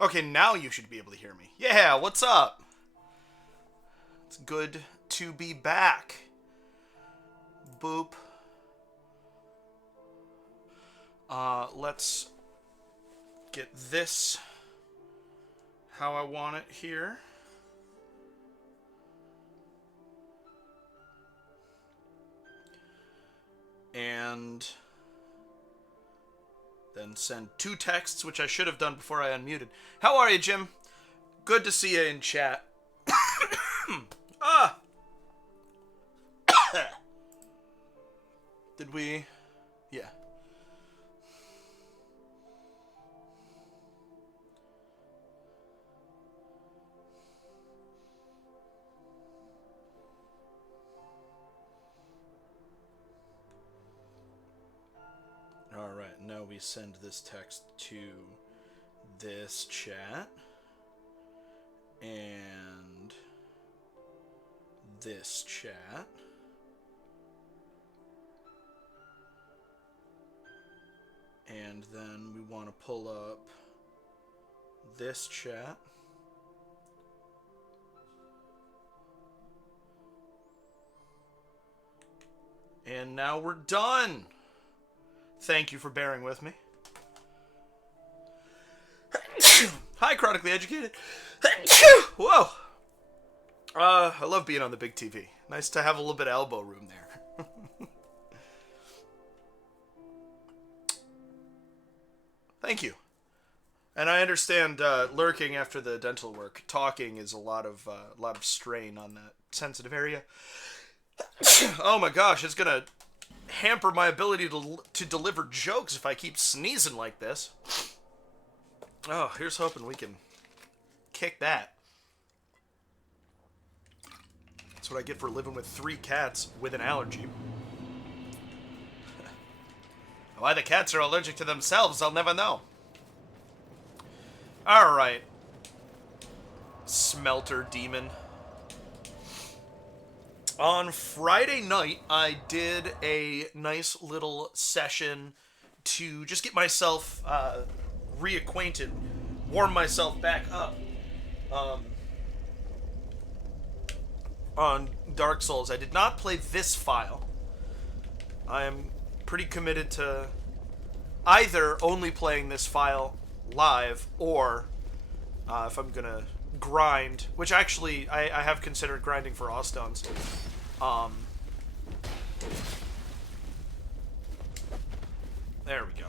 Okay, now you should be able to hear me. Yeah, what's up? It's good to be back. Boop. Let's get this how I want it here. And then send 2 texts, which I should have done before I unmuted. How are you, Jim? Good to see you in chat. Ah! Did we? Yeah. Alright, now we send this text to this chat. And this chat. And then we want to pull up this chat. And now we're done. Thank you for bearing with me. Hi, chronically educated. Whoa. I love being on the big TV. Nice to have a little bit of elbow room there. Thank you. And I understand lurking after the dental work, talking is a lot of strain on that sensitive area. Oh my gosh, it's gonna hamper my ability to deliver jokes if I keep sneezing like this. Oh, here's hoping we can kick that. That's what I get for living with 3 cats with an allergy. Why the cats are allergic to themselves, I'll never know. Alright. Smelter demon. On Friday night, I did a nice little session to just get myself reacquainted, warm myself back up on Dark Souls. I did not play this file. I am pretty committed to either only playing this file live or if I'm gonna grind, which actually I have considered grinding for Allstones. There we go.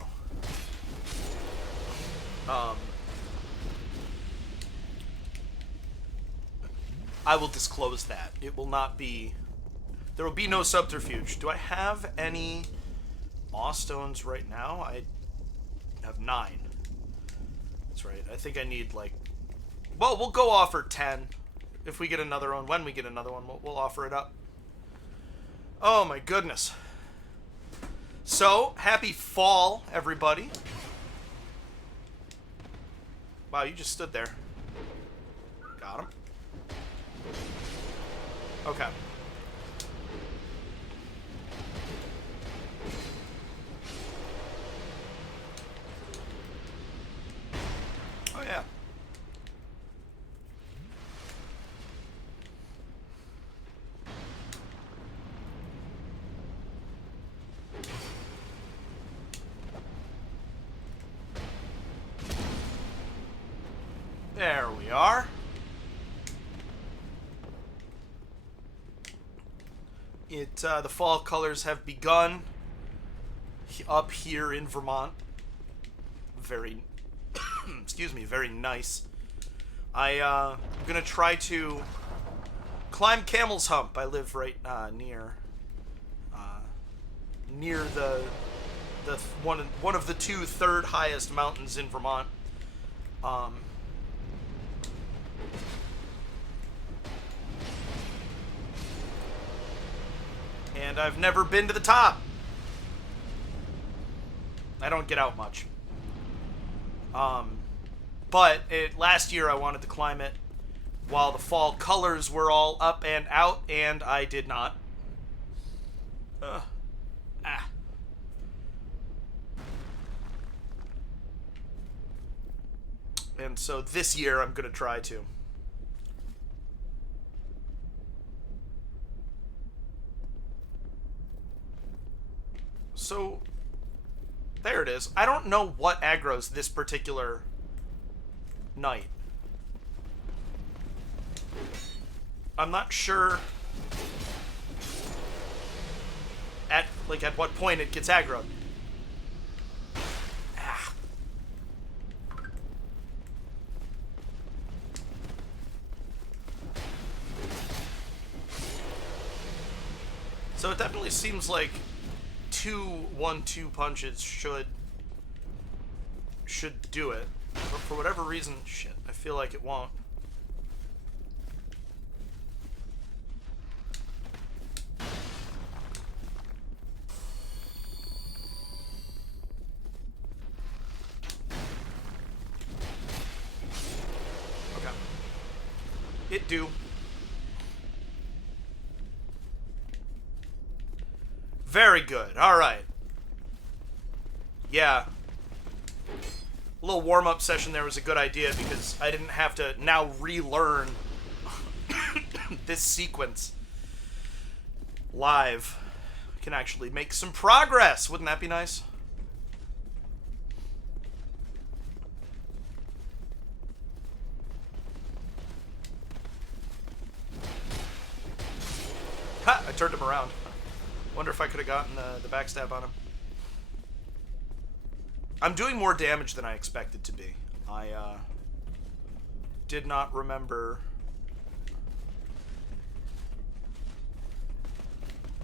I will disclose that. It will not be... There will be no subterfuge. Do I have any Allstones right now? I have 9. That's right. I think I need, like... Well, we'll go offer 10. If we get another one, when we get another one, we'll offer it up. Oh my goodness. So, happy fall, everybody. Wow, you just stood there. Got him. Okay. Oh yeah. There we are. The fall colors have begun up here in Vermont. Very, excuse me, very nice. I'm gonna try to climb Camel's Hump. I live right near the one of the 2 third highest mountains in Vermont. And I've never been to the top. I don't get out much. But last year I wanted to climb it while the fall colors were all up and out, and I did not. And so this year I'm going to try to. So, there it is. I don't know what aggro's this particular night. I'm not sure at what point it gets aggroed. Ah. So it definitely seems like 2 1-2 punches should do it. But for whatever reason, shit, I feel like it won't. Okay. It do. Very good. All right. Yeah. A little warm-up session there was a good idea because I didn't have to now relearn this sequence live. I can actually make some progress. Wouldn't that be nice? Ha! I turned him around. Wonder if I could have gotten the backstab on him. I'm doing more damage than I expected to be. I did not remember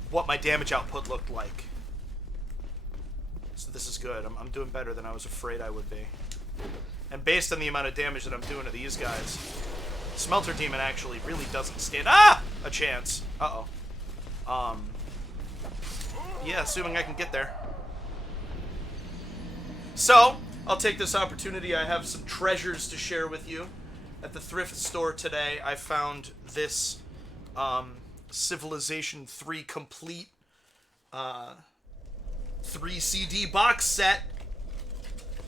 what my damage output looked like. So this is good. I'm doing better than I was afraid I would be. And based on the amount of damage that I'm doing to these guys, Smelter Demon actually really doesn't stand a chance. Uh-oh. Yeah, assuming I can get there. So, I'll take this opportunity. I have some treasures to share with you. At the thrift store today, I found this Civilization 3 complete 3 CD box set.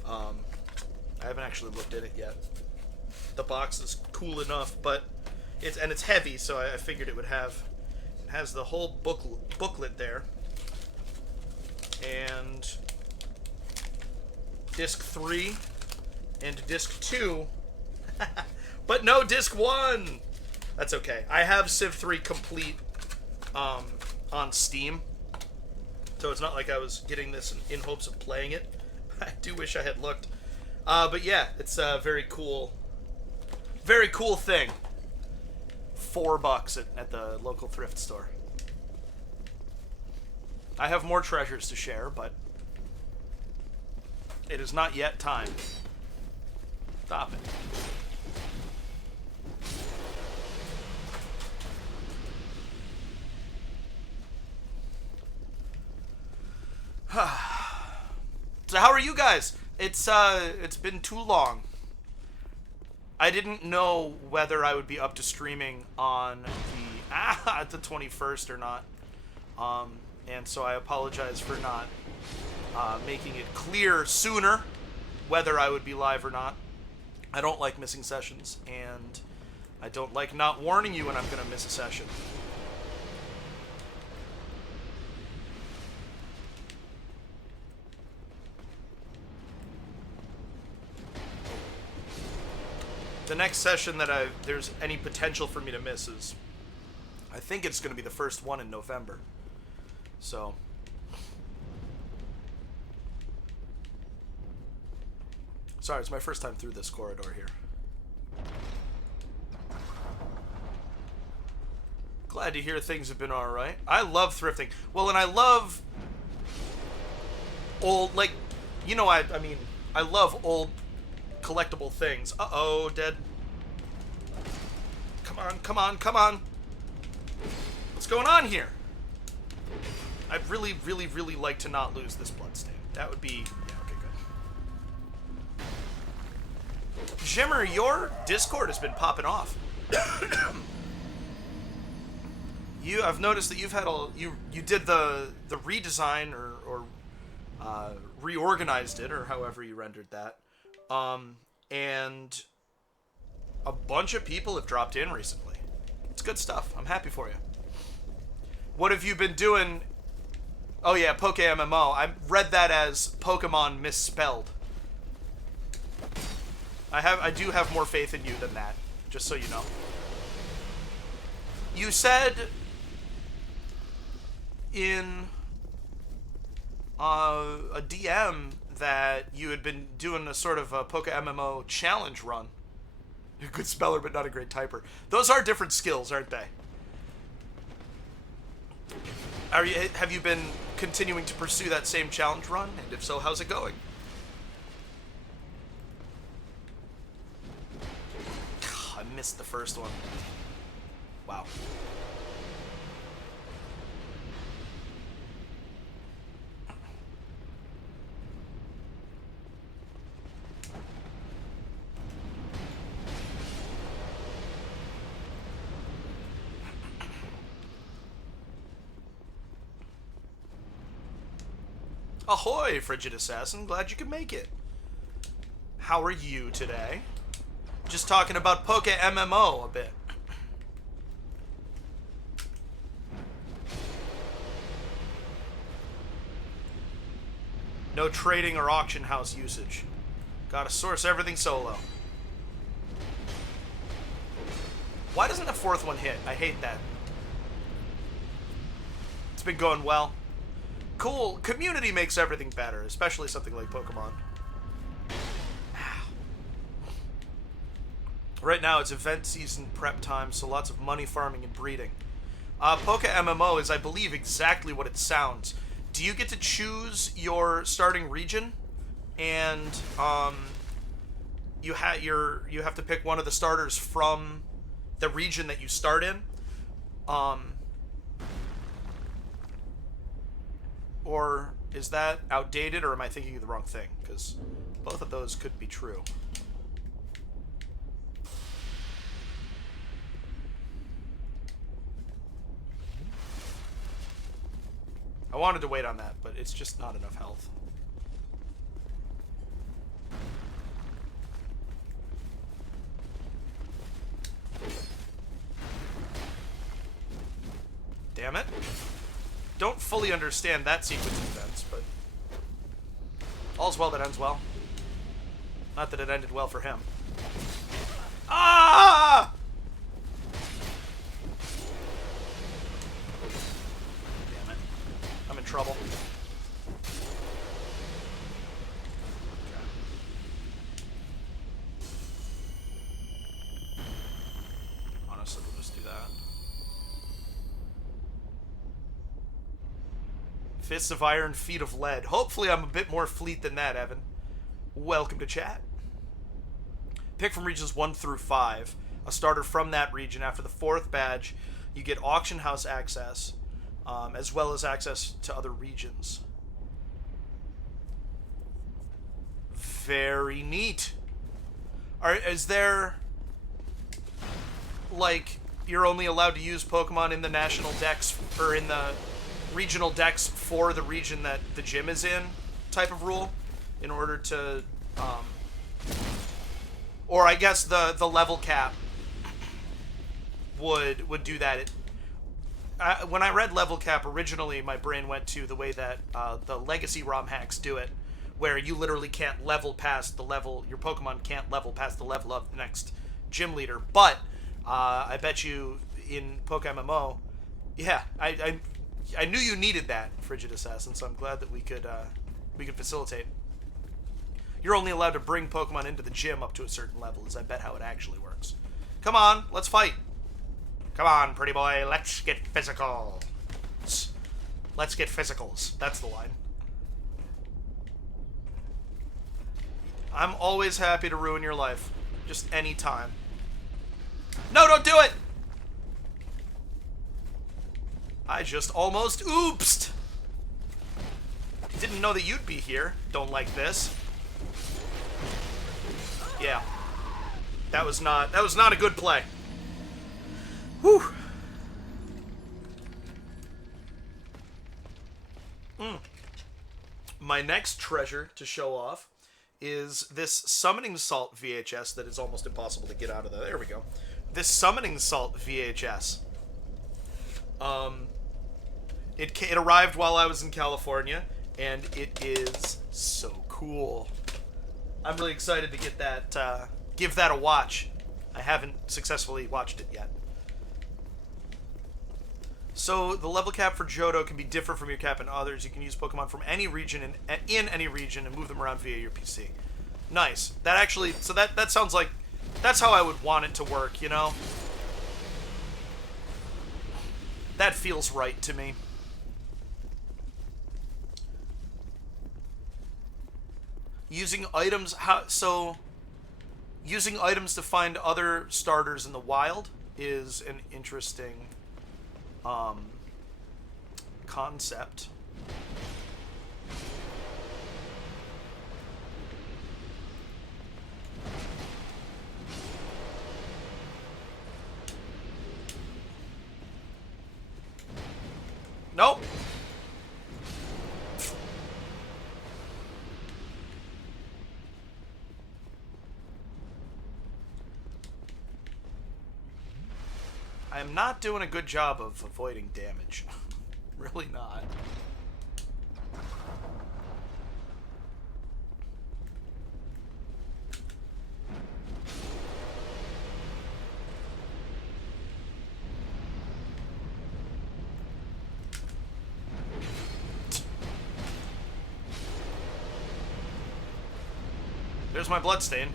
I haven't actually looked at it yet. The box is cool enough, but it's heavy, so I figured it would have. It has the whole booklet there. And disc 3 and disc 2, but no disc 1. That's okay. I have Civ 3 complete on Steam, so it's not like I was getting this in hopes of playing it. I do wish I had looked, but yeah, it's a very cool thing. $4 at the local thrift store. I have more treasures to share, but it is not yet time. Stop it. So how are you guys? It's been too long. I didn't know whether I would be up to streaming on the 21st or not. And so I apologize for not making it clear sooner whether I would be live or not. I don't like missing sessions, and I don't like not warning you when I'm going to miss a session. The next session that there's any potential for me to miss is, I think it's going to be the first one in November. So, sorry, it's my first time through this corridor here. Glad to hear things have been alright. I love thrifting. Well, and I love old, like, you know, I mean, I love old collectible things. Uh-oh, dead. Come on, come on, come on. What's going on here? I'd really, really, really like to not lose this bloodstain. That would be... Yeah, okay, good. Jimmer, your Discord has been popping off. I've noticed that you've had you did the redesign or reorganized it, or however you rendered that. and a bunch of people have dropped in recently. It's good stuff. I'm happy for you. What have you been doing? Oh yeah, Poke MMO. I read that as Pokemon misspelled. I do have more faith in you than that, just so you know. You said in a DM that you had been doing a sort of a Poke MMO challenge run. You're a good speller, but not a great typer. Those are different skills, aren't they? Have you been continuing to pursue that same challenge run? And if so, how's it going? I missed the first one. Wow. Ahoy, Frigid Assassin. Glad you could make it. How are you today? Just talking about Poke MMO a bit. No trading or auction house usage. Gotta source everything solo. Why doesn't the fourth one hit? I hate that. It's been going well. Cool. Community makes everything better, especially something like Pokemon. Right now, it's event season prep time, so lots of money farming and breeding. Poke MMO is, I believe, exactly what it sounds. Do you get to choose your starting region? And you have to pick one of the starters from the region that you start in. Or is that outdated, or am I thinking of the wrong thing? Because both of those could be true. I wanted to wait on that, but it's just not enough health. Damn it. Don't fully understand that sequence of events, but all's well that ends well. Not that it ended well for him. Ah! Damn it. I'm in trouble. Honestly, we'll just do that. Fists of iron, feet of lead. Hopefully I'm a bit more fleet than that, Evan. Welcome to chat. Pick from regions 1 through 5. A starter from that region. After the 4th badge, you get auction house access, as well as access to other regions. Very neat. Is there, like, you're only allowed to use Pokemon in the national dex, or in the regional dex for the region that the gym is in type of rule, in order to or I guess the level cap would do that. When I read level cap originally, my brain went to the way that the legacy ROM hacks do it, where you literally can't level past the level, your Pokemon can't level past the level of the next gym leader. But I bet you in Poke MMO, yeah, I knew you needed that, Frigid Assassin, so I'm glad that we could facilitate. You're only allowed to bring Pokemon into the gym up to a certain level, is I bet how it actually works. Come on, let's fight. Come on, pretty boy, let's get physical. Let's get physicals. That's the line. I'm always happy to ruin your life. Just any time. No, don't do it! I just almost oopsed. Didn't know that you'd be here. Don't like this. Yeah. That was not a good play. Whew. My next treasure to show off is this Summoning Salt VHS that is almost impossible to get out of the... There we go. This Summoning Salt VHS. It arrived while I was in California, and it is so cool. I'm really excited to get that, give that a watch. I haven't successfully watched it yet. So the level cap for Johto can be different from your cap in others. You can use Pokemon from any region in any region and move them around via your PC. Nice. That actually, so that sounds like, that's how I would want it to work, you know? That feels right to me. Using items, using items to find other starters in the wild is an interesting concept. Nope. I am not doing a good job of avoiding damage. Really not. There's my bloodstain.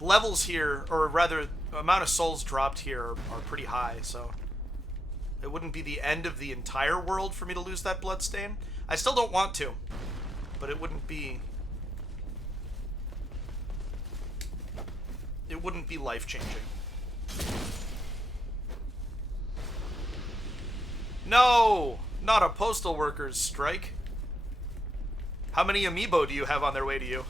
Levels here, or rather, amount of souls dropped here are pretty high, so it wouldn't be the end of the entire world for me to lose that bloodstain. I still don't want to, but it wouldn't be life-changing. No! Not a postal workers strike. How many amiibo do you have on their way to you?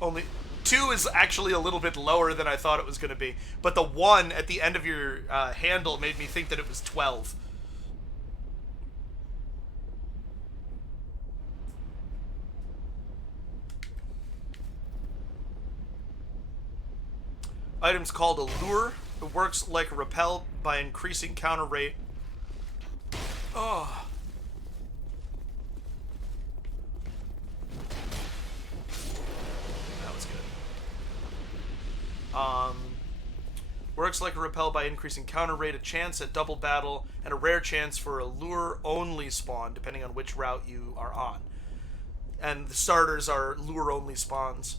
Only 2 is actually a little bit lower than I thought it was going to be. But the 1 at the end of your handle made me think that it was 12. Item's called a lure. It works like a repel by increasing counter rate. Oh. That was good. Works like a repel by increasing counter rate, a chance at double battle, and a rare chance for a lure only spawn, depending on which route you are on. And the starters are lure only spawns.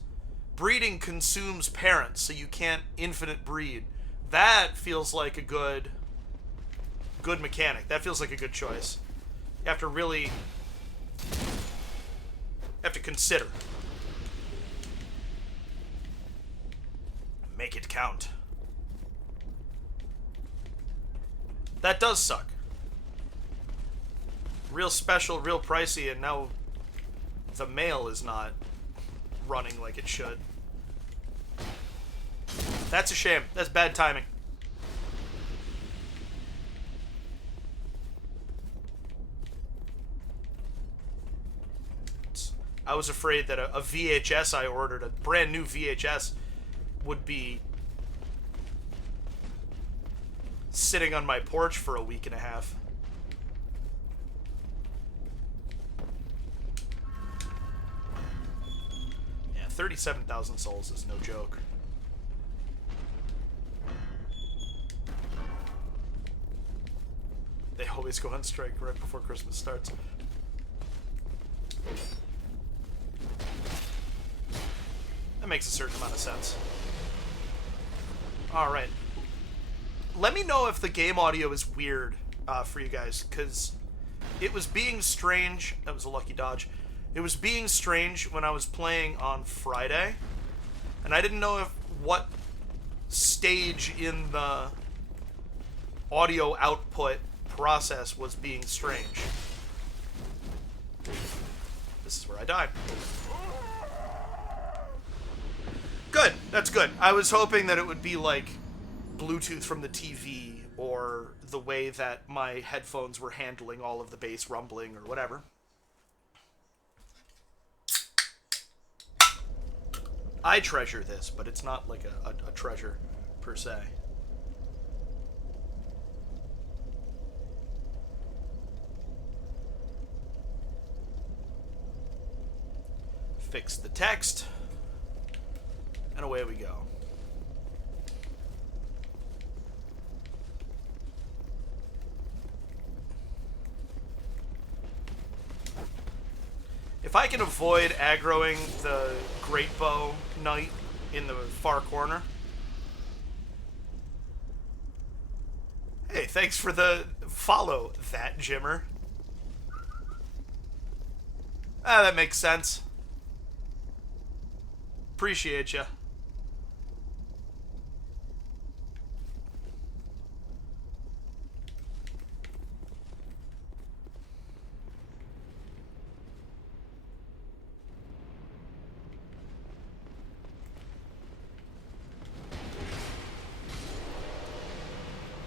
Breeding consumes parents, so you can't infinite breed. That feels like a good mechanic. That feels like a good choice. You have to really consider. Make it count. That does suck. Real special, real pricey, and now the mail is not running like it should. That's a shame. That's bad timing. I was afraid that a VHS I ordered, a brand new VHS, would be sitting on my porch for a week and a half. Yeah, 37,000 souls is no joke. They always go on strike right before Christmas starts. That makes a certain amount of sense. Alright. Let me know if the game audio is weird for you guys, because it was being strange. That was a lucky dodge. It was being strange when I was playing on Friday, and I didn't know what stage in the audio output process was being strange. This is where I died. Good. That's good. I was hoping that it would be like Bluetooth from the TV, or the way that my headphones were handling all of the bass rumbling or whatever. I treasure this, but it's not like a treasure per se. Fix the text, and away we go. If I can avoid aggroing the Great Bow Knight in the far corner. Hey, thanks for the follow, that Jimmer. Ah, that makes sense. Appreciate ya.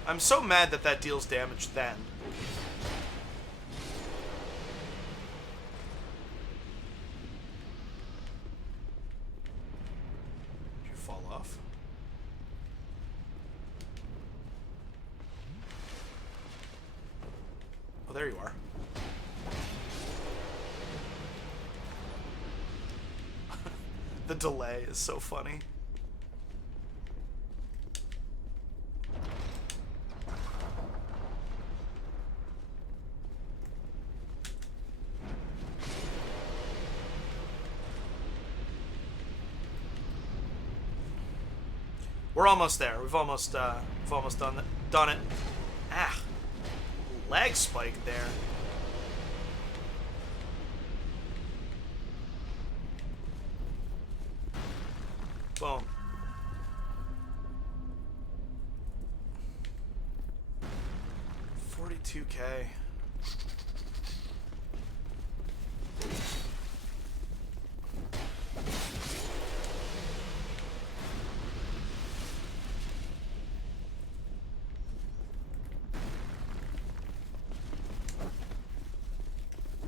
I'm so mad that that deals damage then. Did you fall off? Oh, there you are. The delay is so funny. We're almost there. We've almost done it. Ah, lag spike there. Boom. $42K.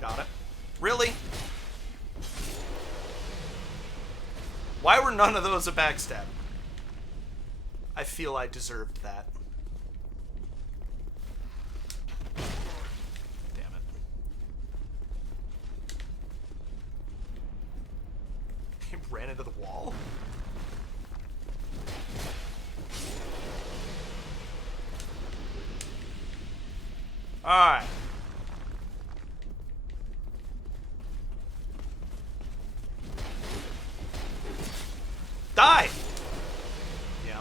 Got it. Really? Why were none of those a backstab? I feel I deserved that. Damn it. He ran into the wall? Alright. Die! Yeah.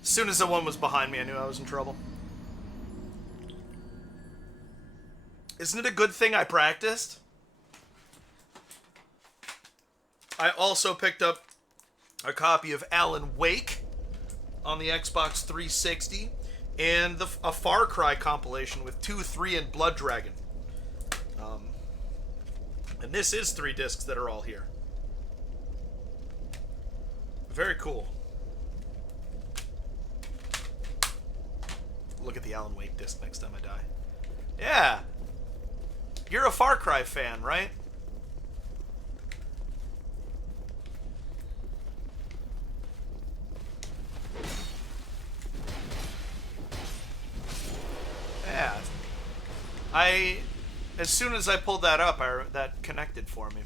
As soon as the one was behind me, I knew I was in trouble. Isn't it a good thing I practiced? I also picked up a copy of Alan Wake on the Xbox 360 and a Far Cry compilation with 2, 3, and Blood Dragon. And this is 3 discs that are all here. Very cool. Look at the Alan Wake disc next time I die. Yeah! You're a Far Cry fan, right? Yeah. As soon as I pulled that up, that connected for me.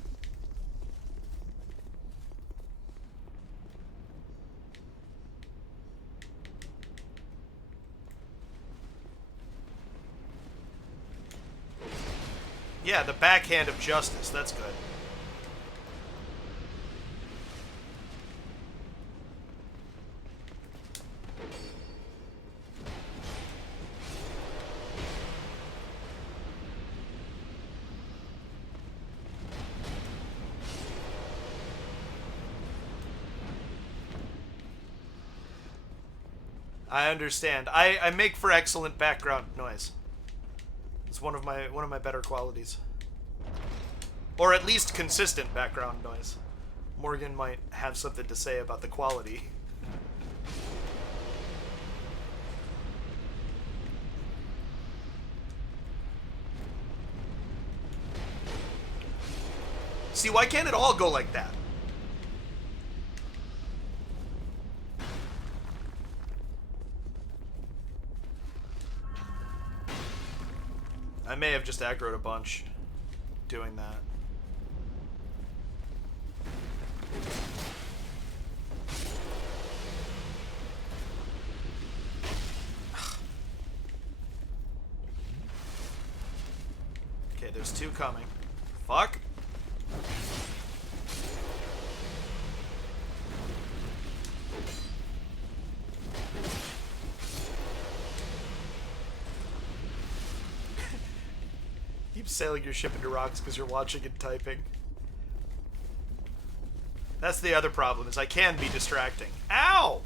Yeah, the backhand of justice. That's good. I understand. I make for excellent background noise. It's one of my better qualities. Or at least consistent background noise. Morgan might have something to say about the quality. See, why can't it all go like that? I may have just aggroed a bunch doing that. Okay, there's two coming. Fuck. Keep sailing your ship into rocks because you're watching and typing. That's the other problem, is I can be distracting. Ow!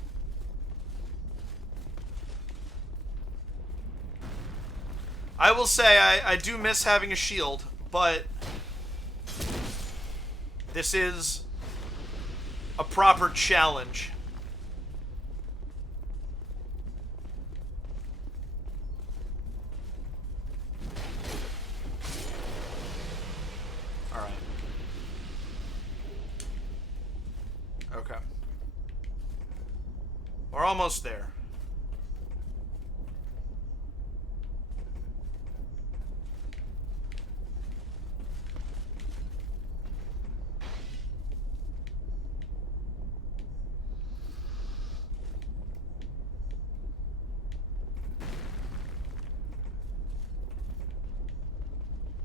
I will say, I do miss having a shield, but this is a proper challenge. Alright. Okay. We're almost there.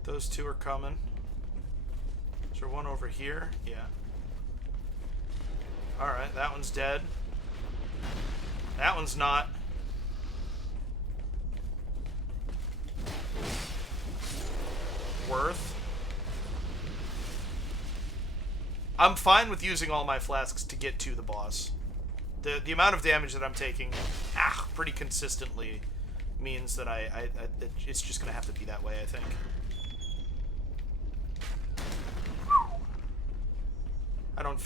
Those two are coming. Is there one over here? Yeah. Alright, that one's dead. That one's not. Worth. I'm fine with using all my flasks to get to the boss. The amount of damage that I'm taking pretty consistently means that it's just gonna have to be that way, I think.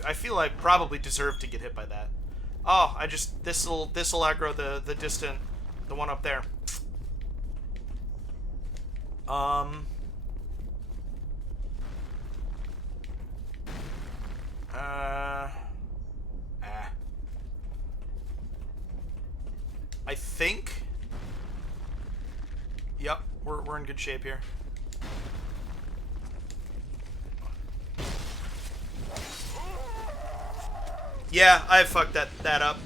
I feel I probably deserve to get hit by that. Oh, this'll aggro the distant, the one up there. I think. Yep, we're in good shape here. Yeah, I fucked that up.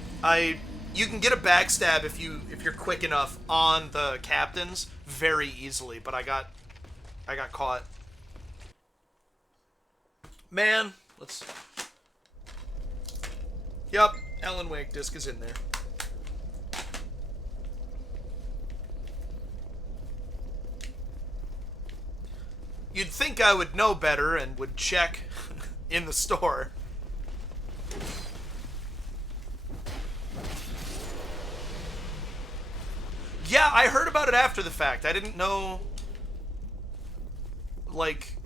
You can get a backstab if you're quick enough on the captains very easily, but I got caught. Man, let's. Yup, Alan Wake disc is in there. You'd think I would know better and would check in the store. Yeah, I heard about it after the fact. I didn't know, like,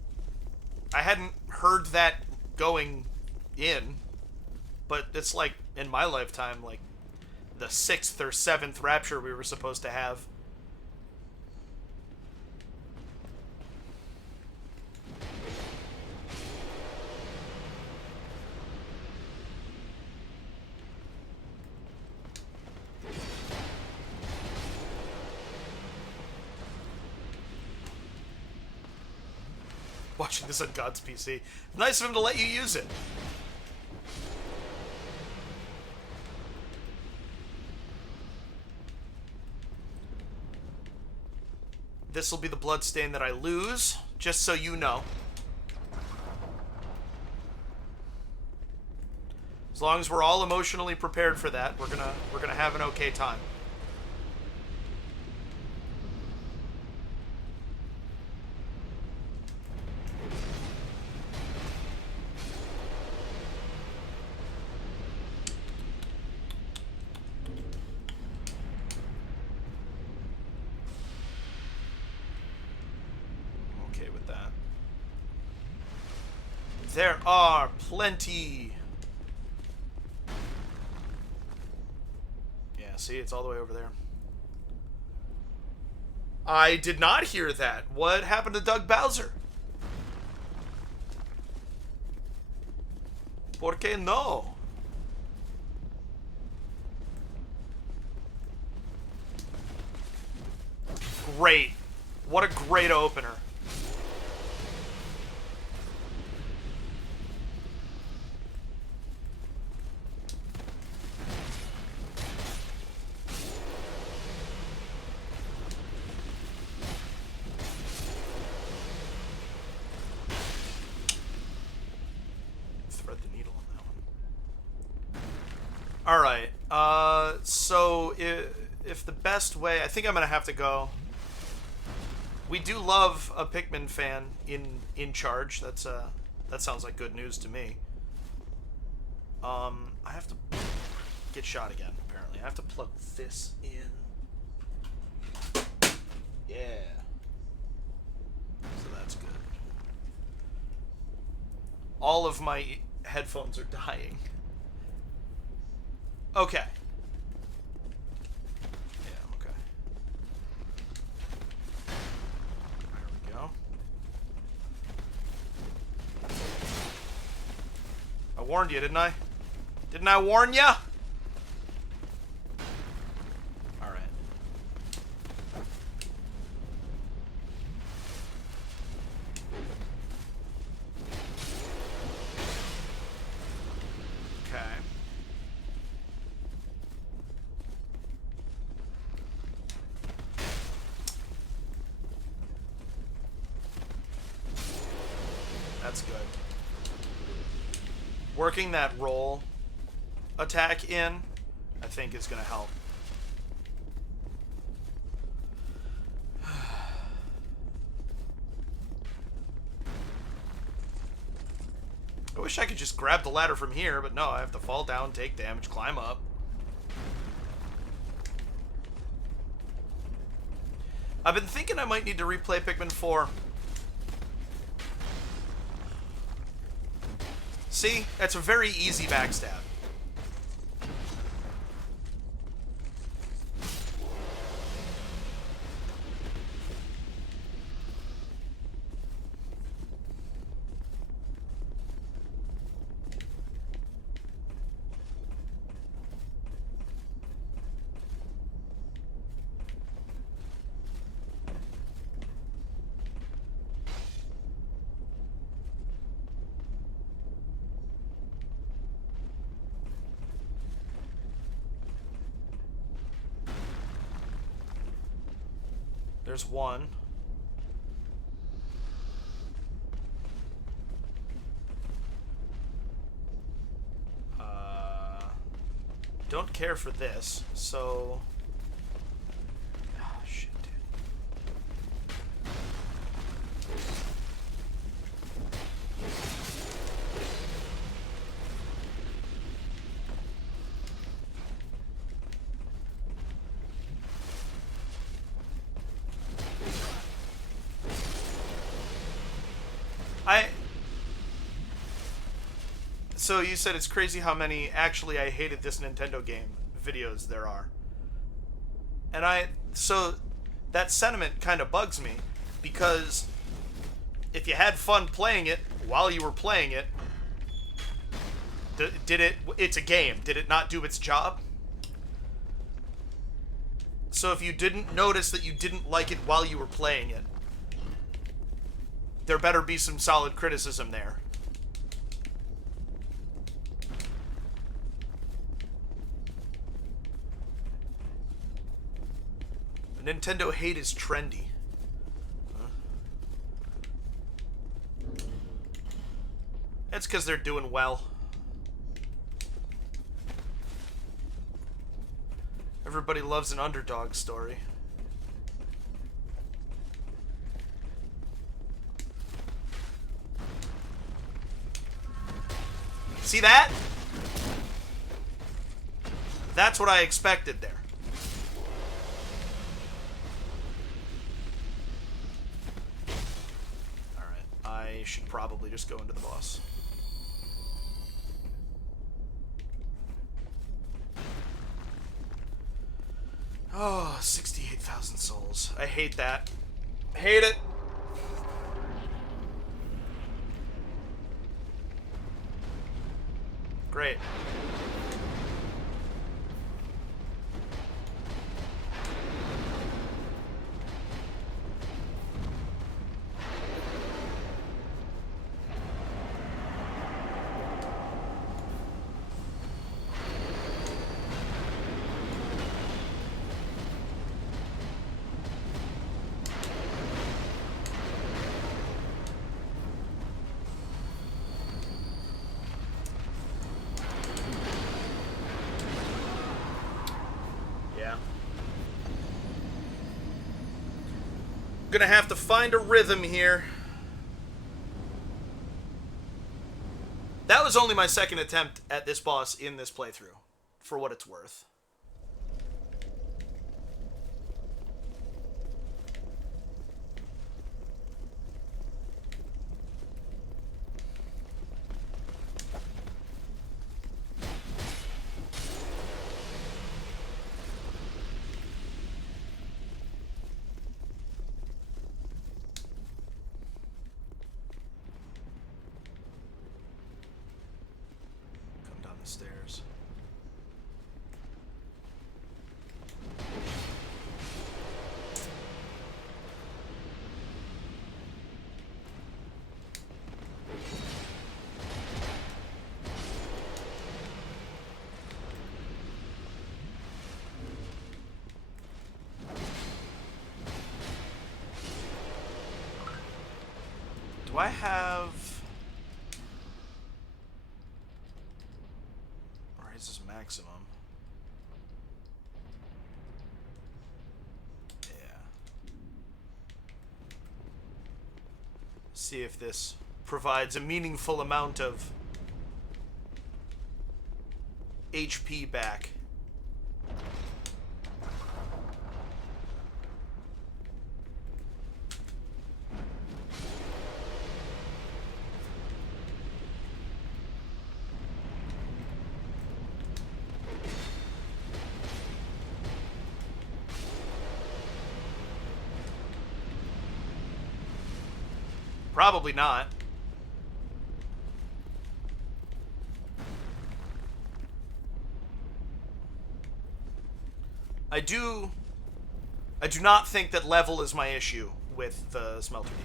I hadn't heard that going in, but it's like, in my lifetime, like, the 6th or 7th Rapture we were supposed to have. Watching this on God's PC. Nice of him to let you use it. This will be the bloodstain that I lose, just so you know. As long as we're all emotionally prepared for that, we're gonna have an okay time. There are plenty. Yeah, see, it's all the way over there. I did not hear that. What happened to Doug Bowser? ¿Por qué no? Great. What a great opener. Thread the needle on that one. Alright. So if the best way... I think I'm going to have to go... We do love a Pikmin fan in charge. That sounds like good news to me. I have to get shot again, apparently. I have to plug this in. Yeah. So that's good. All of my headphones are dying. Okay. Yeah, okay. There we go. I warned you, didn't I? Didn't I warn ya? Alright. Okay. That's good. Working that roll attack in, I think, is going to help. I wish I could just grab the ladder from here, but no, I have to fall down, take damage, climb up. I've been thinking I might need to replay Pikmin 4. See? That's a very easy backstab. There's one. Don't care for this, so... Oh, shit, dude. So you said it's crazy how many actually I hated this Nintendo game videos there are. And so that sentiment kind of bugs me, because if you had fun playing it while you were playing it, it's a game. Did it not do its job? So if you didn't notice that you didn't like it while you were playing it, there better be some solid criticism there. Nintendo hate is trendy. Huh? It's because they're doing well. Everybody loves an underdog story. See that? That's what I expected there. I should probably just go into the boss. Oh, 68,000 souls. I hate that. Hate it. Gonna have to find a rhythm here. That was only my second attempt at this boss in this playthrough, for what it's worth. Stairs. Do I have... This is maximum. Yeah. See if this provides a meaningful amount of HP back. Probably not. I do not think that level is my issue with the smelter deep.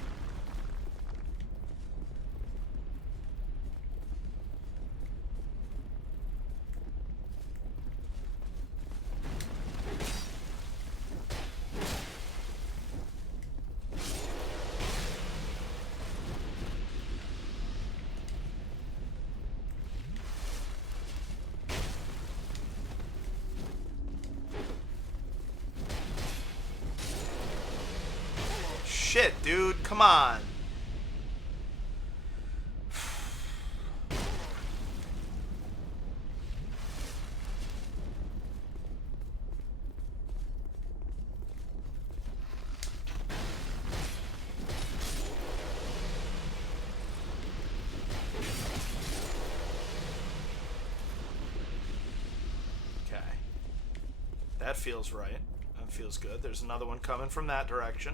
Shit, dude, come on. Okay. That feels right. That feels good. There's another one coming from that direction.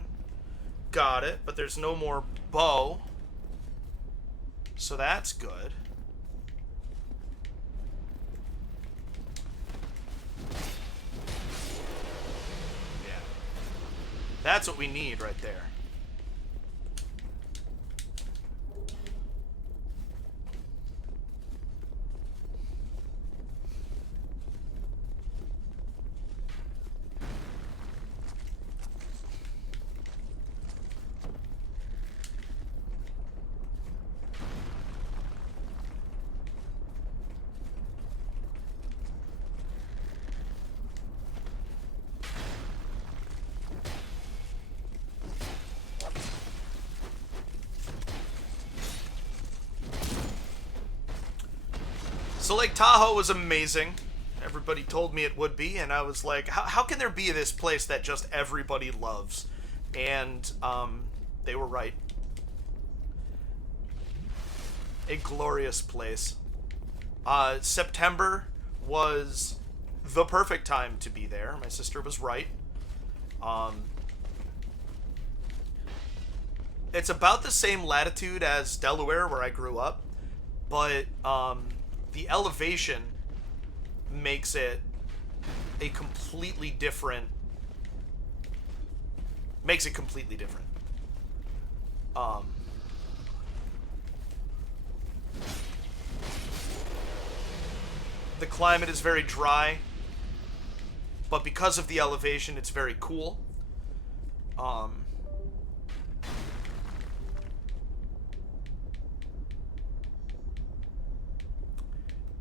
Got it, but there's no more bow. So that's good. Yeah. That's what we need right there. So Lake Tahoe was amazing. Everybody told me it would be, and I was like, how can there be this place that just everybody loves? And they were right. A glorious place. September was the perfect time to be there. My sister was right. It's about the same latitude as Delaware, where I grew up, but the elevation makes it a completely different. Makes it completely different. The climate is very dry, but because of the elevation, it's very cool.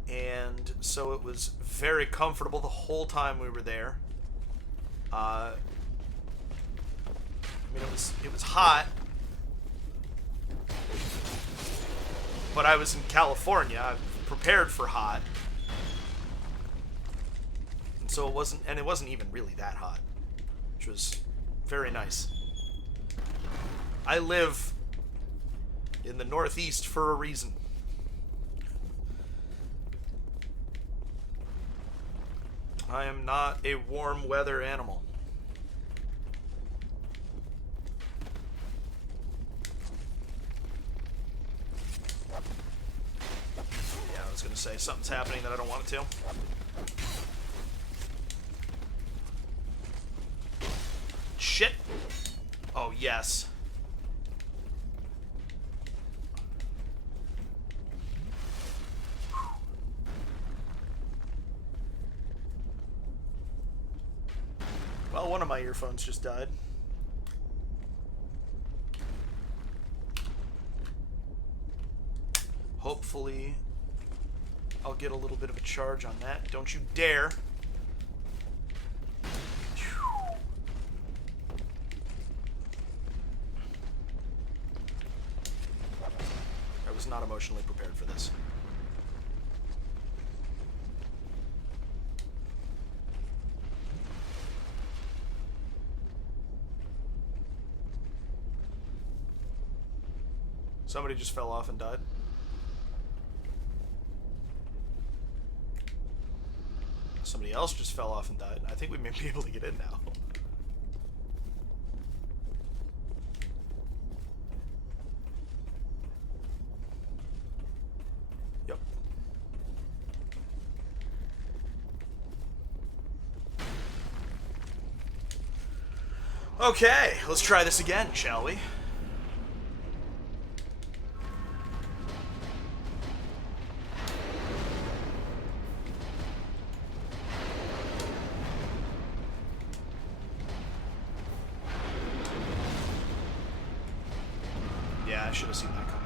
And so it was very comfortable the whole time we were there. I mean, it was hot, but I was in California. I'm prepared for hot, and so it wasn't even really that hot, which was very nice. I live in the Northeast for a reason. I am not a warm weather animal. Yeah, I was gonna say something's happening that I don't want it to. Shit. Oh, yes. Well, one of my earphones just died. Hopefully, I'll get a little bit of a charge on that. Don't you dare. I was not emotionally prepared for this. Somebody just fell off and died. Somebody else just fell off and died. I think we may be able to get in now. Yep. Okay, let's try this again, shall we? Yeah, I should have seen that coming.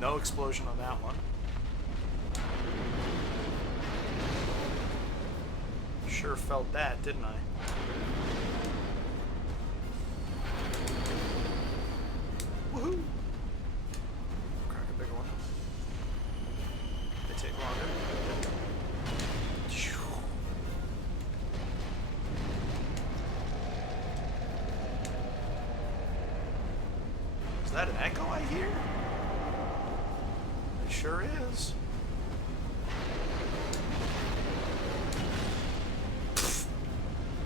No explosion on that one. Sure felt that, didn't I? Woohoo! Crack a bigger one. They take longer. Is that an echo I hear? It sure is.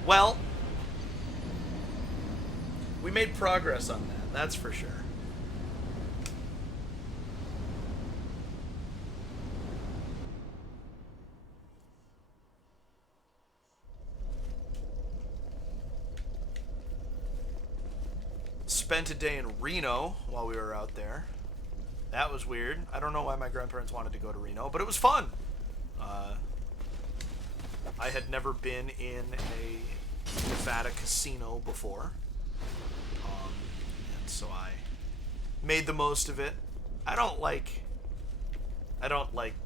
Well, we made progress on that, that's for sure. Spent a day in Reno while we were out there. That was weird. I don't know why my grandparents wanted to go to Reno, but it was fun. I had never been in a Nevada casino before. And so I made the most of it. I don't like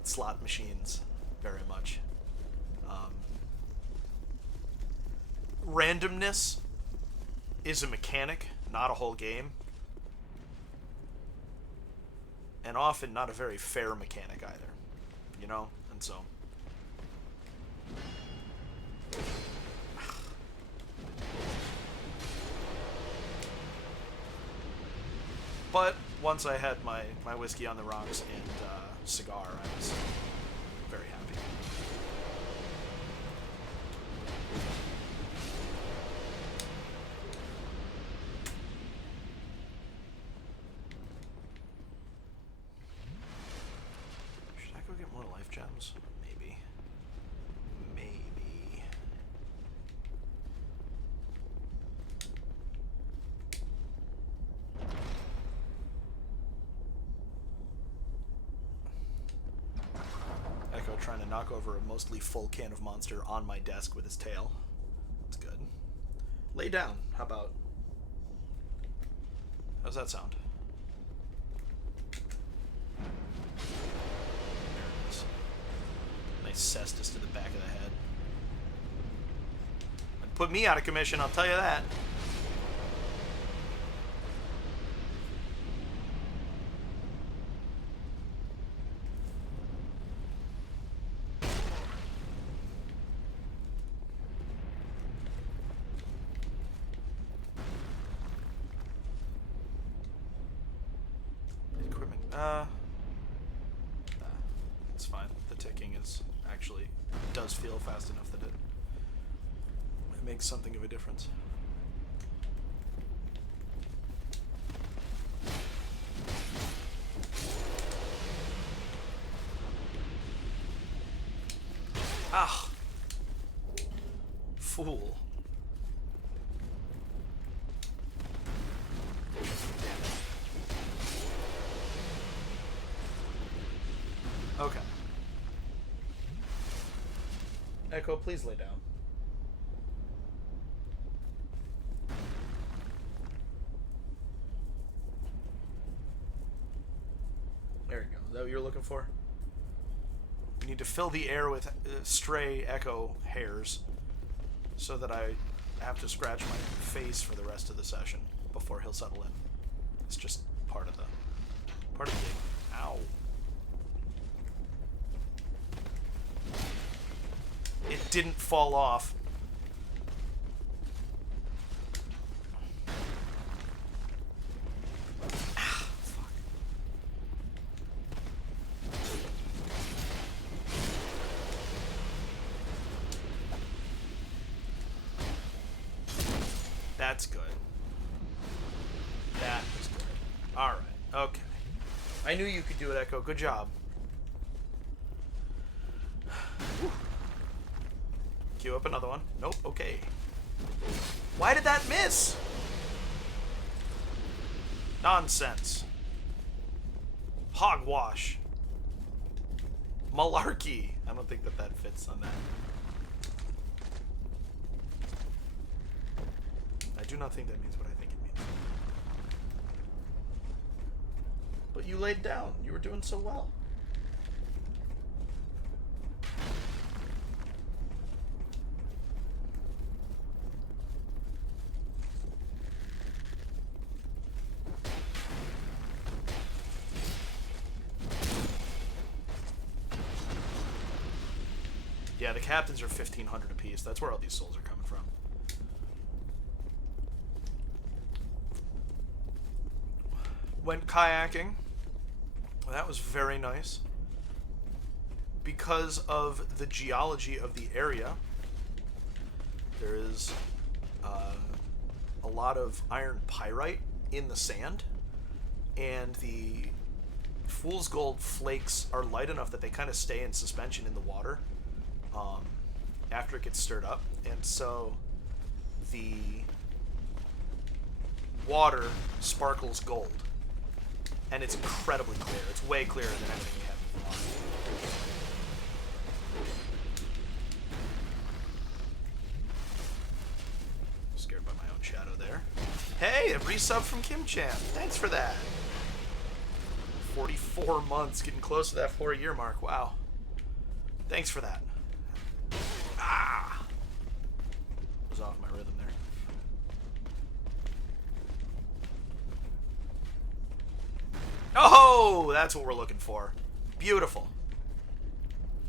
slot machines very much. Randomness is a mechanic, not a whole game. And often not a very fair mechanic either. You know? And so... But once I had my whiskey on the rocks and cigar, I was very happy. Should I go get more life gems? Maybe. Maybe. trying to knock over a mostly full can of Monster on my desk with his tail. That's good. Lay down. How about... How's that sound? There it is. Nice cestus to the back of the head. It'd put me out of commission, I'll tell you that. It's fine. The ticking is actually does feel fast enough that it makes something of a difference. Ah, fool. Okay. Echo, please lay down. There you go. Is that what you're looking for? We need to fill the air with stray Echo hairs so that I have to scratch my face for the rest of the session before he'll settle in. It's just part of the game. Ow. It didn't fall off. Ah, fuck. That's good. That is good. Alright, okay. I knew you could do it, Echo. Good job. Queue up another one. Nope, okay. Why did that miss? Nonsense. Hogwash. Malarkey. I don't think that fits on that. I do not think that means what I think it means. But you laid down. You were doing so well. Yeah, the captains are 1,500 apiece. That's where all these souls are coming from. Went kayaking. That was very nice. Because of the geology of the area, there is a lot of iron pyrite in the sand, and the fool's gold flakes are light enough that they kind of stay in suspension in the water after it gets stirred up, and so the water sparkles gold, and it's incredibly clear. It's way clearer than anything we have in the water. Scared by my own shadow there. Hey, a resub from Kim Chan. Thanks for that. 44 months, getting close to that 4-year mark. Wow. Thanks for that. Ah! Was off my rhythm there. Oh, that's what we're looking for. Beautiful.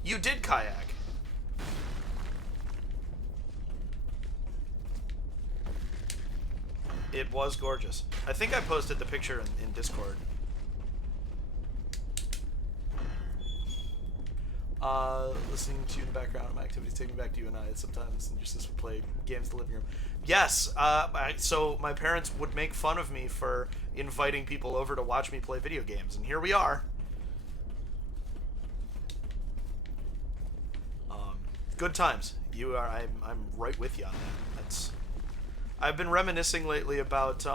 You did kayak. It was gorgeous. I think I posted the picture in Discord. Listening to you in the background of my activities, taking me back to you and I sometimes, and just as we play games in the living room. Yes, so my parents would make fun of me for inviting people over to watch me play video games, and here we are. Good times. You are. I'm right with you on that. That's. I've been reminiscing lately about,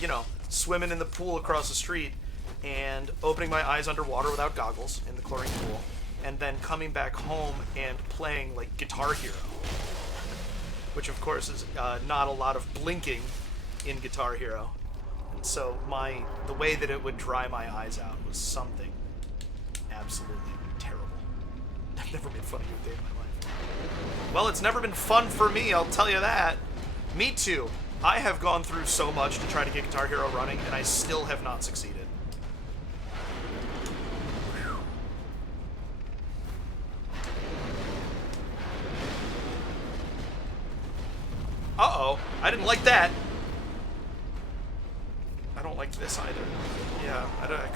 you know, swimming in the pool across the street and opening my eyes underwater without goggles in the chlorine pool, and then coming back home and playing like Guitar Hero, which of course is not a lot of blinking in Guitar Hero, and so the way that it would dry my eyes out was something absolutely terrible. I've never made fun of you a day in my life. Well, it's never been fun for me, I'll tell you that. Me too. I have gone through so much to try to get Guitar Hero running, and I still have not succeeded. Uh-oh. I didn't like that. I don't like this either. Yeah, I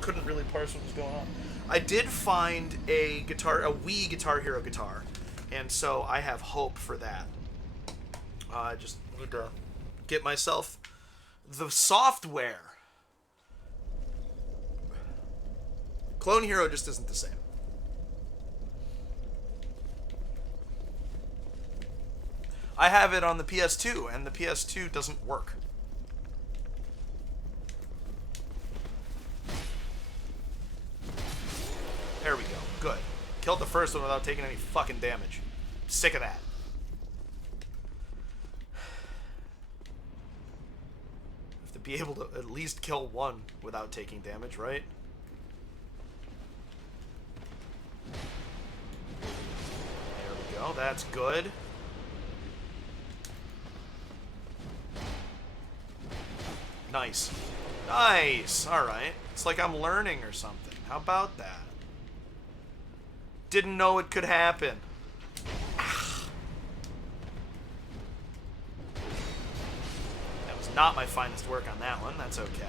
couldn't really parse what was going on. I did find a Wii Guitar Hero guitar, and so I have hope for that. I just need to get myself the software. Clone Hero just isn't the same. I have it on the PS2, and the PS2 doesn't work. There we go. Good. Killed the first one without taking any fucking damage. Sick of that. Have to be able to at least kill one without taking damage, right? There we go. That's good. Nice. Nice! Alright. It's like I'm learning or something. How about that? Didn't know it could happen. That was not my finest work on that one. That's okay.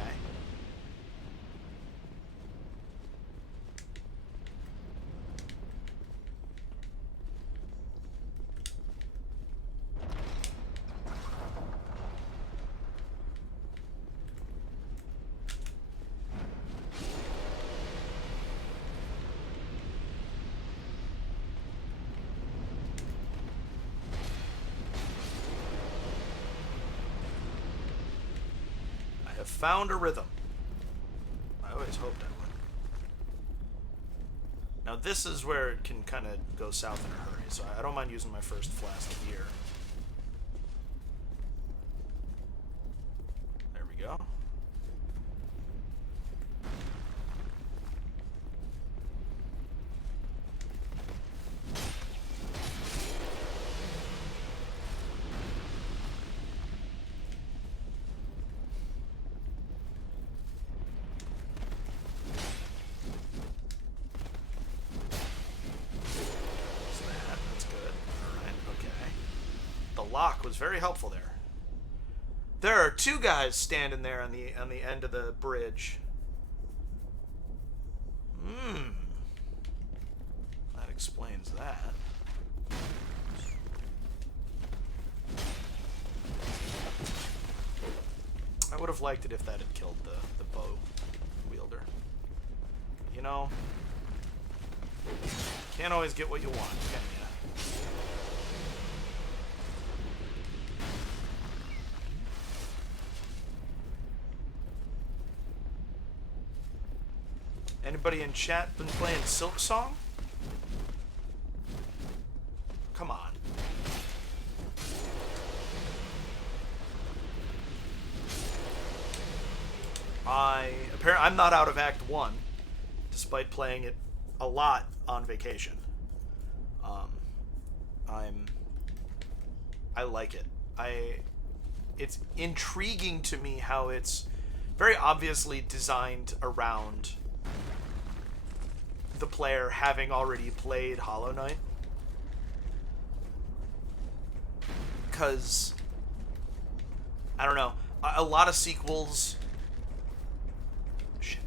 Found a rhythm. I always hoped I would. Now this is where it can kind of go south in a hurry, so I don't mind using my first flask here. There we go. Lock was very helpful there. There are two guys standing there on the end of the bridge. That explains that. I would have liked it if that had killed the bow wielder. You know, can't always get what you want, can you? Anybody in chat been playing Silk Song? Come on. I'm not out of Act 1, despite playing it a lot on vacation. I like it. It's intriguing to me how it's very obviously designed around the player having already played Hollow Knight. Because, I don't know, a lot of sequels... Shit.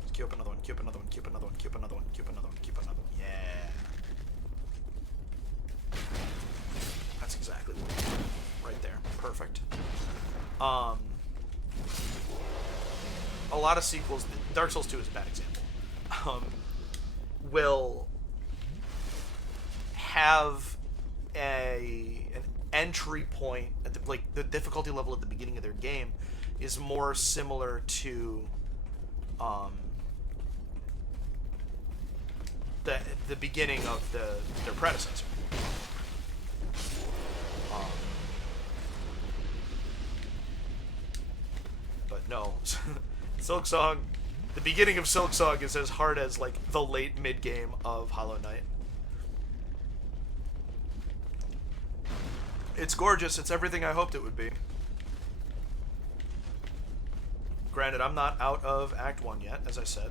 Let's queue up another one, queue up another one, queue up another one, queue up another one, queue up another one, queue up another one. Yeah. That's exactly what we want. Right there. Perfect. A lot of sequels, Dark Souls 2 is a bad example, will have an entry point at the difficulty level at the beginning of their game is more similar to the beginning of their predecessor. But no, Silksong, the beginning of Silksong is as hard as like the late mid game of Hollow Knight. It's gorgeous. It's everything I hoped it would be. Granted, I'm not out of Act 1 yet, as I said.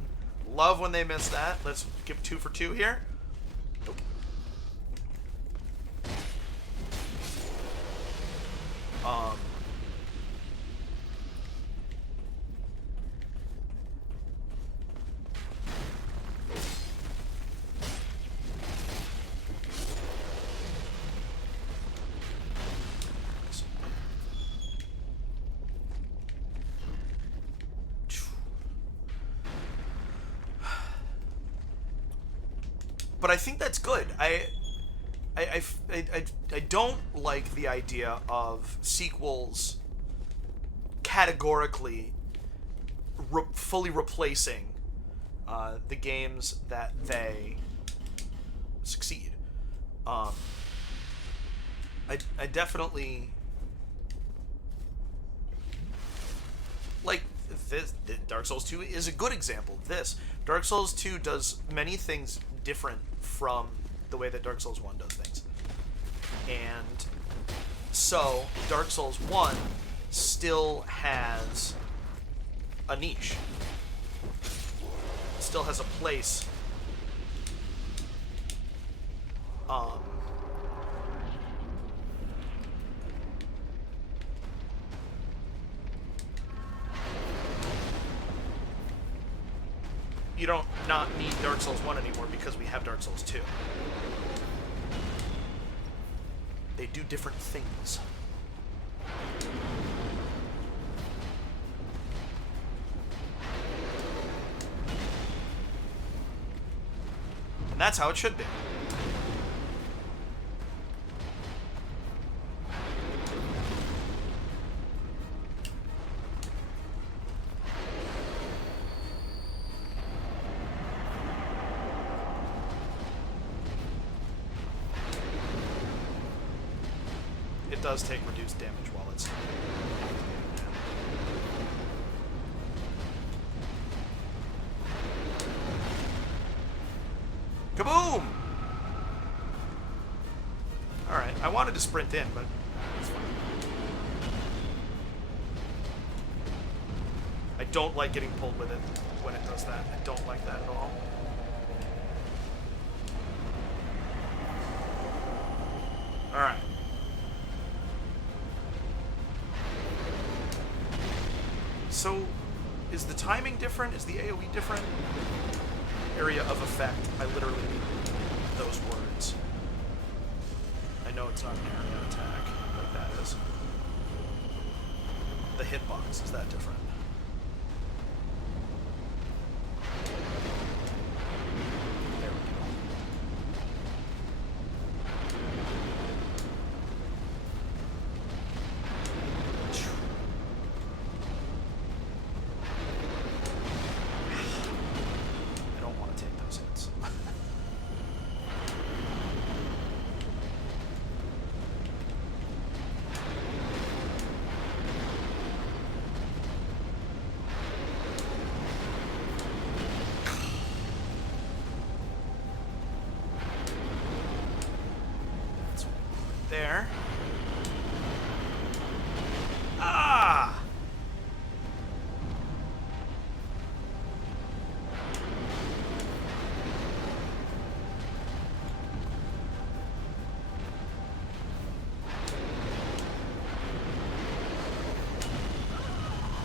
Love when they miss that. Let's give 2 for 2 here. Nope. But I think that's good. I don't like the idea of sequels categorically fully replacing the games that they succeed. I definitely like this. Dark Souls 2 is a good example of this. Dark Souls 2 does many things different from the way that Dark Souls 1 does things. And so Dark Souls 1 still has a niche. Still has a place. You don't not need Dark Souls 1 anymore because we have Dark Souls 2. They do different things. And that's how it should be. It does take reduced damage while it's kaboom! Alright, I wanted to sprint in, but it's fine. I don't like getting pulled with it when it does that. I don't like that at all. Alright. So, is the timing different? Is the AoE different? Area of effect. I literally mean those words. I know it's not an area attack, like that is. The hitbox, is that different? There we go. I don't want to take those hits. That's there. Ah!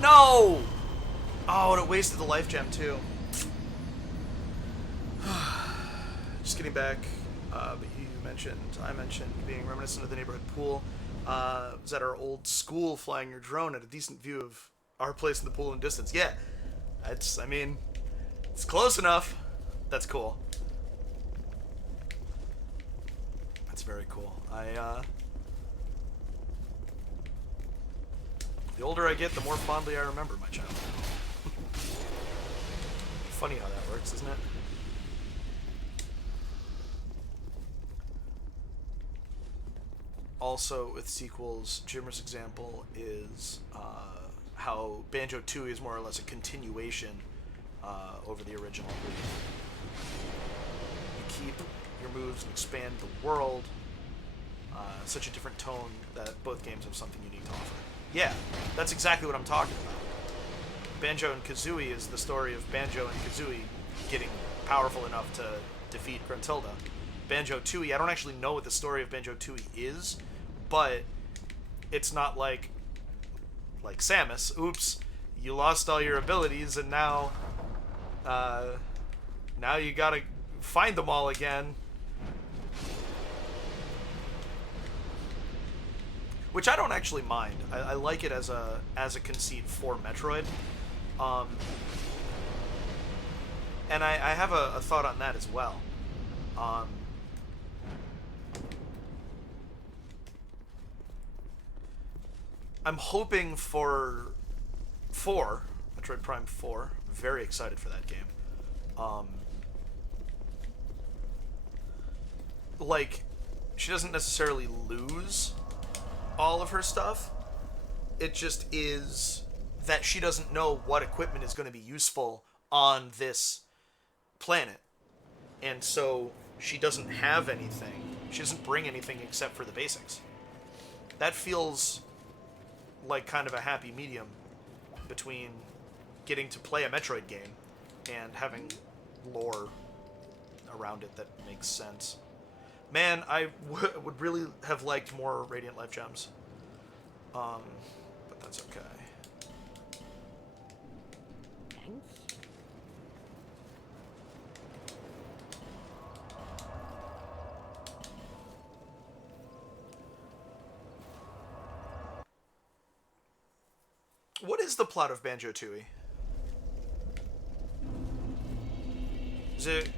No! Oh, and it wasted the life gem too. Just getting back, but I mentioned being reminiscent of the neighborhood pool. Was at our old school flying your drone at a decent view of our place in the pool in distance. Yeah, it's close enough. That's cool. That's very cool. The older I get, the more fondly I remember my childhood. Funny how that works, isn't it? also with sequels, Jimmer's example is how Banjo-Tooie is more or less a continuation over the original. You keep your moves and expand the world. Such a different tone that both games have something unique to offer. Yeah, that's exactly what I'm talking about. Banjo and Kazooie is the story of Banjo and Kazooie getting powerful enough to defeat Gruntilda. Banjo-Tooie, I don't actually know what the story of Banjo-Tooie is, but it's not like Samus. Oops, you lost all your abilities, and now you gotta find them all again. Which I don't actually mind. I like it as a conceit for Metroid. And I have a thought on that as well. I'm hoping for 4, Metroid Prime 4. Very excited for that game. Like, she doesn't necessarily lose all of her stuff. It just is that she doesn't know what equipment is going to be useful on this planet. And so she doesn't have anything. She doesn't bring anything except for the basics. That feels like kind of a happy medium between getting to play a Metroid game and having lore around it that makes sense. Man, I would really have liked more Radiant Life Gems. But that's okay. Thanks. What is the plot of Banjo-Tooie? Is it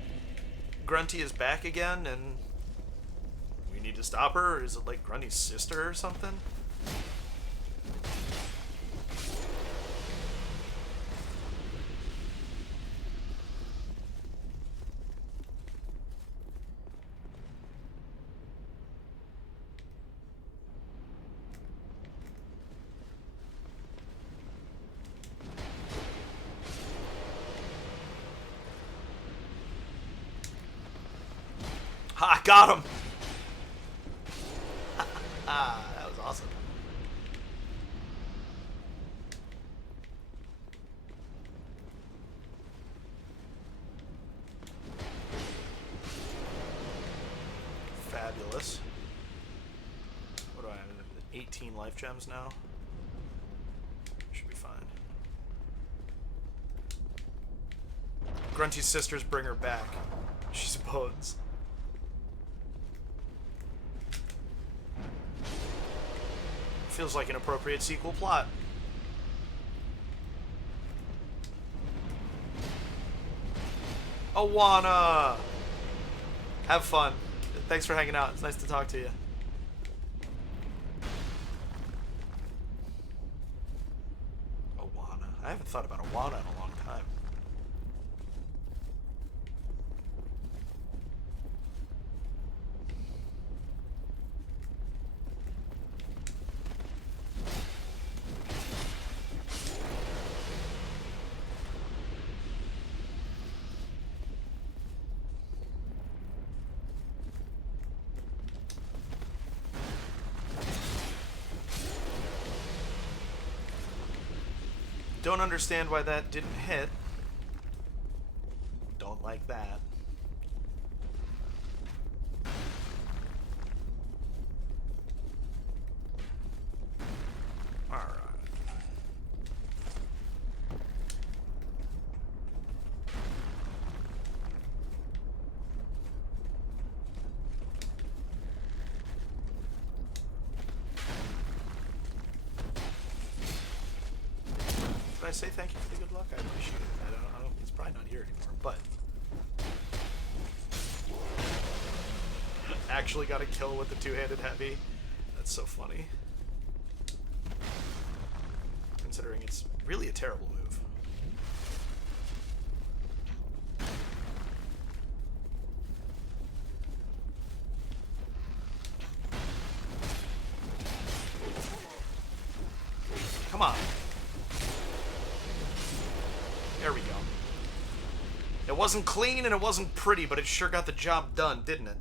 Grunty is back again and we need to stop her? Or is it like Grunty's sister or something? Ha! Got him! That was awesome. Fabulous. What do I have? 18 life gems now? Should be fine. Grunty's sisters bring her back. She supposes. Feels like an appropriate sequel plot. Awana! Have fun. Thanks for hanging out. It's nice to talk to you. Awana. I haven't thought about Awana in a long time. Don't understand why that didn't hit. Don't like that. Alright. Did I say thank you for the good luck? I appreciate it. I don't, it's probably not here anymore, but actually got a kill with the two-handed heavy. That's so funny. Considering it's really a terrible move. It wasn't clean and it wasn't pretty, but it sure got the job done, didn't it?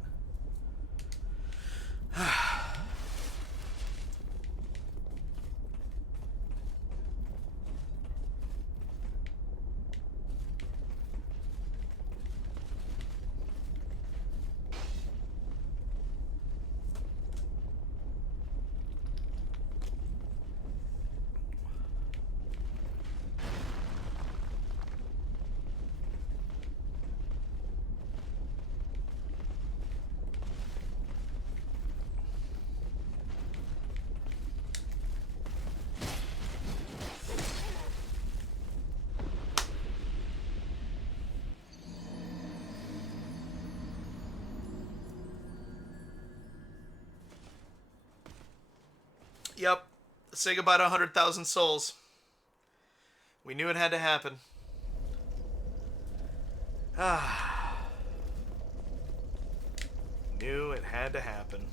Yep. Say goodbye to 100,000 souls. We knew it had to happen. Ah. Knew it had to happen.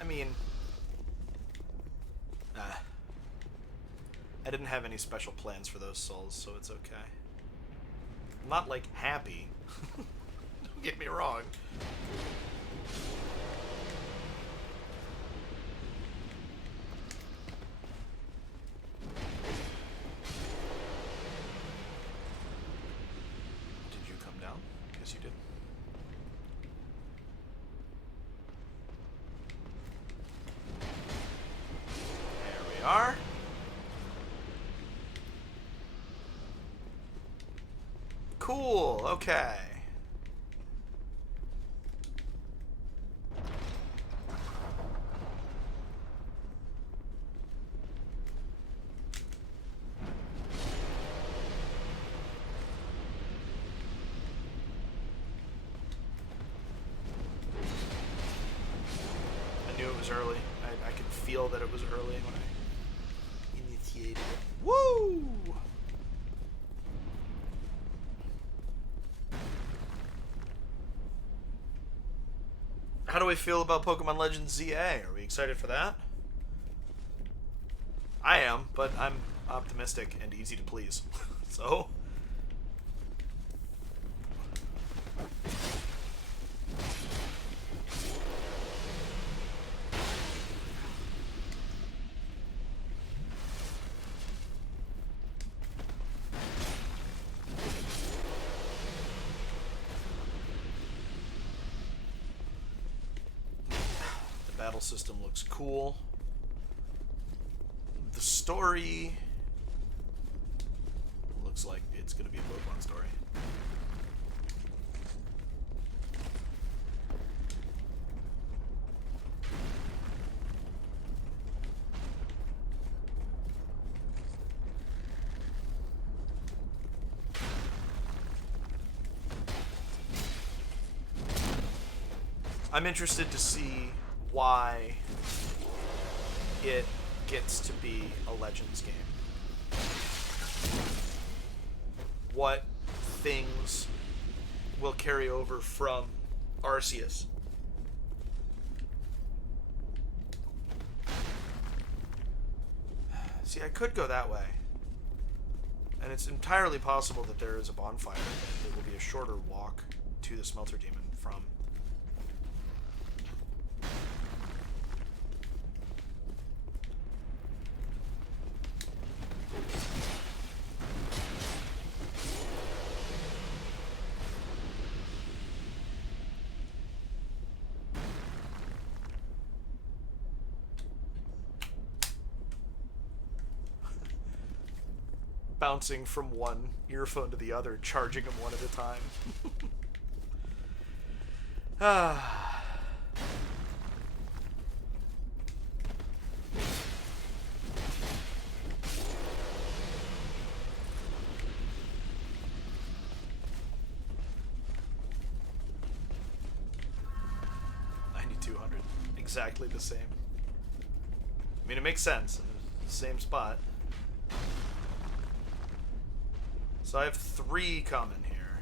I mean... I didn't have any special plans for those souls, so it's okay. I'm not, like, happy. Don't get me wrong. Did you come down? Yes, you did. There we are. Cool, okay. I knew it was early. I could feel that it was early when I initiated it. Woo! How do we feel about Pokemon Legends ZA? Are we excited for that? I am, but I'm optimistic and easy to please. So... battle system looks cool. The story looks like it's going to be a Pokemon story. I'm interested to see why it gets to be a Legends game. What things will carry over from Arceus? See, I could go that way. And it's entirely possible that there is a bonfire, and it will be a shorter walk to the Smelter Demon from... bouncing from one earphone to the other, charging them one at a time. Ah. Exactly the same. I mean, it makes sense. The same spot. So I have 3 common here.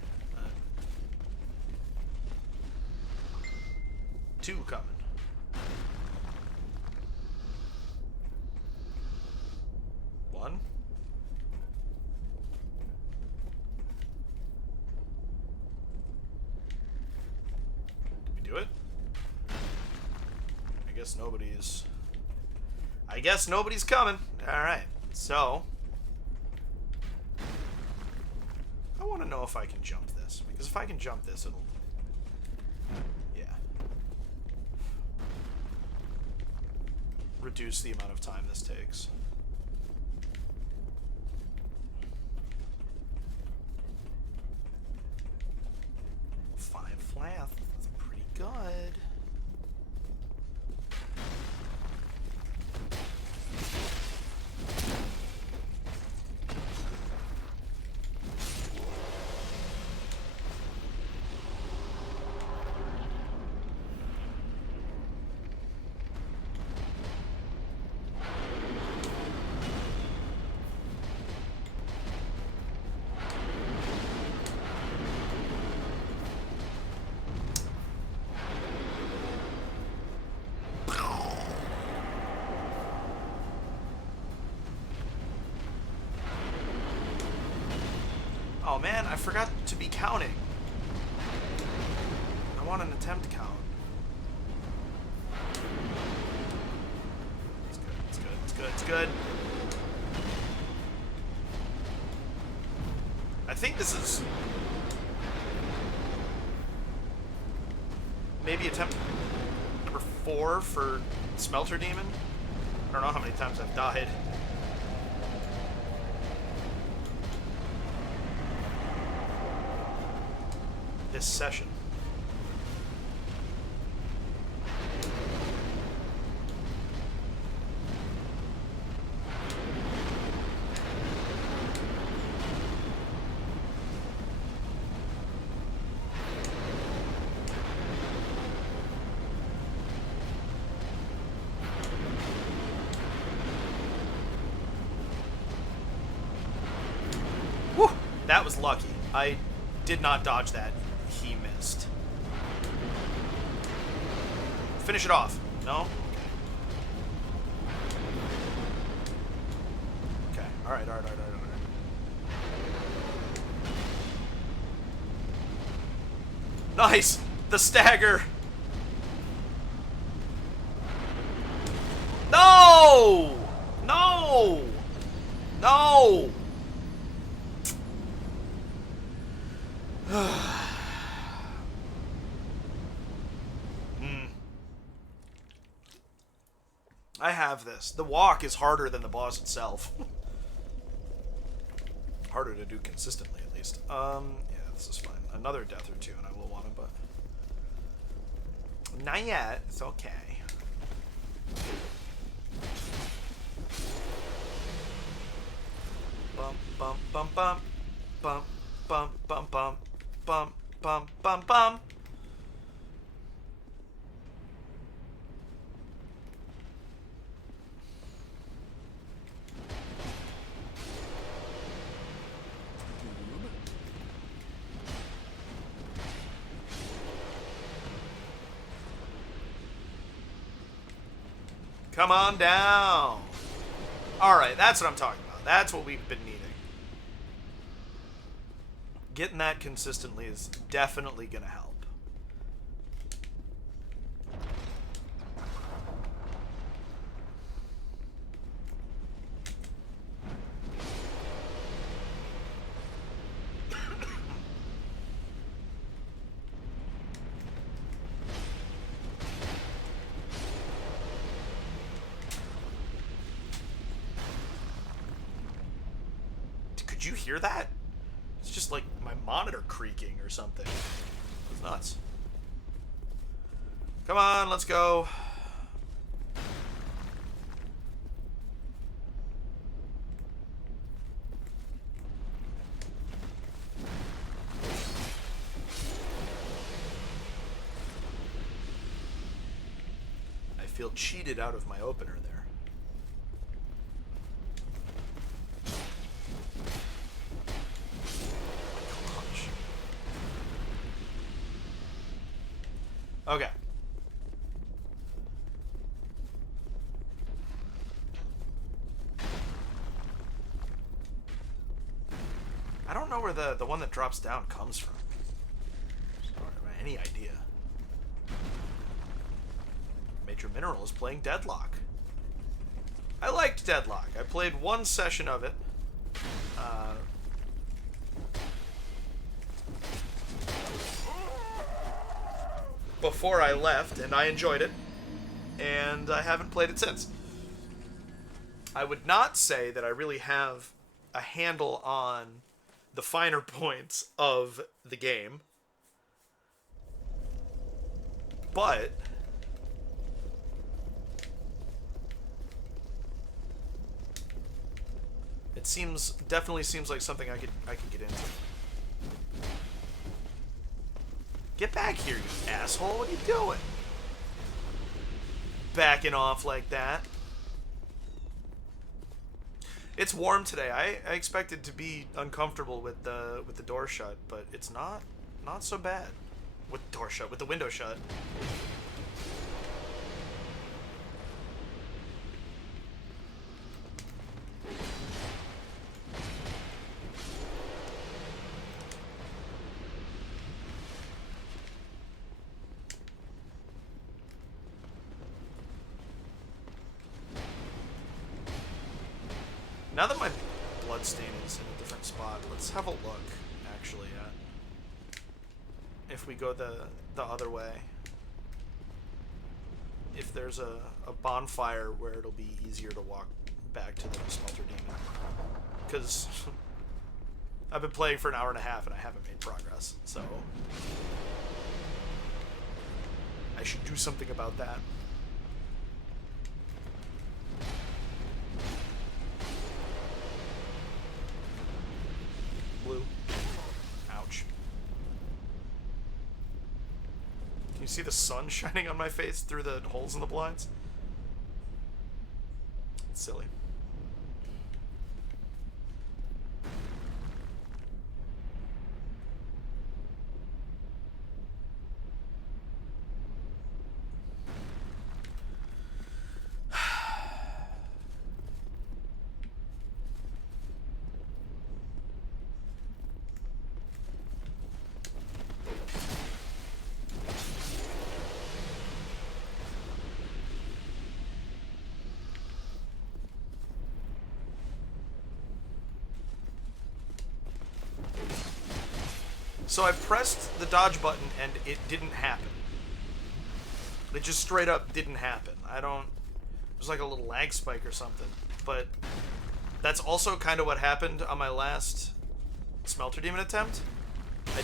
2 coming. One. Did we do it? I guess nobody's coming. Alright, so I want to know if I can jump this, because if I can jump this, it'll... Yeah. Reduce the amount of time this takes. Five flath. That's pretty good. Oh man, I forgot to be counting. I want an attempt count. It's good, it's good, it's good, it's good. I think this is maybe attempt number 4 for Smelter Demon. I don't know how many times I've died. This session. Whew, that was lucky. I did not dodge that. He missed. Finish it off. No? Okay. Alright, alright, alright, alright, alright. Nice! The stagger! No! No! No! I have this. The walk is harder than the boss itself. Harder to do consistently, at least. Yeah, this is fine. Another death or 2, and I will want it, but... Not yet. It's okay. Bump, bump, bump, bump. Bump, bump, bump, bump. Bump, bump, bump, bump. Come on down. Alright, that's what I'm talking about. That's what we've been needing. Getting that consistently is definitely going to help. Could you hear that? It's just like my monitor creaking or something. It's nuts. Come on, let's go. I feel cheated out of my opener there. Okay. the one that drops down comes from. I don't have any idea. Major Mineral is playing Deadlock. I liked Deadlock. I played one session of it. Before I left, and I enjoyed it. And I haven't played it since. I would not say that I really have a handle on the finer points of the game. But it definitely seems like something I could get into. Get back here, you asshole. What are you doing? Backing off like that. It's warm today. I expected to be uncomfortable with the door shut, but it's not so bad. With the door shut, with the window shut. Now that my bloodstain is in a different spot, let's have a look, actually, at if we go the other way. If there's a bonfire where it'll be easier to walk back to the Smelter Demon. Because I've been playing for an hour and a half and I haven't made progress, so I should do something about that. Blue. Ouch. Can you see the sun shining on my face through the holes in the blinds? It's silly. So I pressed the dodge button and it didn't happen. It just straight up didn't happen. It was like a little lag spike or something. But that's also kind of what happened on my last Smelter Demon attempt. I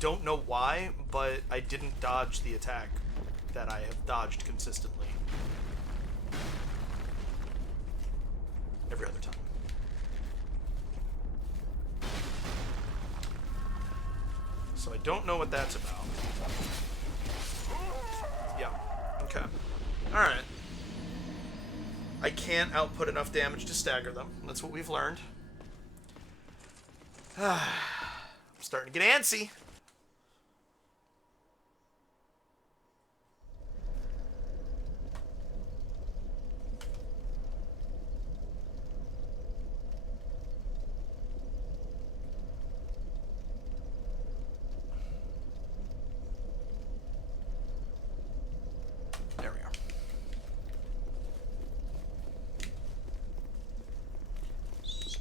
don't know why, but I didn't dodge the attack that I have dodged consistently every other time. So I don't know what that's about. Yeah. Okay. Alright. I can't output enough damage to stagger them. That's what we've learned. I'm starting to get antsy.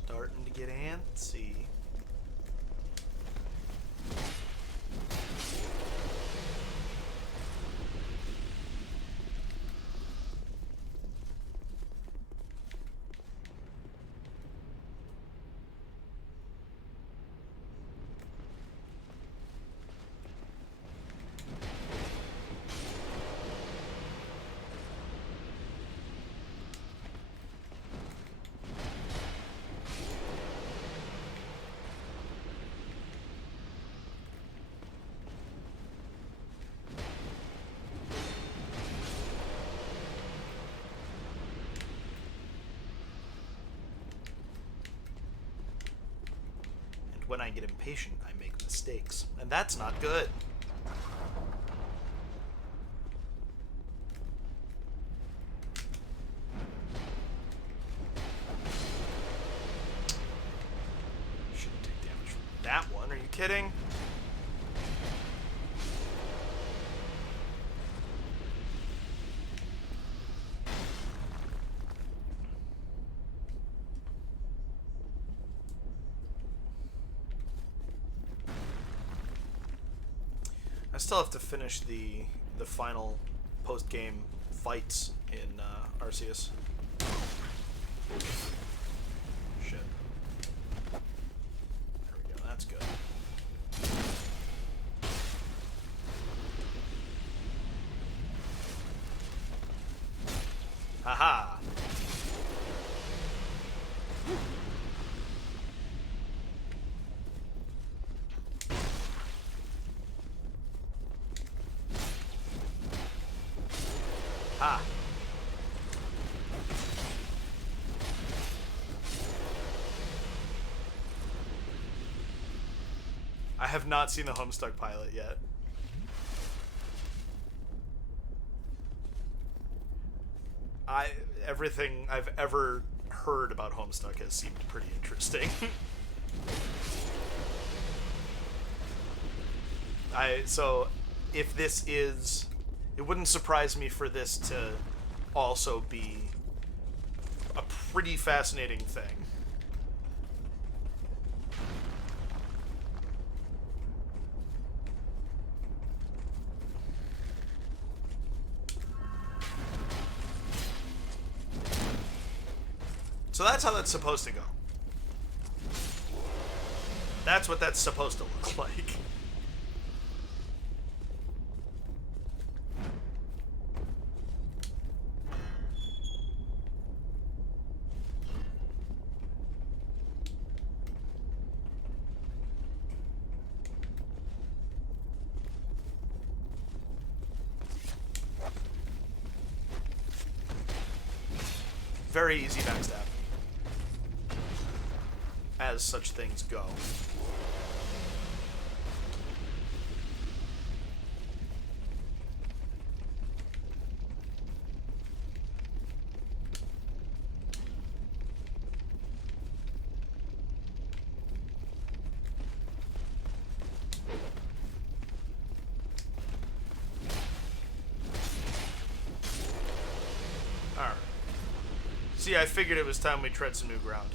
Starting to get antsy. When I get impatient, I make mistakes. And that's not good. Shouldn't take damage from kidding? I still have to finish the final post-game fights in Arceus. Shit. There we go, that's good. Haha! Ha! I have not seen the Homestuck pilot yet. Everything I've ever heard about Homestuck has seemed pretty interesting. So if this is, it wouldn't surprise me for this to also be a pretty fascinating thing. So that's how that's supposed to go. That's what that's supposed to look like. Very easy backstab. As such things go. Alright. See, I figured it was time we tread some new ground.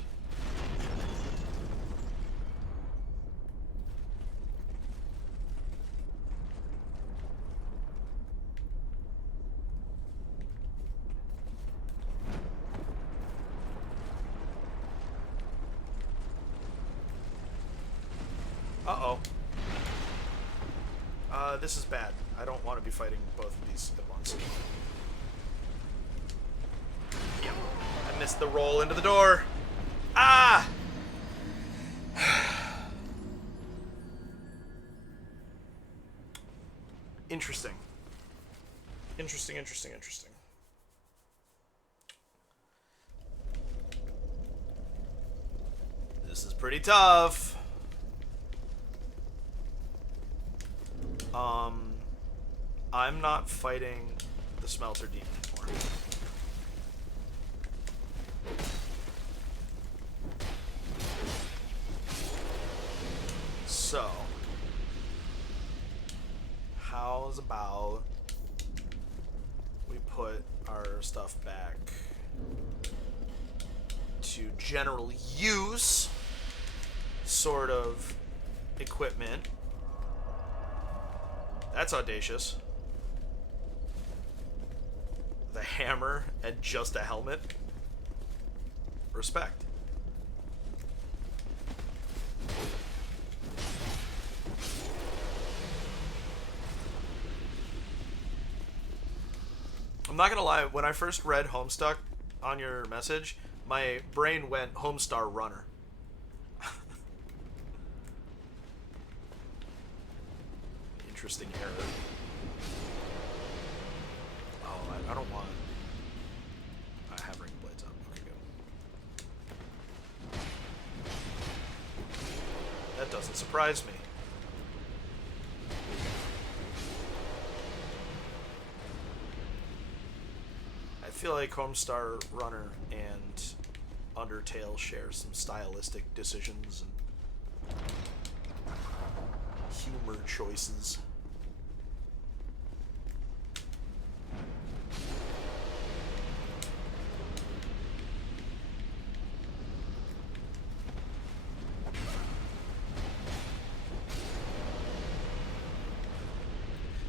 Uh-oh. This is bad. I don't want to be fighting both of these at once. Yep. I missed the roll into the door. Ah! Interesting. Interesting. This is pretty tough. I'm not fighting the Smelter Demon anymore. So, how's about we put our stuff back to general use sort of equipment. That's audacious. The hammer and just a helmet. Respect. I'm not gonna lie, when I first read Homestuck on your message, my brain went Homestar Runner. Interesting error. Oh, I don't want... I have ring blades up. Okay, good. That doesn't surprise me. I feel like Homestar Runner and Undertale share some stylistic decisions and armor choices.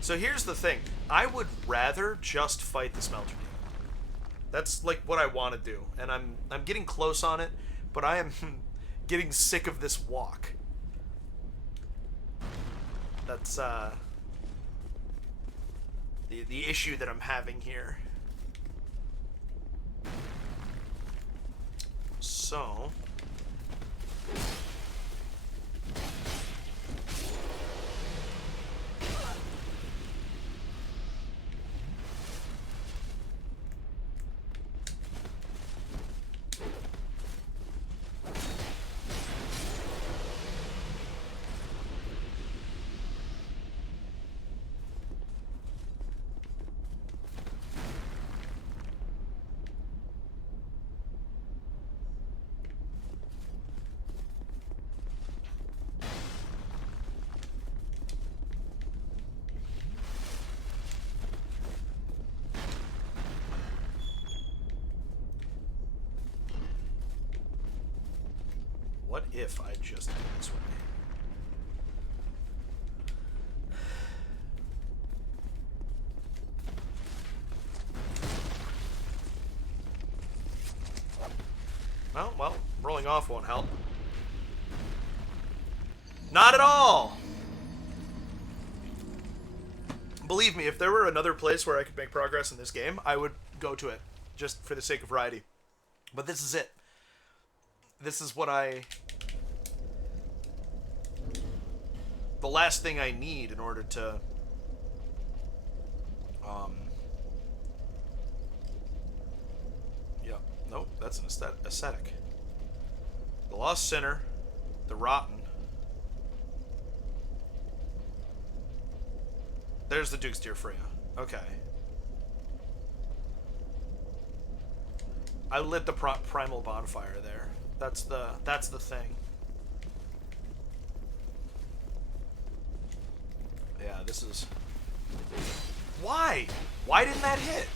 So here's the thing. I would rather just fight the smelter demon. That's like what I want to do, and I'm getting close on it, but I am getting sick of this walk. That's the issue that I'm having here. So what if I just go this way? Well, rolling off won't help. Not at all! Believe me, if there were another place where I could make progress in this game, I would go to it, just for the sake of variety. But this is it. This is what the last thing I need in order to yeah, nope, that's an ascetic. The Lost Sinner, the Rotten. There's the Duke's Dear Freya. Okay. I lit the primal bonfire there. That's the thing. Yeah, this is... Why? Why didn't that hit?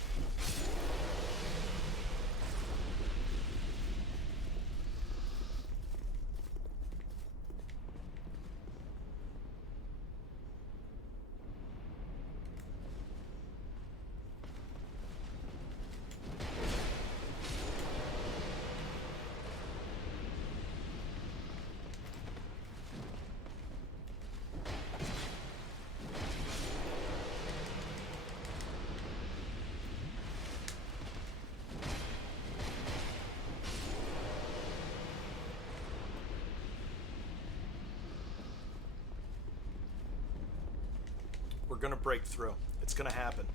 We're gonna break through. It's gonna happen.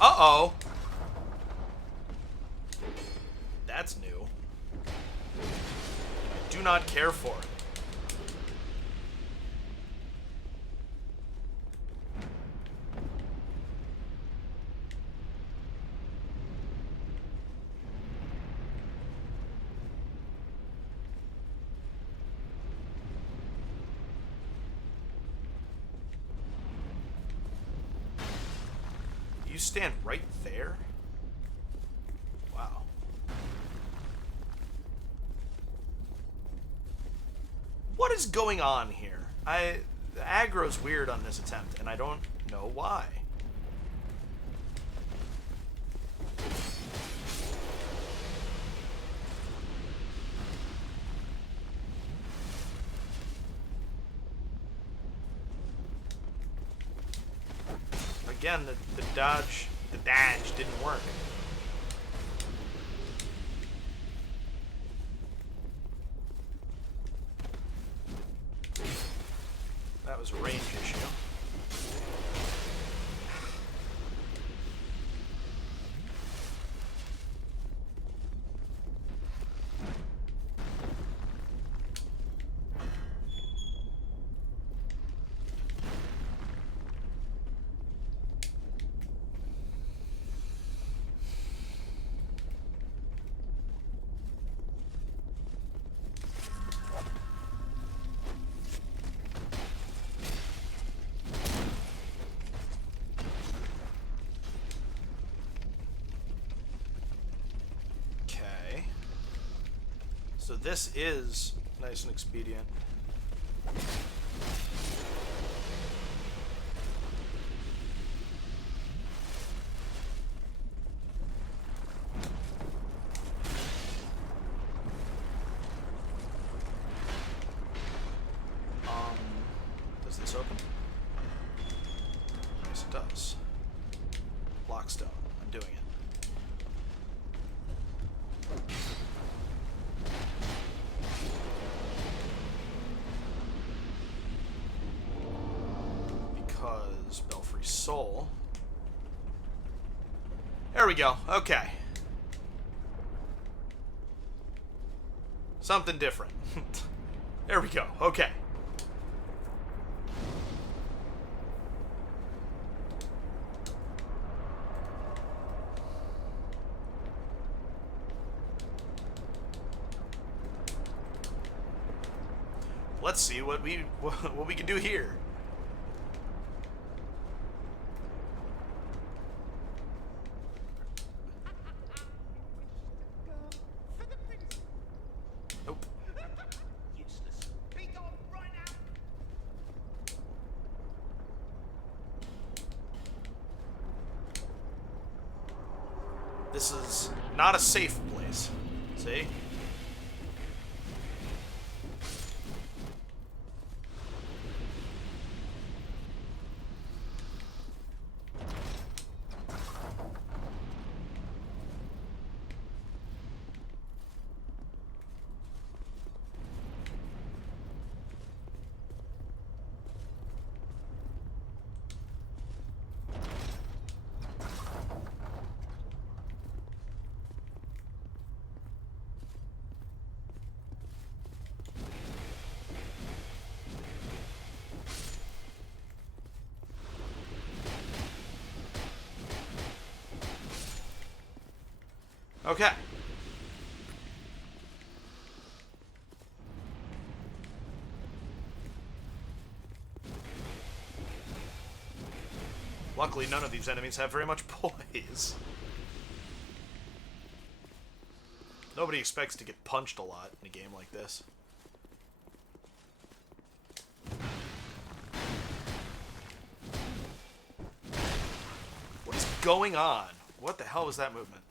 Uh-oh! That's new. I do not care for it. You stand right there? Wow. What is going on here? The aggro's weird on this attempt, and I don't know why. Again, the dodge didn't work. That was a range issue. this is nice and expedient. Does this open? Yes, it does. Blockstone. I'm doing it. Because Belfry Soul. There we go. Okay. Something different. There we go. Okay. Let's see what we can do here. Nope. Useless. Be gone right now. This is not a safe place. See? Okay. Luckily, none of these enemies have very much poise. Nobody expects to get punched a lot in a game like this. What is going on? What the hell was that movement?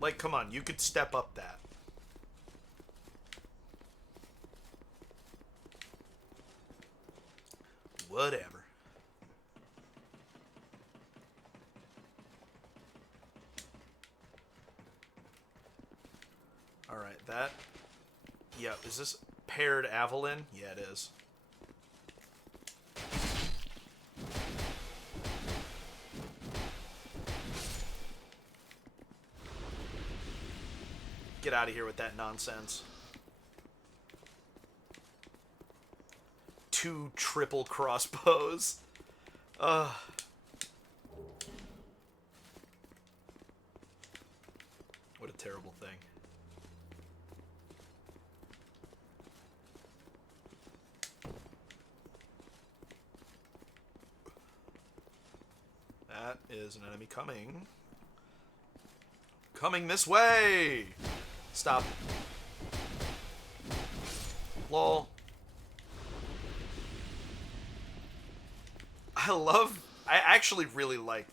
Like, come on, you could step up that. Whatever. Alright, that... Yeah, is this paired Avalyn? Yeah, it is. Get out of here with that nonsense. 2 triple crossbows. Ugh. What a terrible thing. That is an enemy coming. Coming this way! Stop. Lol. I actually really like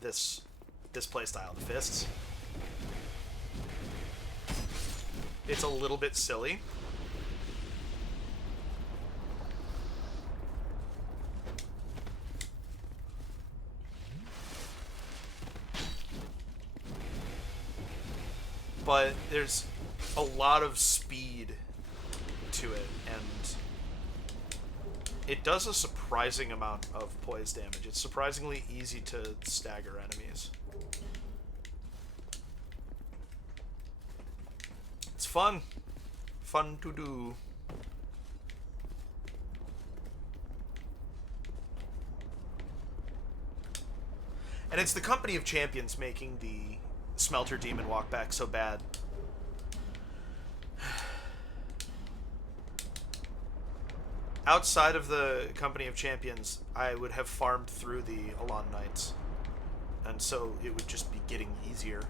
this playstyle, the fists. it's a little bit silly. But there's a lot of speed to it, and it does a surprising amount of poise damage. It's surprisingly easy to stagger enemies. It's fun. Fun to do. And it's the Company of Champions making the Smelter Demon Walkback so bad. Outside of the Company of Champions, I would have farmed through the Alon Knights. And so it would just be getting easier.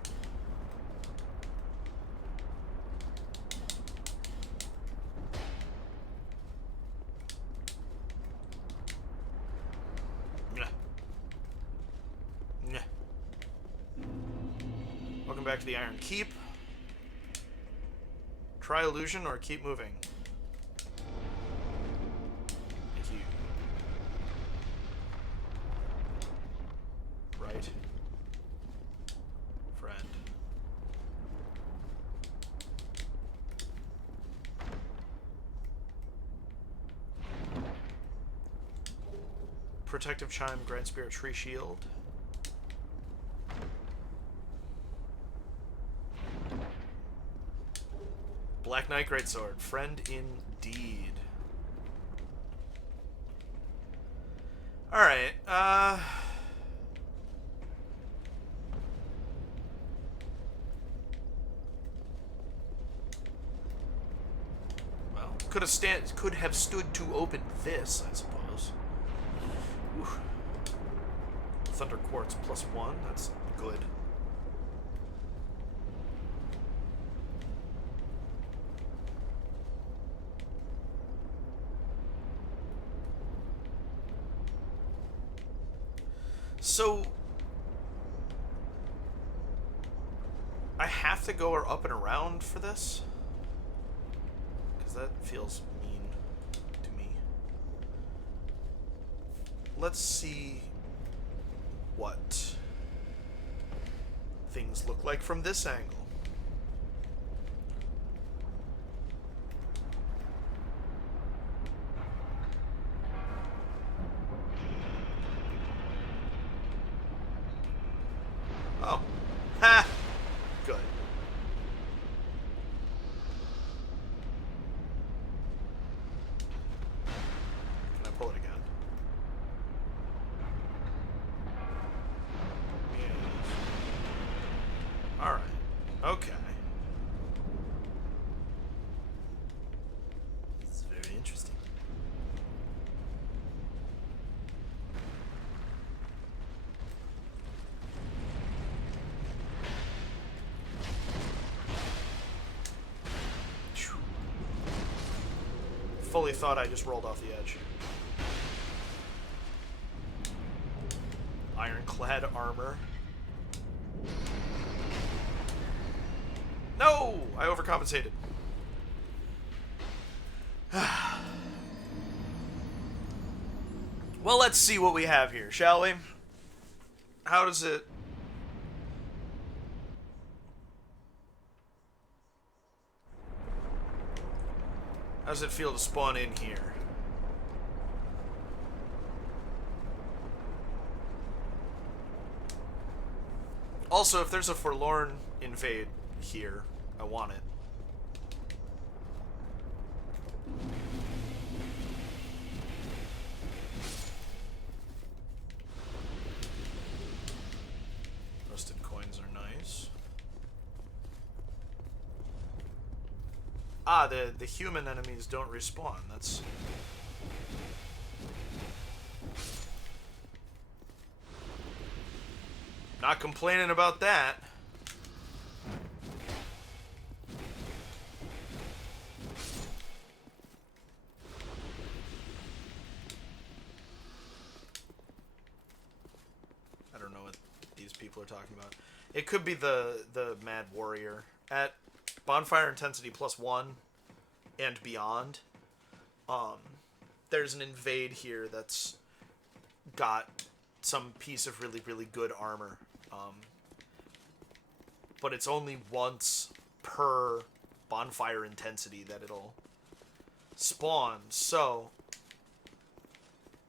Welcome back to the Iron Keep. Try illusion or keep moving. Thank you. Right. Friend. Protective Chime, Grand Spirit Tree Shield. Black Knight Greatsword. Friend indeed. Alright, well, could have stood to open this, I suppose. Whew. Thunder Quartz +1, that's good. So, I have to go up and around for this? Because that feels mean to me. Let's see what things look like from this angle. Oh. Ha! Good. Can I pull it again? Yes. Alright. Okay. This is very interesting. Fully thought I just rolled off the edge. Ironclad armor. No! I overcompensated. Well, let's see what we have here, shall we? How does it... How does it feel to spawn in here? Also, if there's a Forlorn invade here, I want it. Rusted coins are nice. Ah, the human enemies don't respawn. That's... Not complaining about that. I don't know what these people are talking about. It could be the Mad Warrior. At bonfire intensity +1 and beyond. There's an invade here that's got some piece of really, really good armor. But it's only once per bonfire intensity that it'll spawn. So,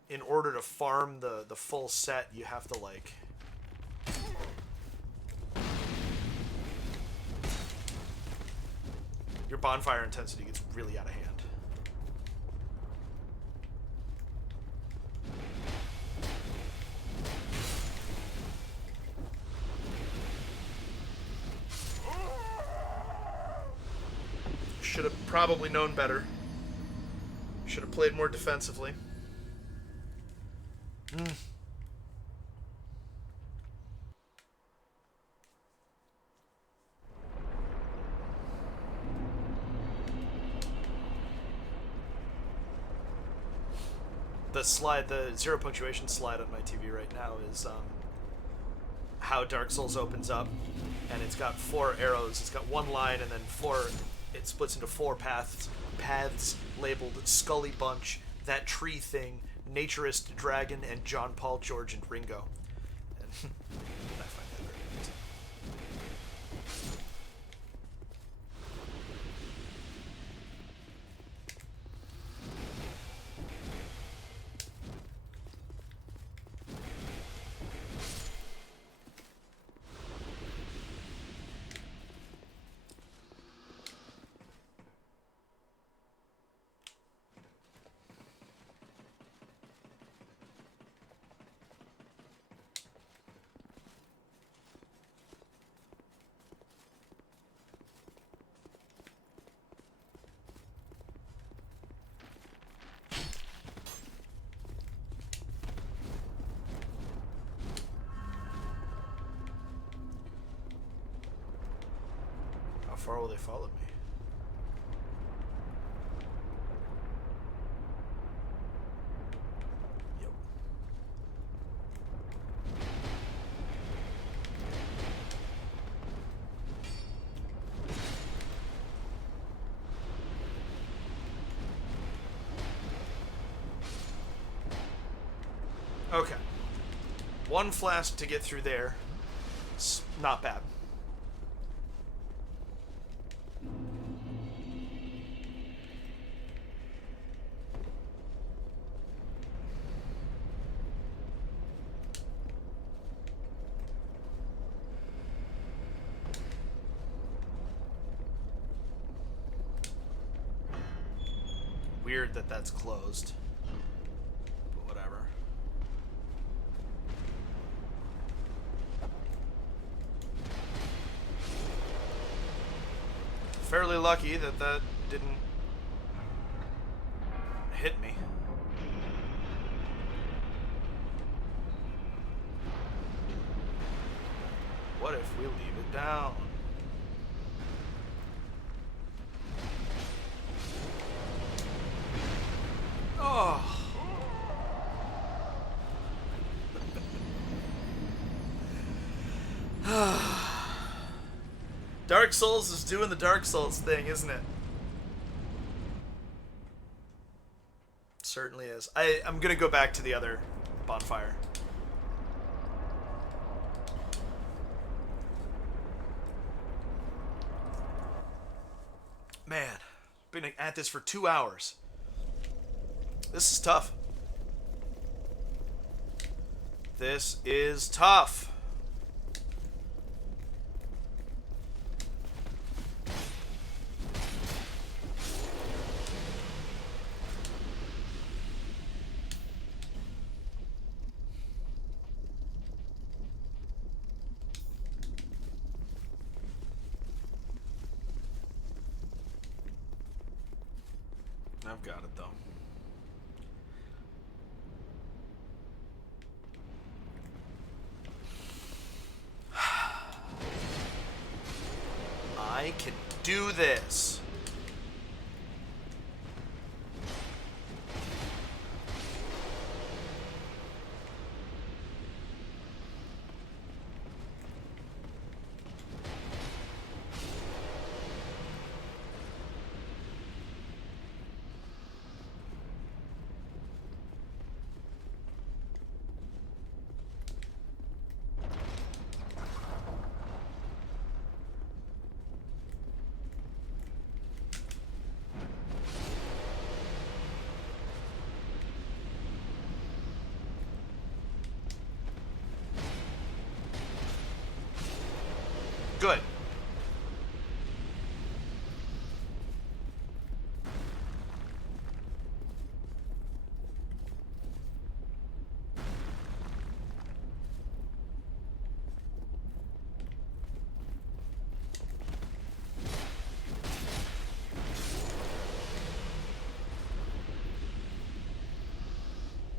in order to farm the full set, you have to, like... Your bonfire intensity gets really out of hand. Should have probably known better. Should have played more defensively. The slide, the zero punctuation slide on my TV right now is how Dark Souls opens up, and it's got 4 arrows. It's got one line and then 4. It splits into 4 paths labeled Scully Bunch, That Tree Thing, Naturist Dragon, and John Paul, George, and Ringo. And I find that very amusing. How far will they follow me? Yep. Okay. 1 flask to get through there. It's not bad. Weird that that's closed, but whatever. Fairly lucky that that didn't hit me. What if we leave it down? Oh. Dark Souls is doing the Dark Souls thing, isn't it? Certainly is. I'm gonna go back to the other bonfire. Man, been at this for 2 hours. This is tough. This is tough. I've got it though. I can do this. Good.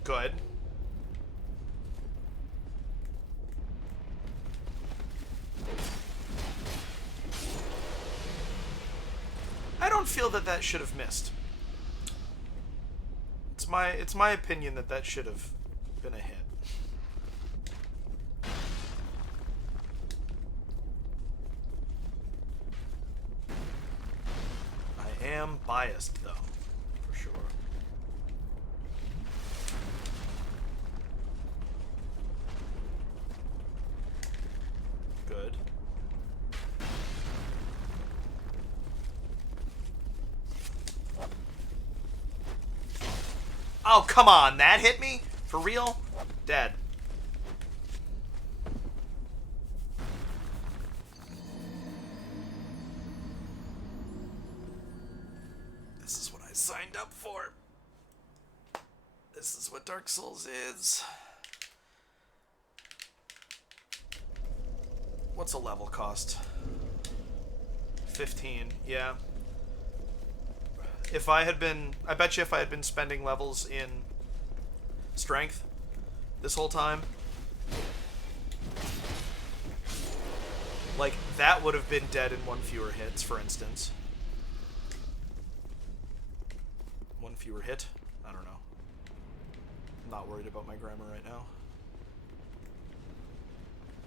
Good. I don't feel that that should have missed. It's my opinion that that should have been a hit. I am biased though, for sure. Good. Oh, come on. That hit me? For real? Dead. This is what I signed up for. This is what Dark Souls is. What's a level cost? 15, yeah. If I had been... I bet you if I had been spending levels in strength this whole time, like, that would have been dead in one fewer hits, for instance. One fewer hit? I don't know. I'm not worried about my grammar right now.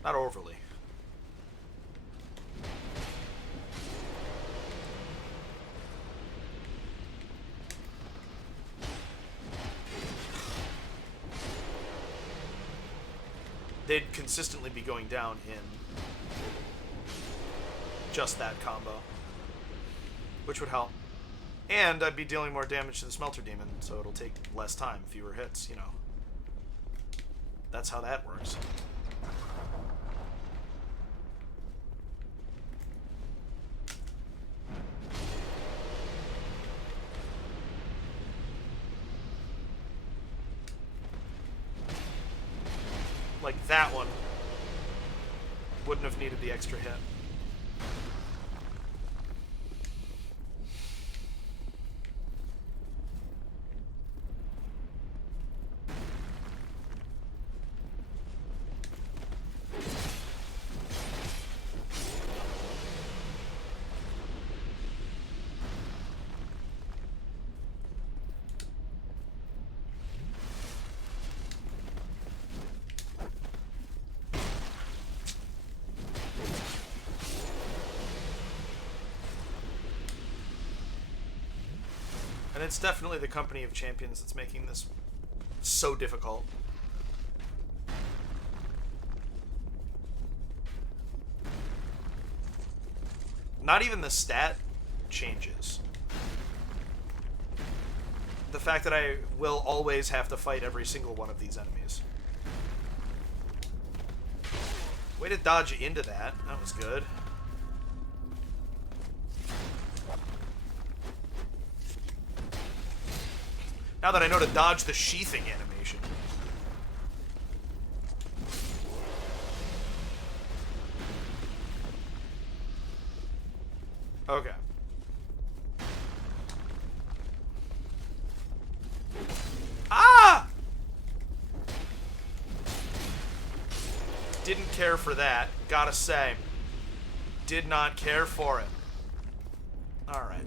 Not overly. They'd consistently be going down in just that combo, which would help. And I'd be dealing more damage to the Smelter Demon, so it'll take less time, fewer hits, you know. That's how that works. Like that one wouldn't have needed the extra hit. And it's definitely the company of champions that's making this so difficult. Not even the stat changes. The fact that I will always have to fight every single one of these enemies. Way to dodge into that. That was good. Now that I know to dodge the sheathing animation. Okay. Ah! Didn't care for that, gotta say. Did not care for it. Alright,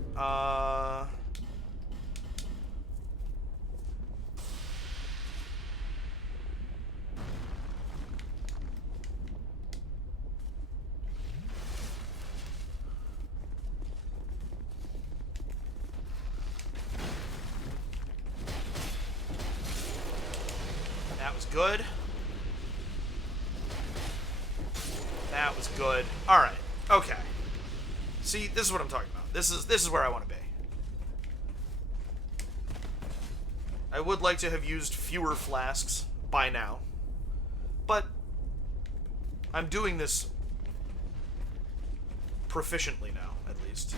that was good. That was good. Alright, okay. See, this is what I'm talking about. This is where I want to be. I would like to have used fewer flasks by now. But I'm doing this proficiently now, at least.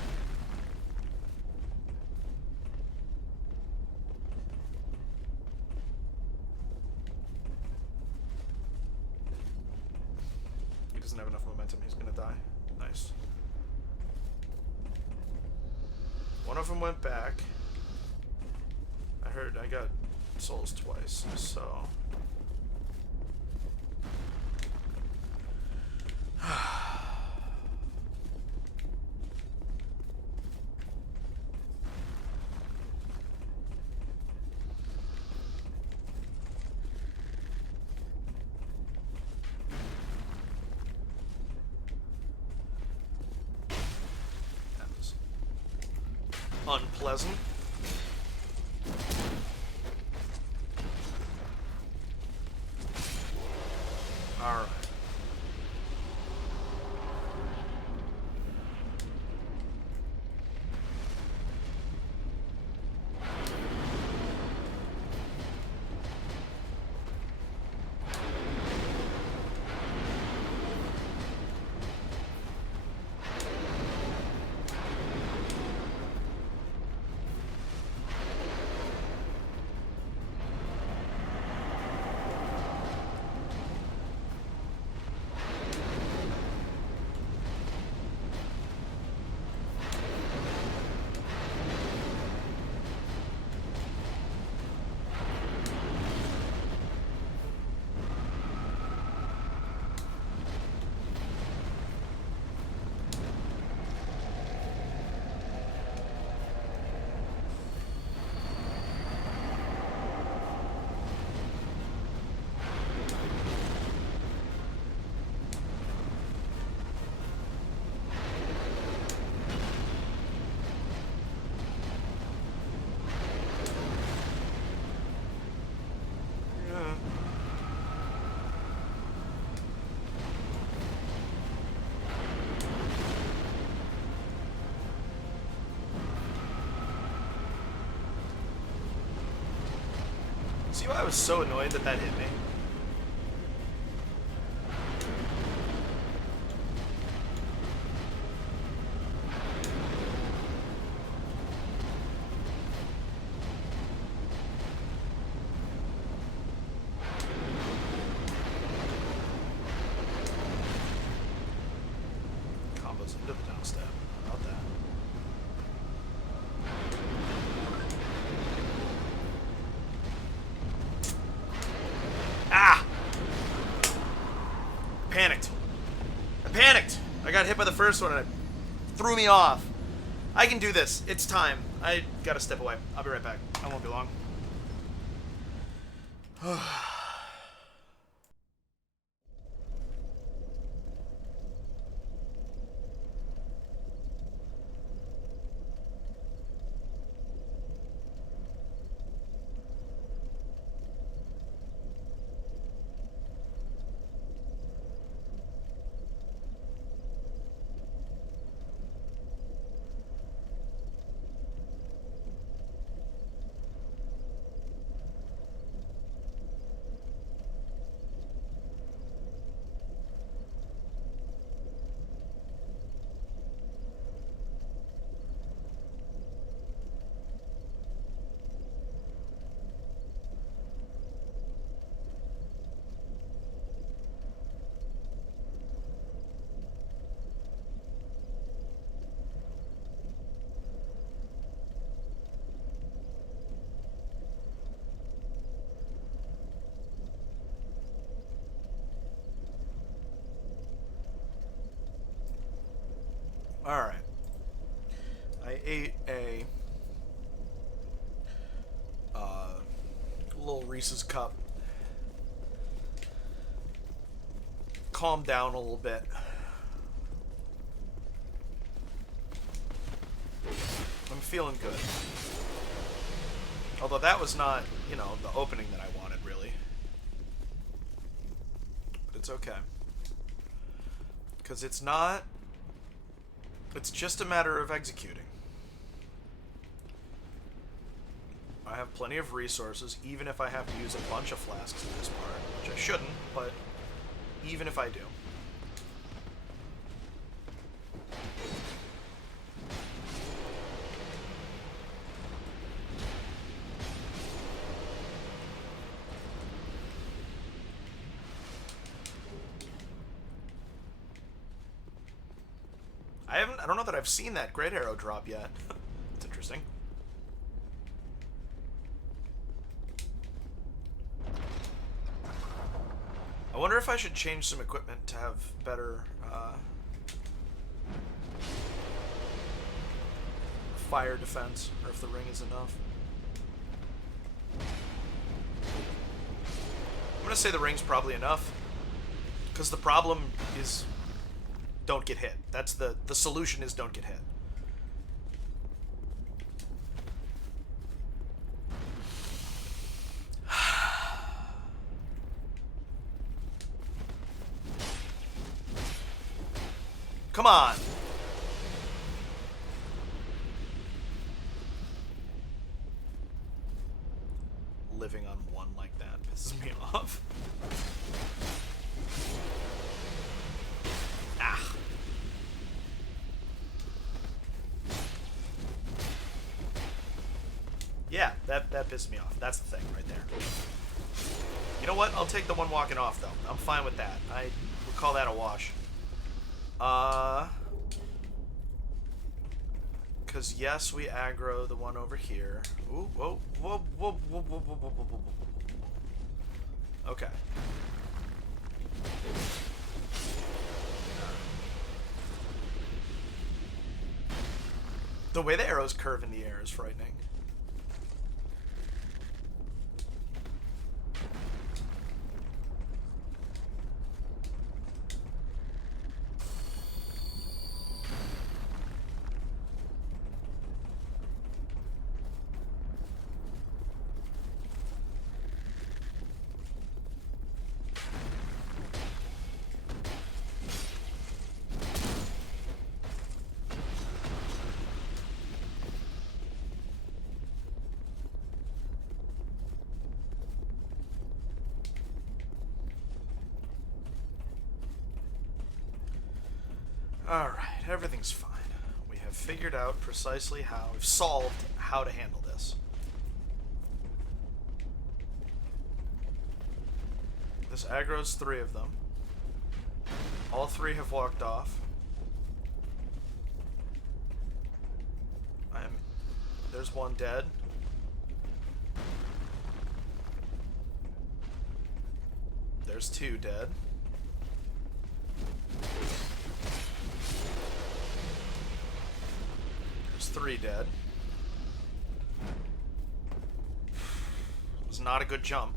He doesn't have enough momentum. He's gonna die. Nice. One of them went back. I heard I got souls twice, so... That was unpleasant. Alright. See why I was so annoyed that that hit me? Combos into the down stab. How about that? Ah! Panicked. I panicked. I got hit by the first one and it threw me off. I can do this. It's time. I gotta step away. I'll be right back. I won't be long. Alright. I ate a little Reese's cup. Calmed down a little bit. I'm feeling good. Although that was not, you know, the opening that I wanted, really. But it's okay. Because it's not... It's just a matter of executing. I have plenty of resources, even if I have to use a bunch of flasks in this part, which I shouldn't, but even if I do. I don't know that I've seen that great arrow drop yet. It's interesting. I wonder if I should change some equipment to have better fire defense, or if the ring is enough. I'm gonna say the ring's probably enough, because the problem is don't get hit. That's the solution is don't get hit. Come on. Living on one like that pisses me off. Ah. Yeah, that pissed me off. That's the thing right there. You know what? I'll take the one walking off, though. I'm fine with that. I would call that a wash. Because yes, we aggro the one over here. Ooh, whoa, whoa, whoa, whoa, whoa, whoa, whoa, whoa, whoa. Okay. The way the arrows curve in the air is frightening. Alright, everything's fine. We have figured out precisely how, we've solved how to handle this. This aggro's 3 of them. All 3 have walked off. There's one dead. There's 2 dead. There's 3 dead. It was not a good jump.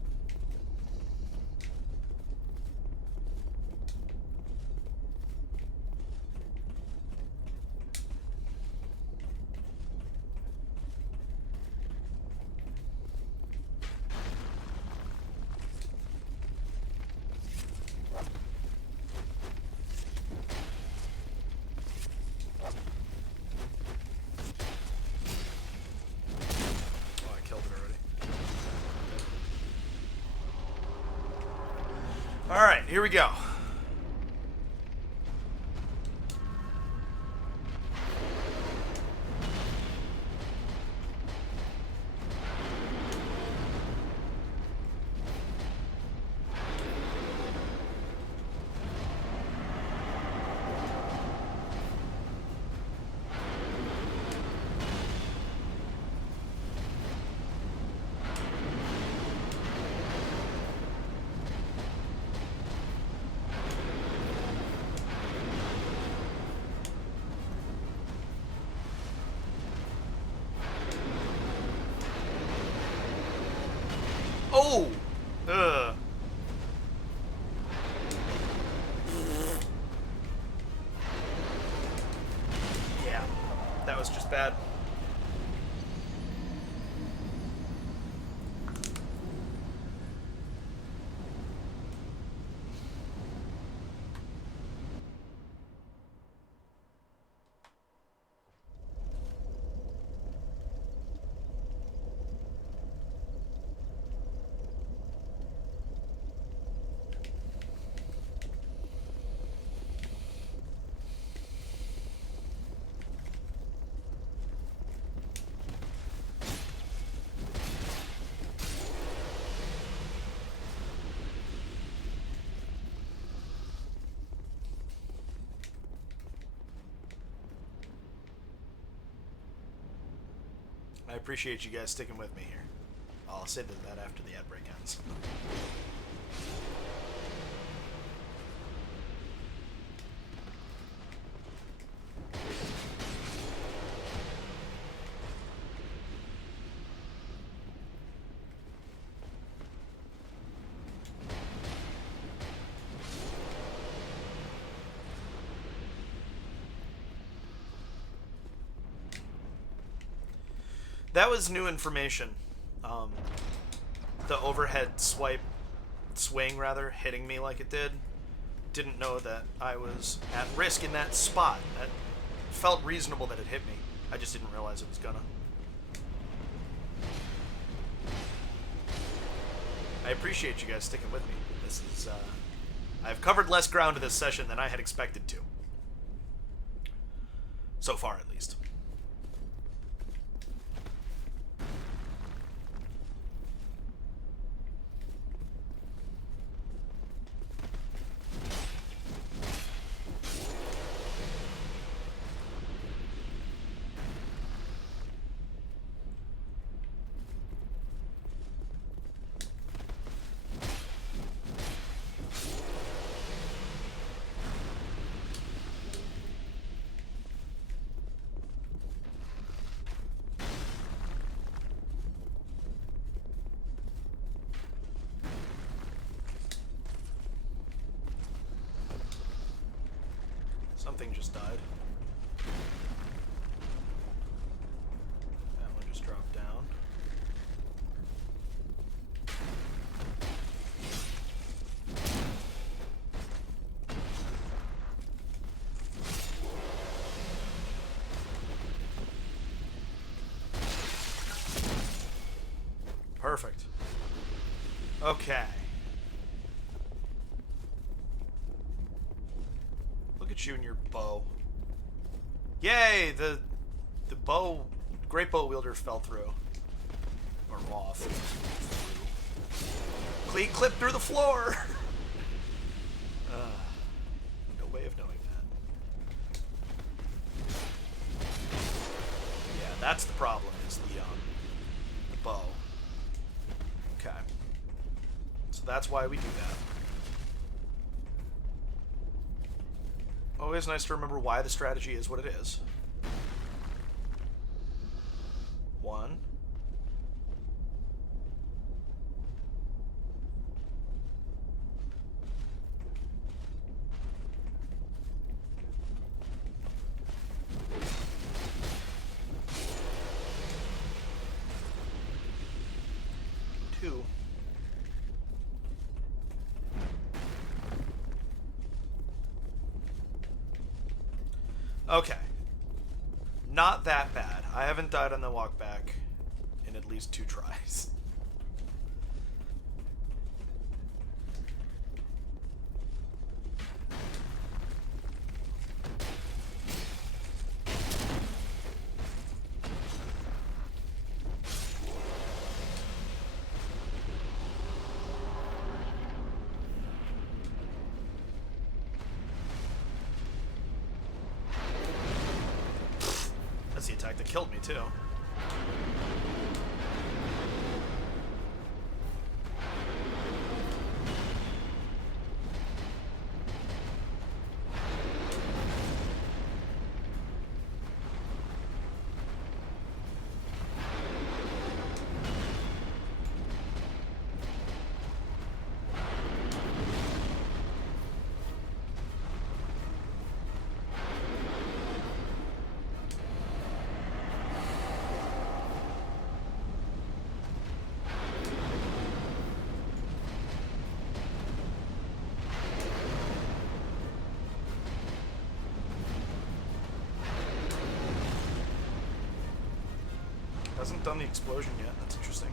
Alright, here we go. Oh! Ugh. Yeah, that was just bad. I appreciate you guys sticking with me here. I'll say that after the ad break ends. That was new information. The overhead swing rather, hitting me like it did. Didn't know that I was at risk in that spot. That felt reasonable that it hit me. I just didn't realize it was gonna. I appreciate you guys sticking with me. This is, I've covered less ground this session than I had expected to. So far, at least. Something just died. That one just dropped down. Perfect. Okay. Look at you and your bow. Yay! The bow, great bow wielder fell through. Or off. Cleat clipped through the floor! No way of knowing that. Yeah, that's the problem, is the bow. Okay. So that's why we do that. Always nice to remember why the strategy is what it is. 1. Two. Okay. Not that bad. I haven't died on the walk back in at least 2 tries. That's the attack that killed me, too. Hasn't done the explosion yet. That's interesting.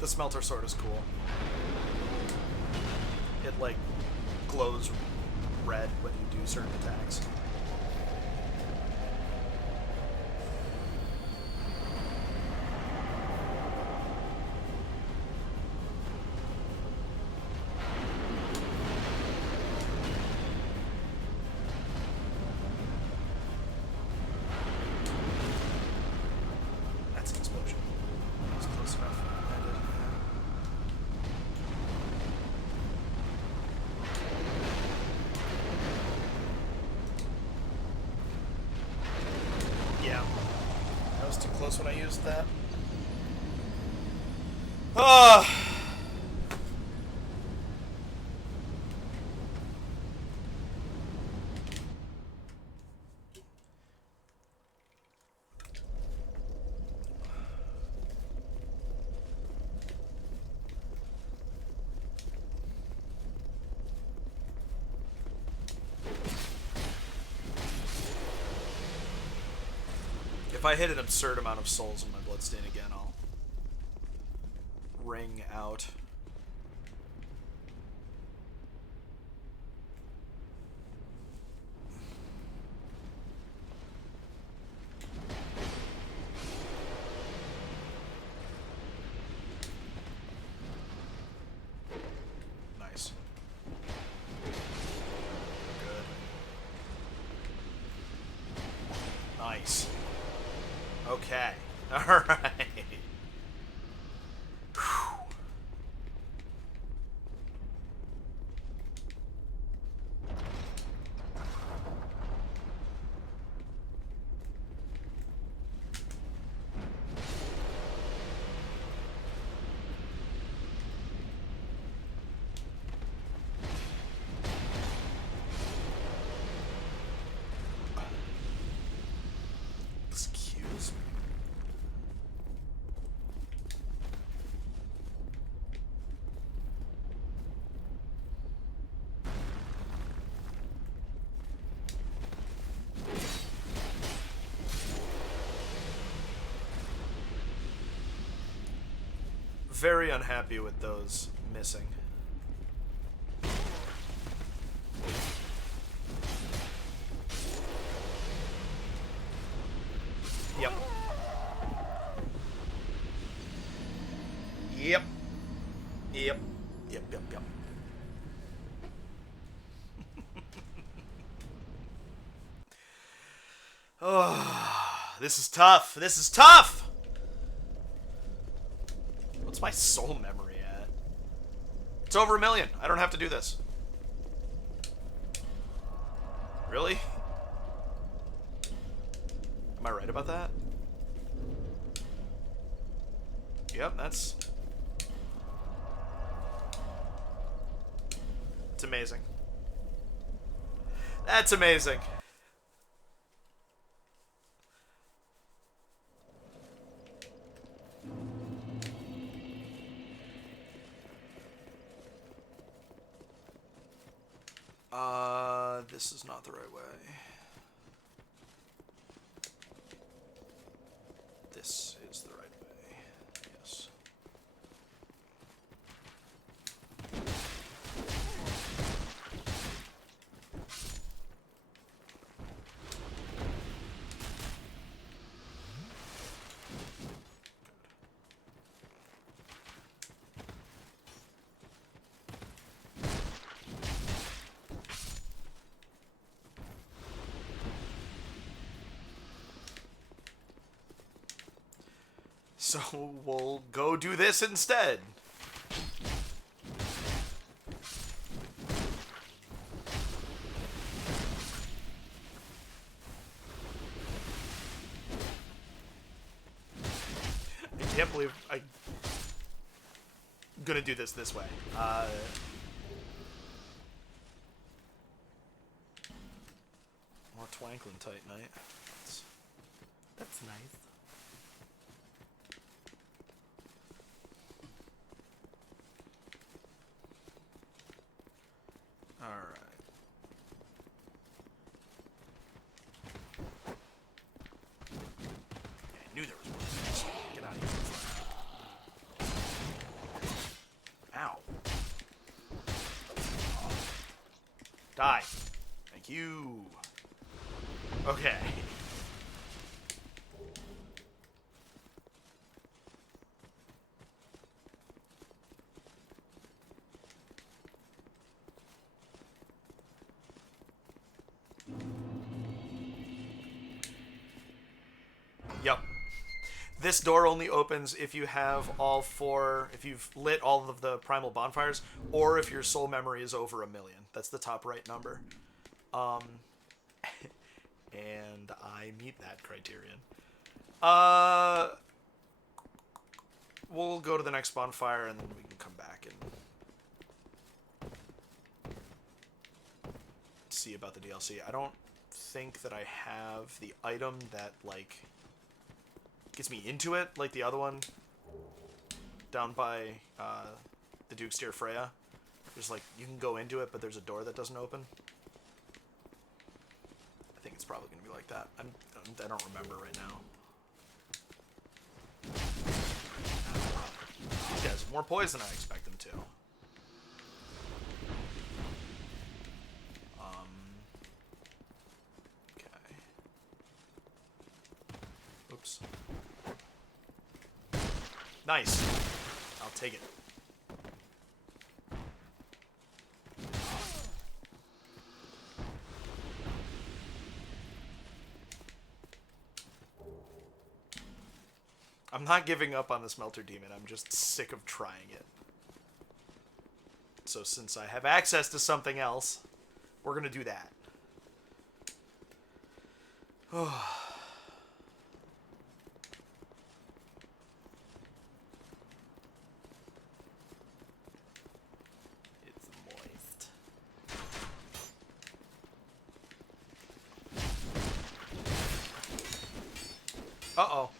The smelter sword is cool. It, like, glows red when you do certain attacks. was too close when I used that. Ah. If I hit an absurd amount of souls in my bloodstain again, I'll ring out. Nice. Good. Nice. Okay. Alright. Excuse me. Very unhappy with those missing. Yep. Yep. Yep. Yep, yep, yep. Oh, this is tough. This is tough! What's my soul memory at? It's over 1 million. I don't have to do this. Really? Am I right about that? Yep, that's... It's amazing. That's amazing. This is not the right way. This is the right way. Yes. So we'll go do this instead. I can't believe I'm gonna do this way. More twinkling tight night. That's nice. Alright. I knew there was one. Get out of here. Ow. Die. Thank you. Okay. Yep. This door only opens if you have all four, if you've lit all of the primal bonfires, or if your soul memory is over 1 million. That's the top right number. And I meet that criterion. Uh, we'll go to the next bonfire and then we can come back and see about the DLC. I don't think that I have the item that, like, gets me into it, like the other one down by the Duke's Dear Freya. There's, like, you can go into it, but there's a door that doesn't open. I think it's probably going to be like that. I don't remember right now. These guys have more poison than I expect them to. Okay. Oops. Nice. I'll take it. I'm not giving up on the Smelter Demon. I'm just sick of trying it. So since I have access to something else, we're going to do that. It's moist. Uh-oh.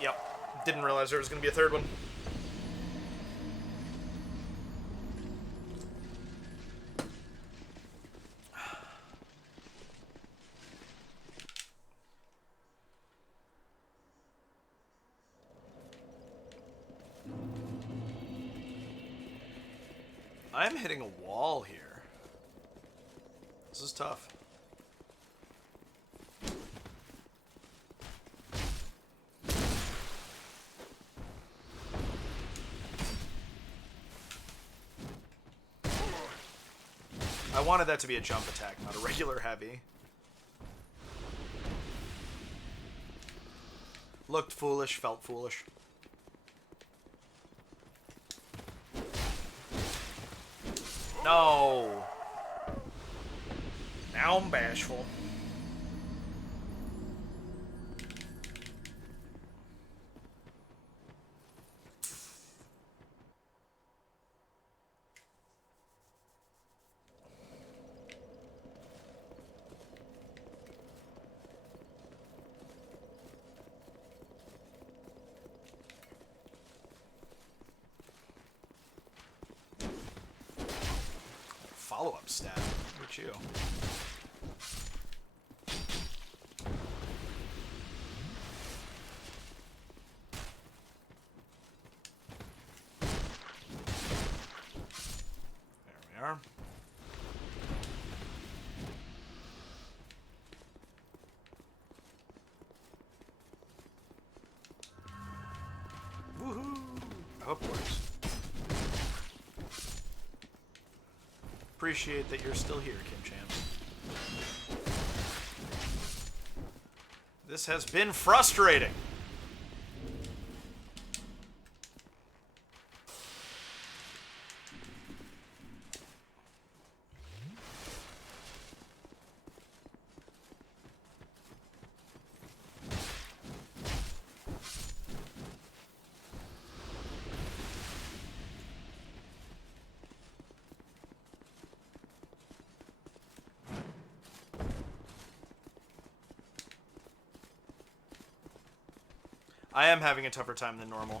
Yep. Didn't realize there was going to be a third one. I'm hitting a wall here. This is tough. I wanted that to be a jump attack, not a regular heavy. Looked foolish, felt foolish. No! Now I'm bashful. Follow-up stat. Look at you. There we are. Woohoo! I hope it works. Appreciate that you're still here, Kim Champ. This has been frustrating. I am having a tougher time than normal.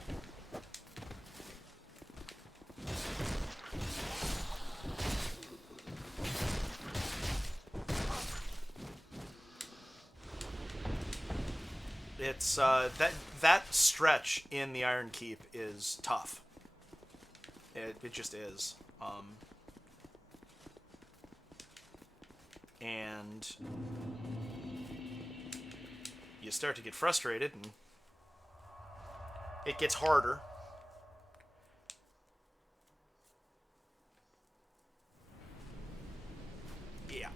It's that stretch in the Iron Keep is tough. It just is. And you start to get frustrated and it gets harder. Yeah.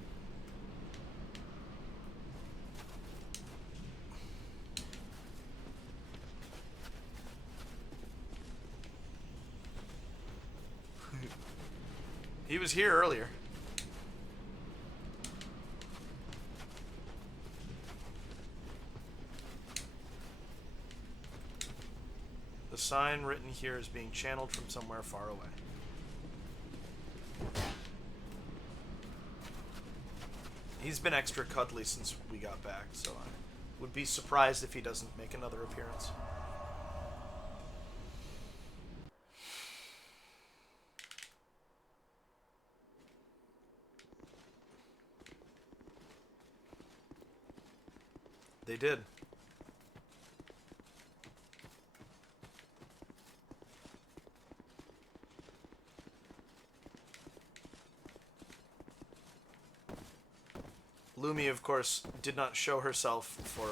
He was here earlier. The sign written here is being channeled from somewhere far away. He's been extra cuddly since we got back, so I would be surprised if he doesn't make another appearance. They did. Lumi, of course, did not show herself for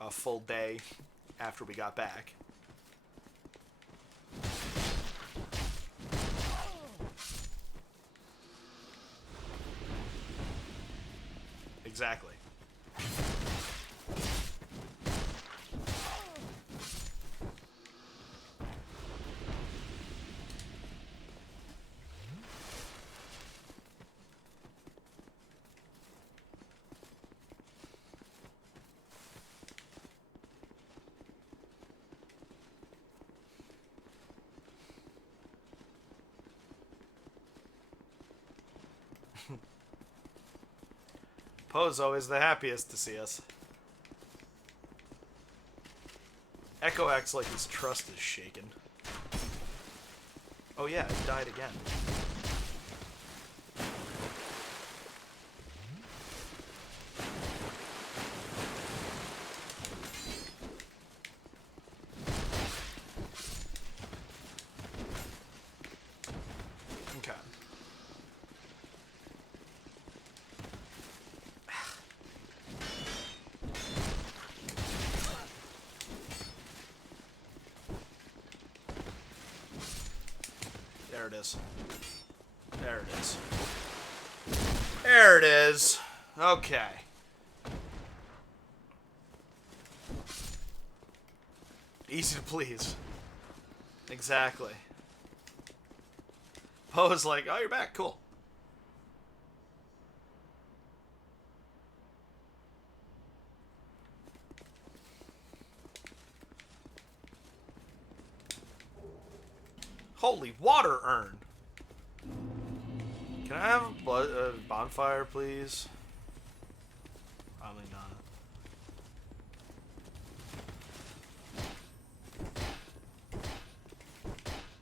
a full day after we got back. Exactly. Poe's always the happiest to see us. Echo acts like his trust is shaken. Oh yeah, it died again. Okay. There it is. There it is. There it is. Okay. Easy to please. Exactly. Poe's like, oh, you're back. Cool. Holy water urn. Can I have a bonfire, please? Probably not.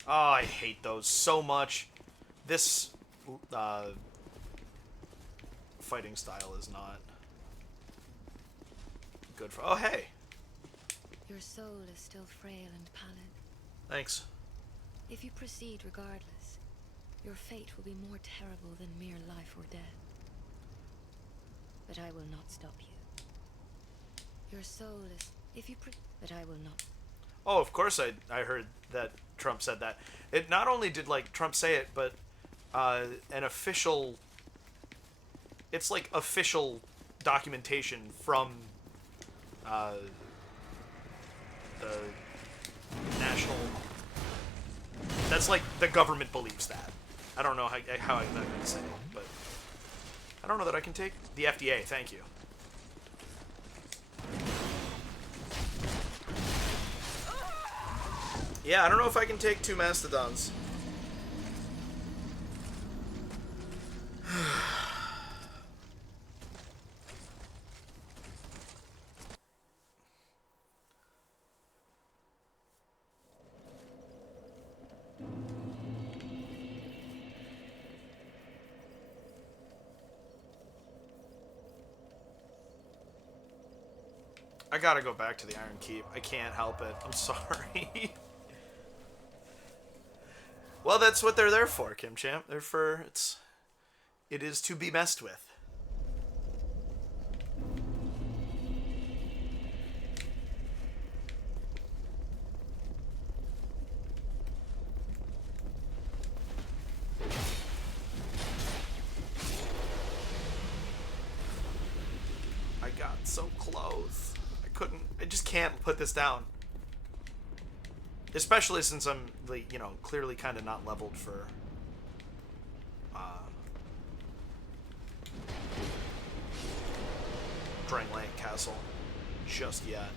Oh, I hate those so much. This fighting style is not good for... Oh, hey. Your soul is still frail and pallid. Thanks. If you proceed regardless, your fate will be more terrible than mere life or death. But I will not stop you. Your soul is... But I will not... Oh, of course I heard that Trump said that. It not only did, like, Trump say it, but an official... It's, like, official documentation from the national... That's, like, the government believes that. I don't know how I'm going to say it, but... I don't know that I can take... The FDA, thank you. Yeah, I don't know if I can take 2 mastodons. I gotta go back to the Iron Keep. I can't help it. I'm sorry. Well, that's what they're there for, Kim Champ. They're for... It is to be messed with. I got so close. I just can't put this down. Especially since I'm, like, you know, clearly kind of not leveled for Drangleic Castle just yet.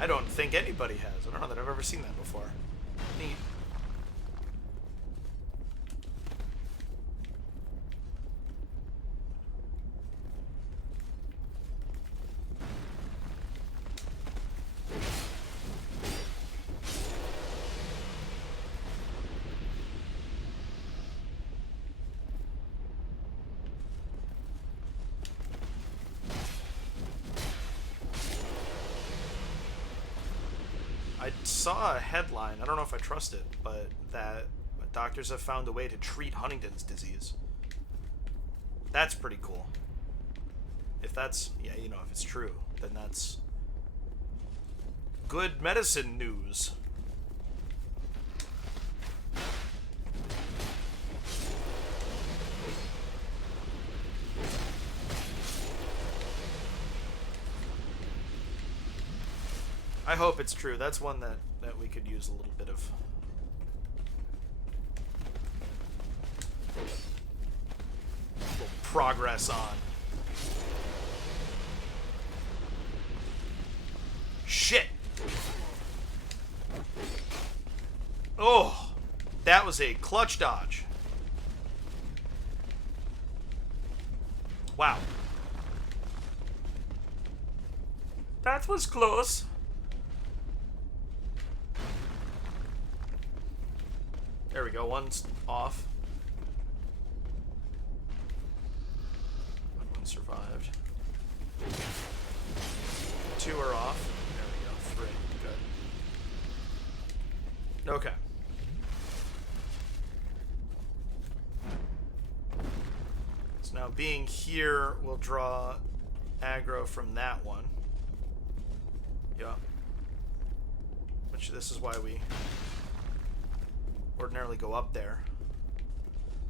I don't think anybody has. I don't know that I've ever seen that before. Neat. I saw a headline, I don't know if I trust it, but that doctors have found a way to treat Huntington's disease. That's pretty cool. If that's, yeah, you know, if it's true, then that's good medicine news. I hope it's true. That's one that we could use a little bit of little progress on. Shit! Oh! That was a clutch dodge. Wow. That was close. There we go, one's off. One survived. Two are off. There we go, three. Good. Okay. So now being here, we'll draw aggro from that one. Yeah. Which this is why we ordinarily go up there.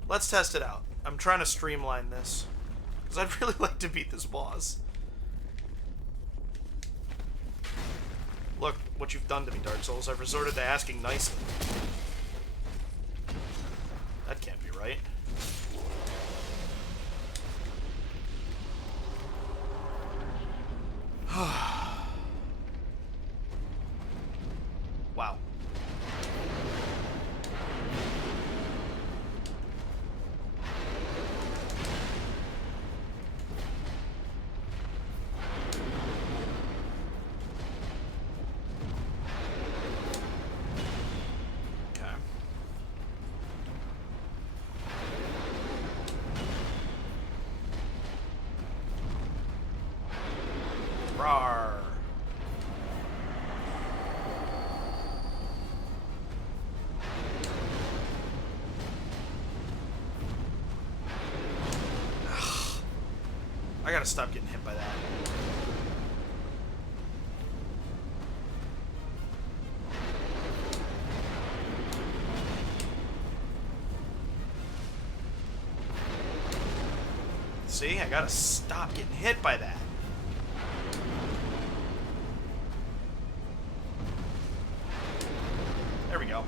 Let's test it out. I'm trying to streamline this because I'd really like to beat this boss. Look what you've done to me, Dark Souls. I've resorted to asking nicely. That can't be right. Wow. Rawr. I gotta stop getting hit by that. See, I gotta stop getting hit by that. There we go.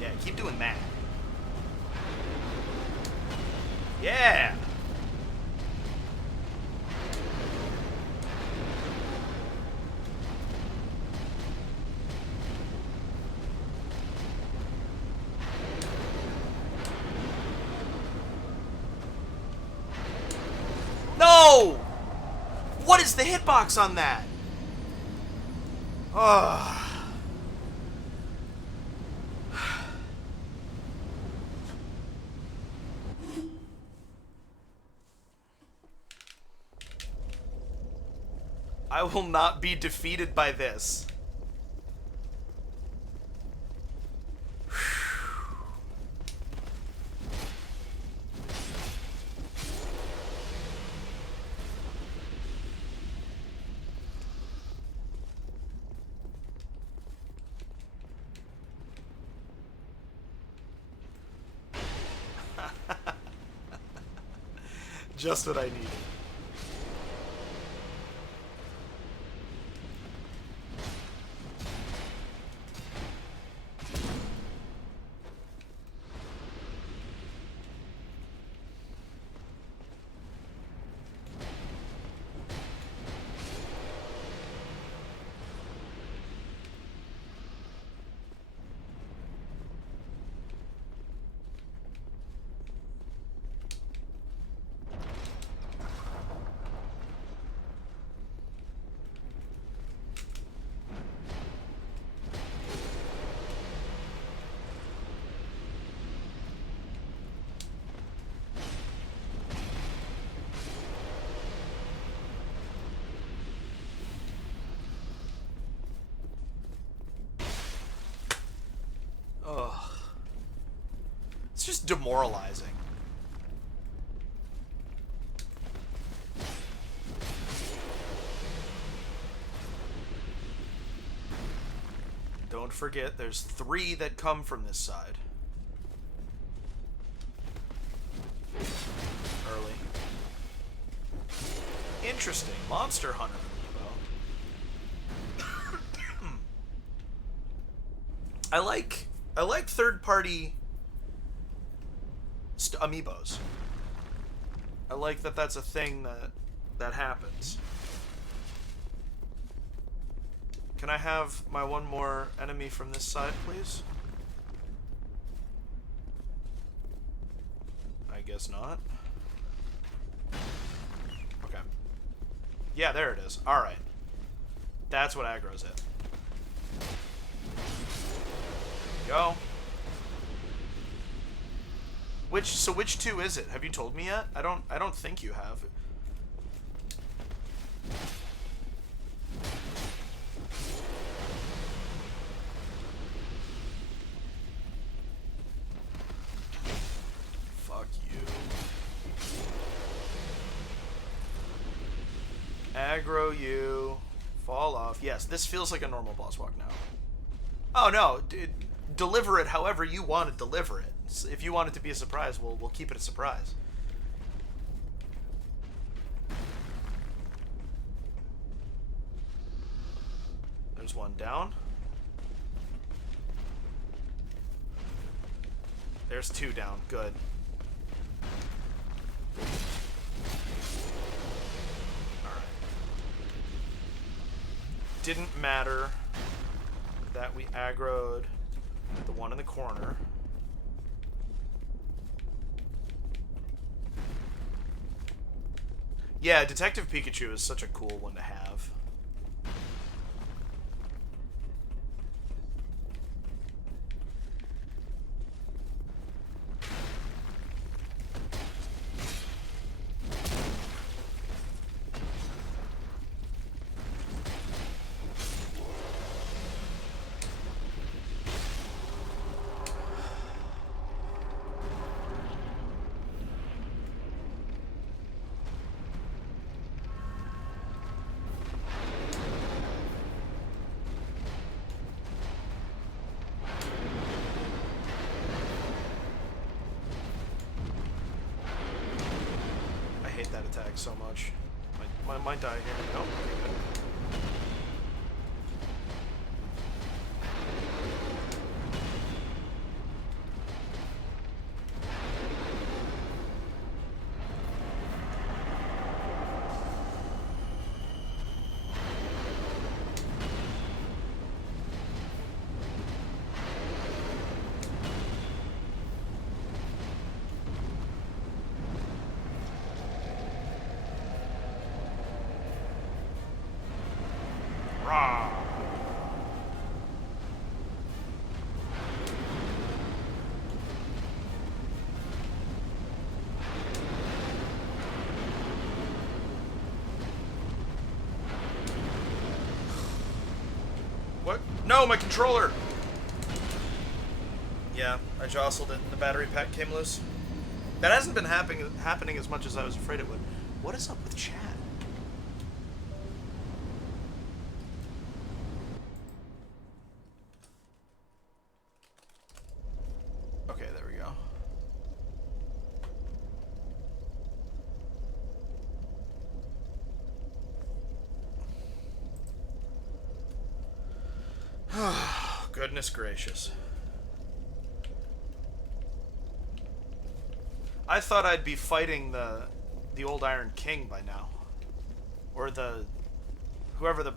Yeah, keep doing that. Yeah! No! What is the hitbox on that? Ah. I will not be defeated by this. Just what I needed. Ugh. It's just demoralizing. Don't forget, there's 3 that come from this side. Early. Interesting. Monster Hunter amiibo. I like third-party amiibos. I like that that's a thing that happens. Can I have my one more enemy from this side, please? I guess not. Okay. Yeah, there it is. Alright. That's what aggro's it. Go. Which 2 is it? Have you told me yet? I don't think you have. Fuck you. Aggro you. Fall off. Yes, this feels like a normal boss walk now. Oh no, deliver it however you want to deliver it. If you want it to be a surprise, we'll keep it a surprise. There's one down. There's 2 down. Good. Alright. Didn't matter that we aggroed the one in the corner. Yeah, Detective Pikachu is such a cool one to have. That attack so much. Might die here. Nope. Okay, good. no, my controller! Yeah, I jostled it and the battery pack came loose. That hasn't been happening as much as I was afraid it would. What is up with chat? Okay, there we go. Goodness gracious. I thought I'd be fighting the old Iron King by now. Or whoever the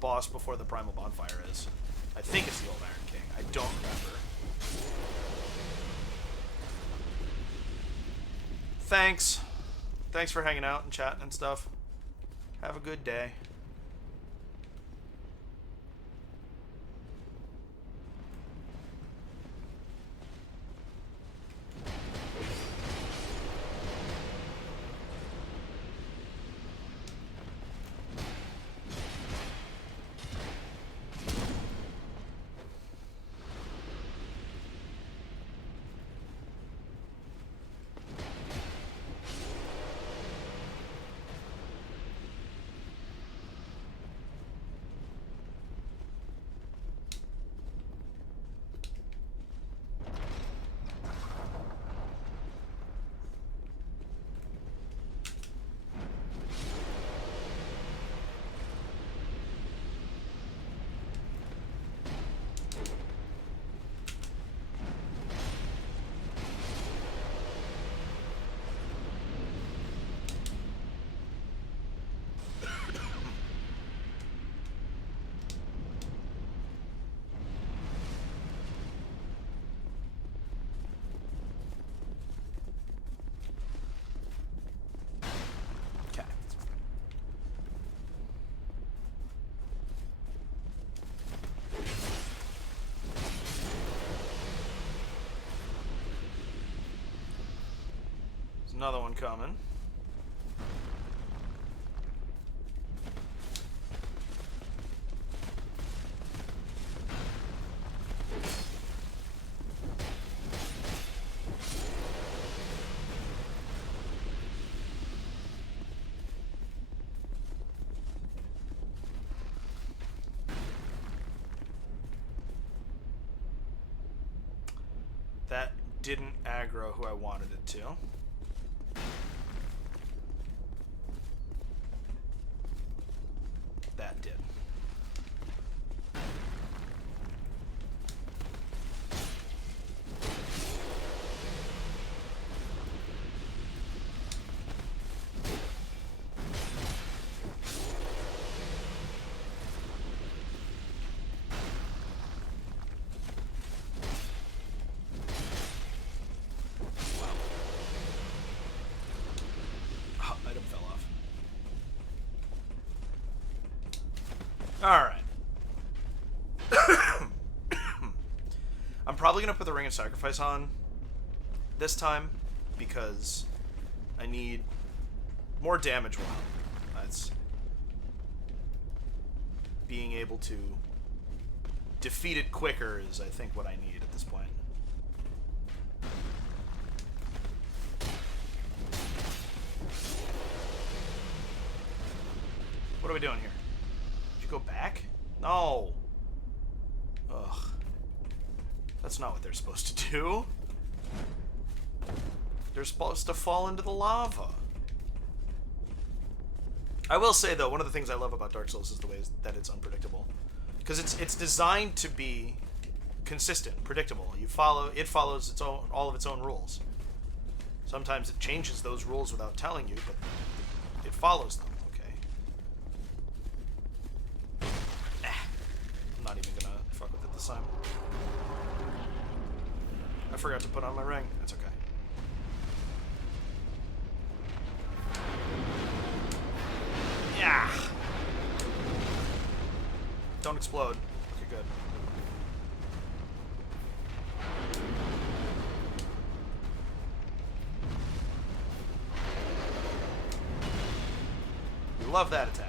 boss before the Primal Bonfire is. I think it's the old Iron King. I don't remember. Thanks. Thanks for hanging out and chatting and stuff. Have a good day. Another one coming. That didn't aggro who I wanted it to. That did. Item fell off. Alright. I'm probably going to put the Ring of Sacrifice on this time because I need more damage will help. That's being able to defeat it quicker is, I think, what I need at this point. What are we doing here? Did you go back? No. Ugh. That's not what they're supposed to do. They're supposed to fall into the lava. I will say, though, one of the things I love about Dark Souls is the way that it's unpredictable. Because it's designed to be consistent, predictable. It follows all of its own rules. Sometimes it changes those rules without telling you, but it follows them. I'm not even gonna fuck with it this time. I forgot to put on my ring. That's okay. Yeah. Don't explode. Okay, good. We love that attack.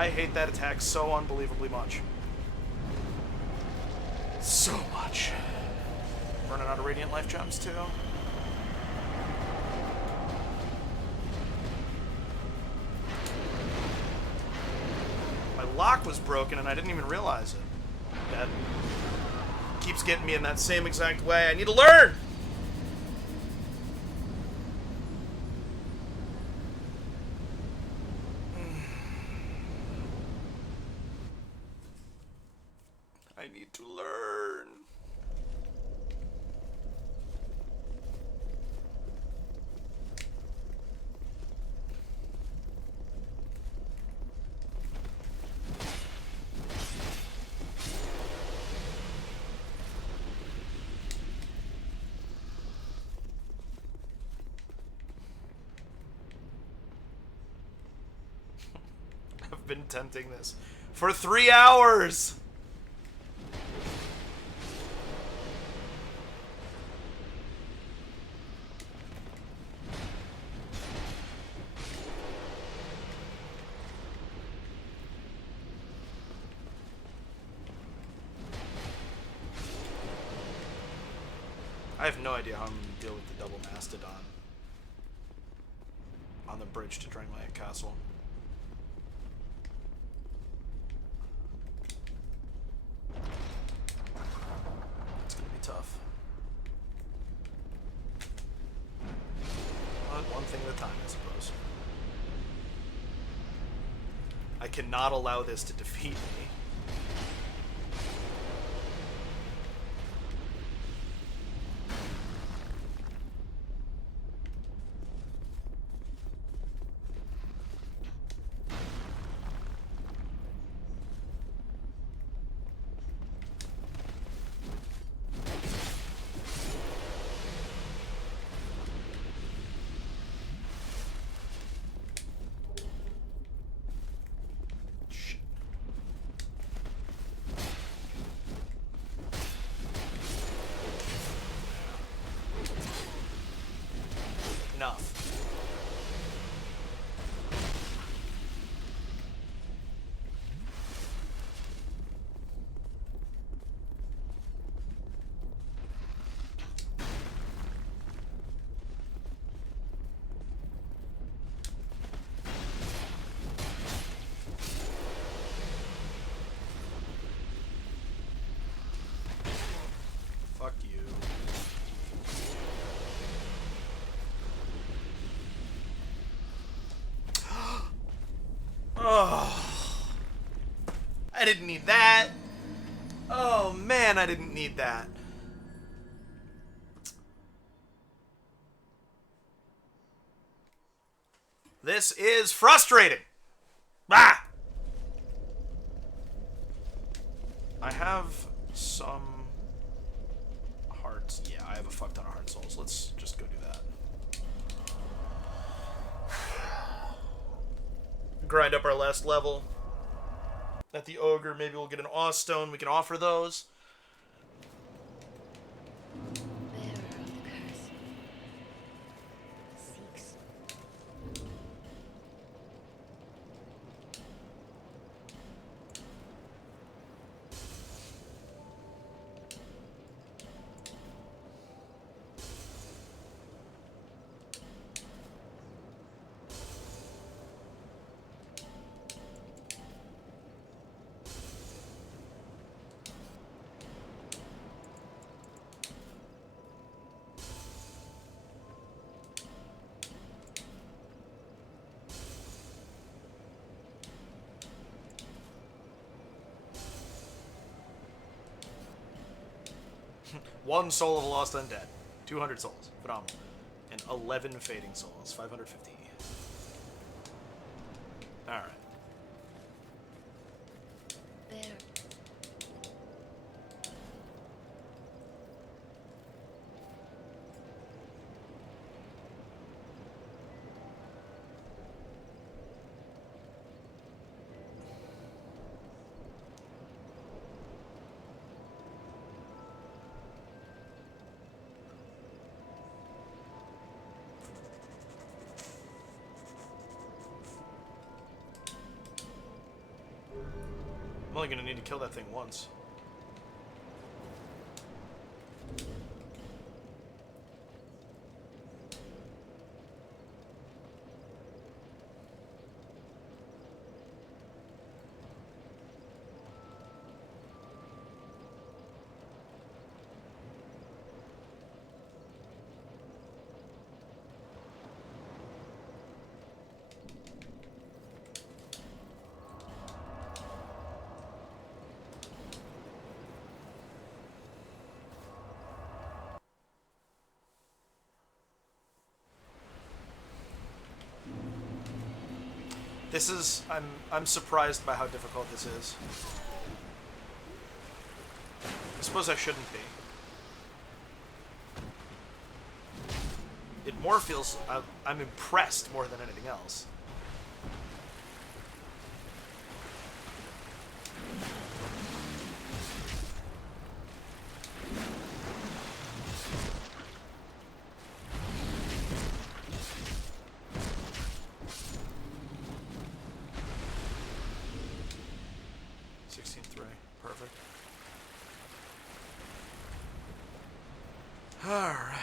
I hate that attack so unbelievably much. So much. Running out of Radiant Life Gems, too. My lock was broken and I didn't even realize it. That keeps getting me in that same exact way. I need to learn! I need to learn. I've been tempting this for 3 hours. I have no idea how I'm going to deal with the double mastodon on the bridge to Drangleic Castle. It's going to be tough. But one thing at a time, I suppose. I cannot allow this to defeat me. Enough. Fuck you. Oh, I didn't need that. Oh man, I didn't need that. This is frustrating. Ah! I have some hearts. Yeah, I have a fuck ton of heart souls. Let's just go do that. Grind up our last level. At the ogre, maybe we'll get an awe stone. We can offer those. Bearer of the curse. Seeks. One soul of a lost undead. 200 souls. Phenomenal. And 11 fading souls. 550. Alright. Bear. only gonna need to kill that thing once. This is... I'm surprised by how difficult this is. I suppose I shouldn't be. It more feels... I'm impressed more than anything else. Perfect. All right.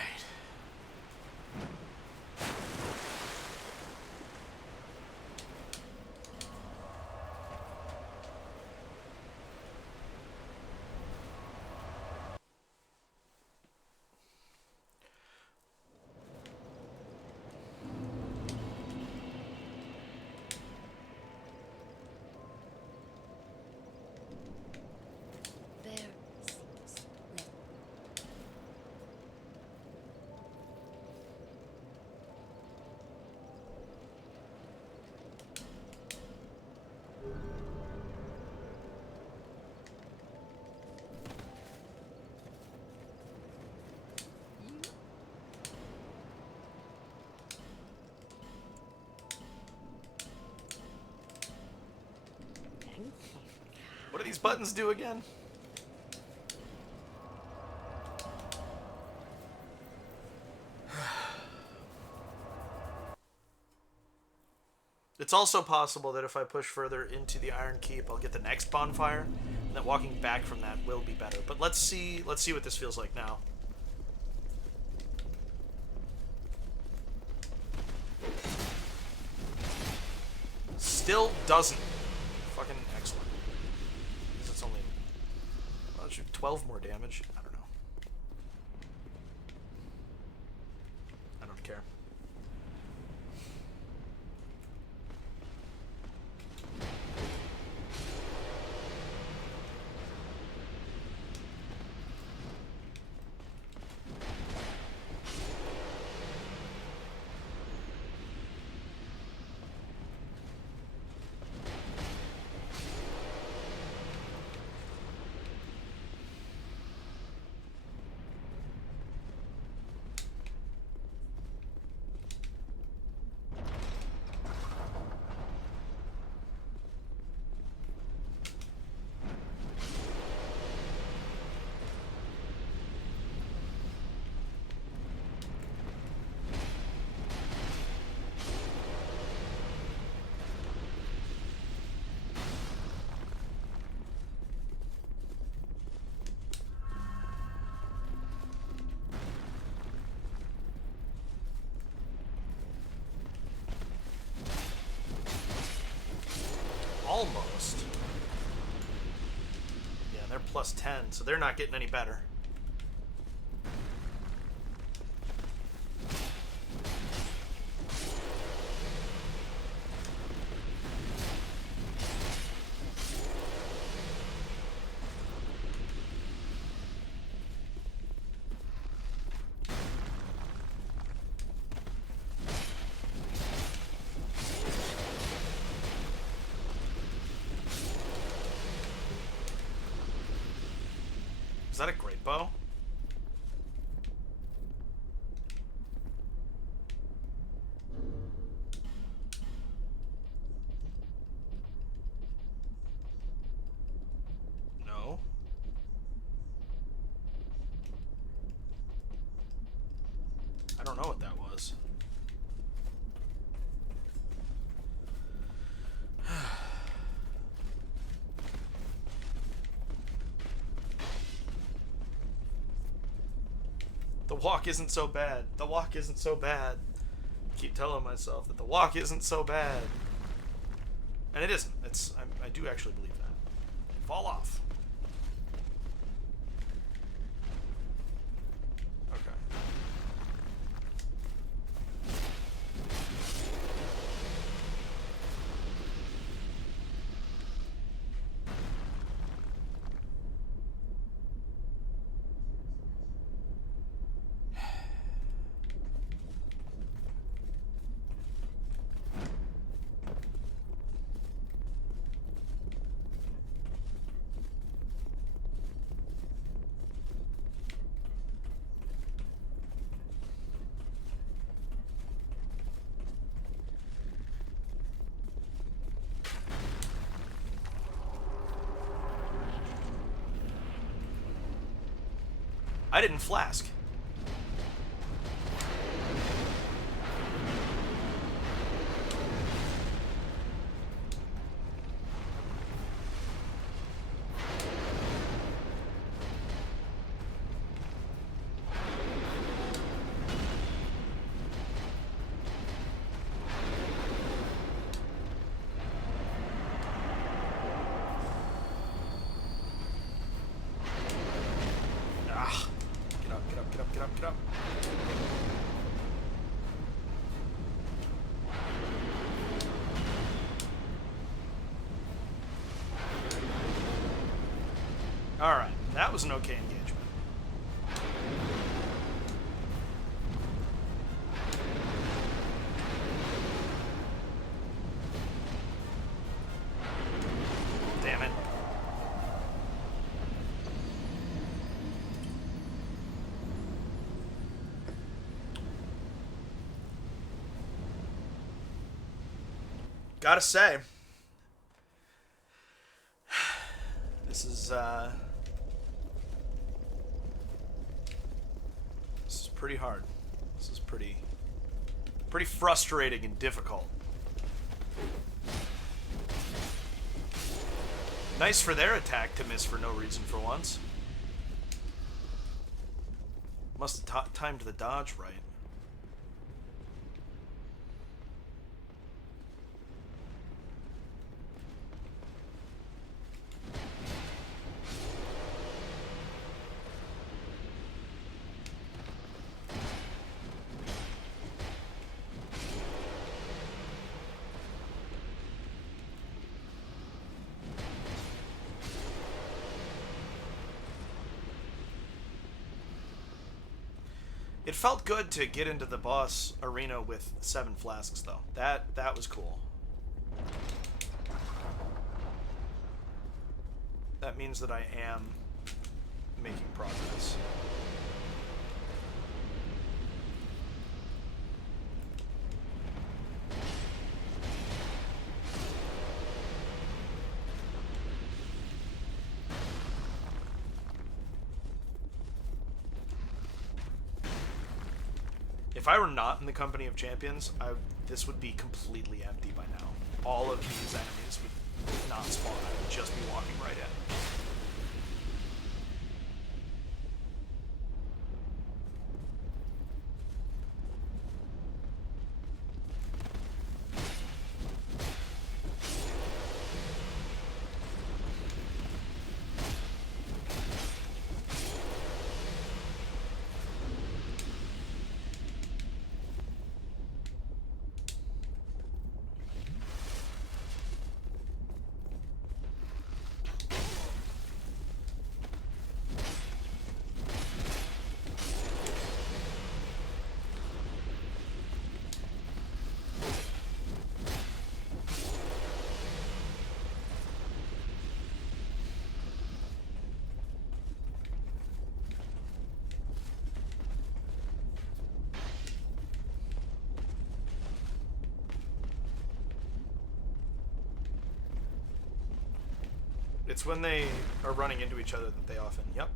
What do these buttons do again? It's also possible that if I push further into the Iron Keep, I'll get the next bonfire, and that walking back from that will be better. But let's see what this feels like now. Still doesn't. Fucking excellent. Because it's only... well, it should 12 more damage. I don't know. I don't care. Almost. Yeah, they're plus 10, so they're not getting any better. Is that a great bow? No. I don't know what that was. The walk isn't so bad. The walk isn't so bad. I keep telling myself that the walk isn't so bad. And it isn't. I do actually believe that. Fall off. Okay. I didn't flask. Ah. Get up, get up, get up, get up, get up. Alright, that was an okay engagement. Damn it. Gotta say, this is pretty hard. This is pretty frustrating and difficult. Nice for their attack to miss for no reason for once. Must have timed the dodge right. It felt good to get into the boss arena with 7 flasks, though. That was cool. That means that I am making progress. If I were not in the company of champions, this would be completely empty by now. All of these enemies would not spawn. I would just be walking right in. It's when they are running into each other that they often... Yep.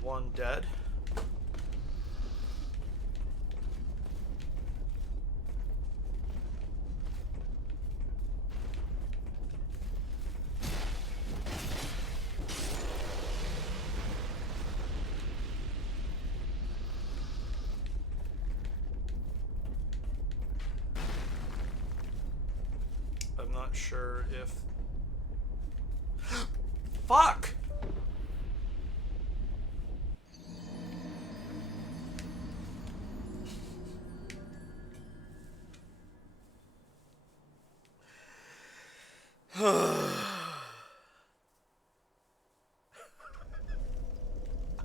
One dead. sure if... Fuck!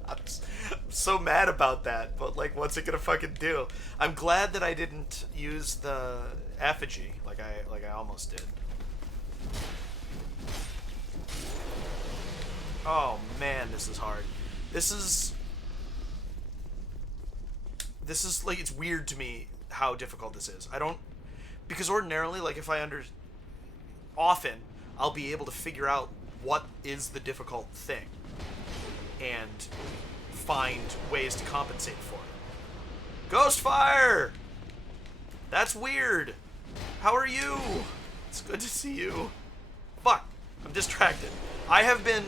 I'm so mad about that, but like, what's it gonna fucking do? I'm glad that I didn't use the effigy like I almost did. Oh man, this is hard. This is like, it's weird to me how difficult this is. I don't, because ordinarily, like, if I often I'll be able to figure out what is the difficult thing and find ways to compensate for it. Ghostfire! That's weird. How are you? It's good to see you. Fuck, I'm distracted. I have been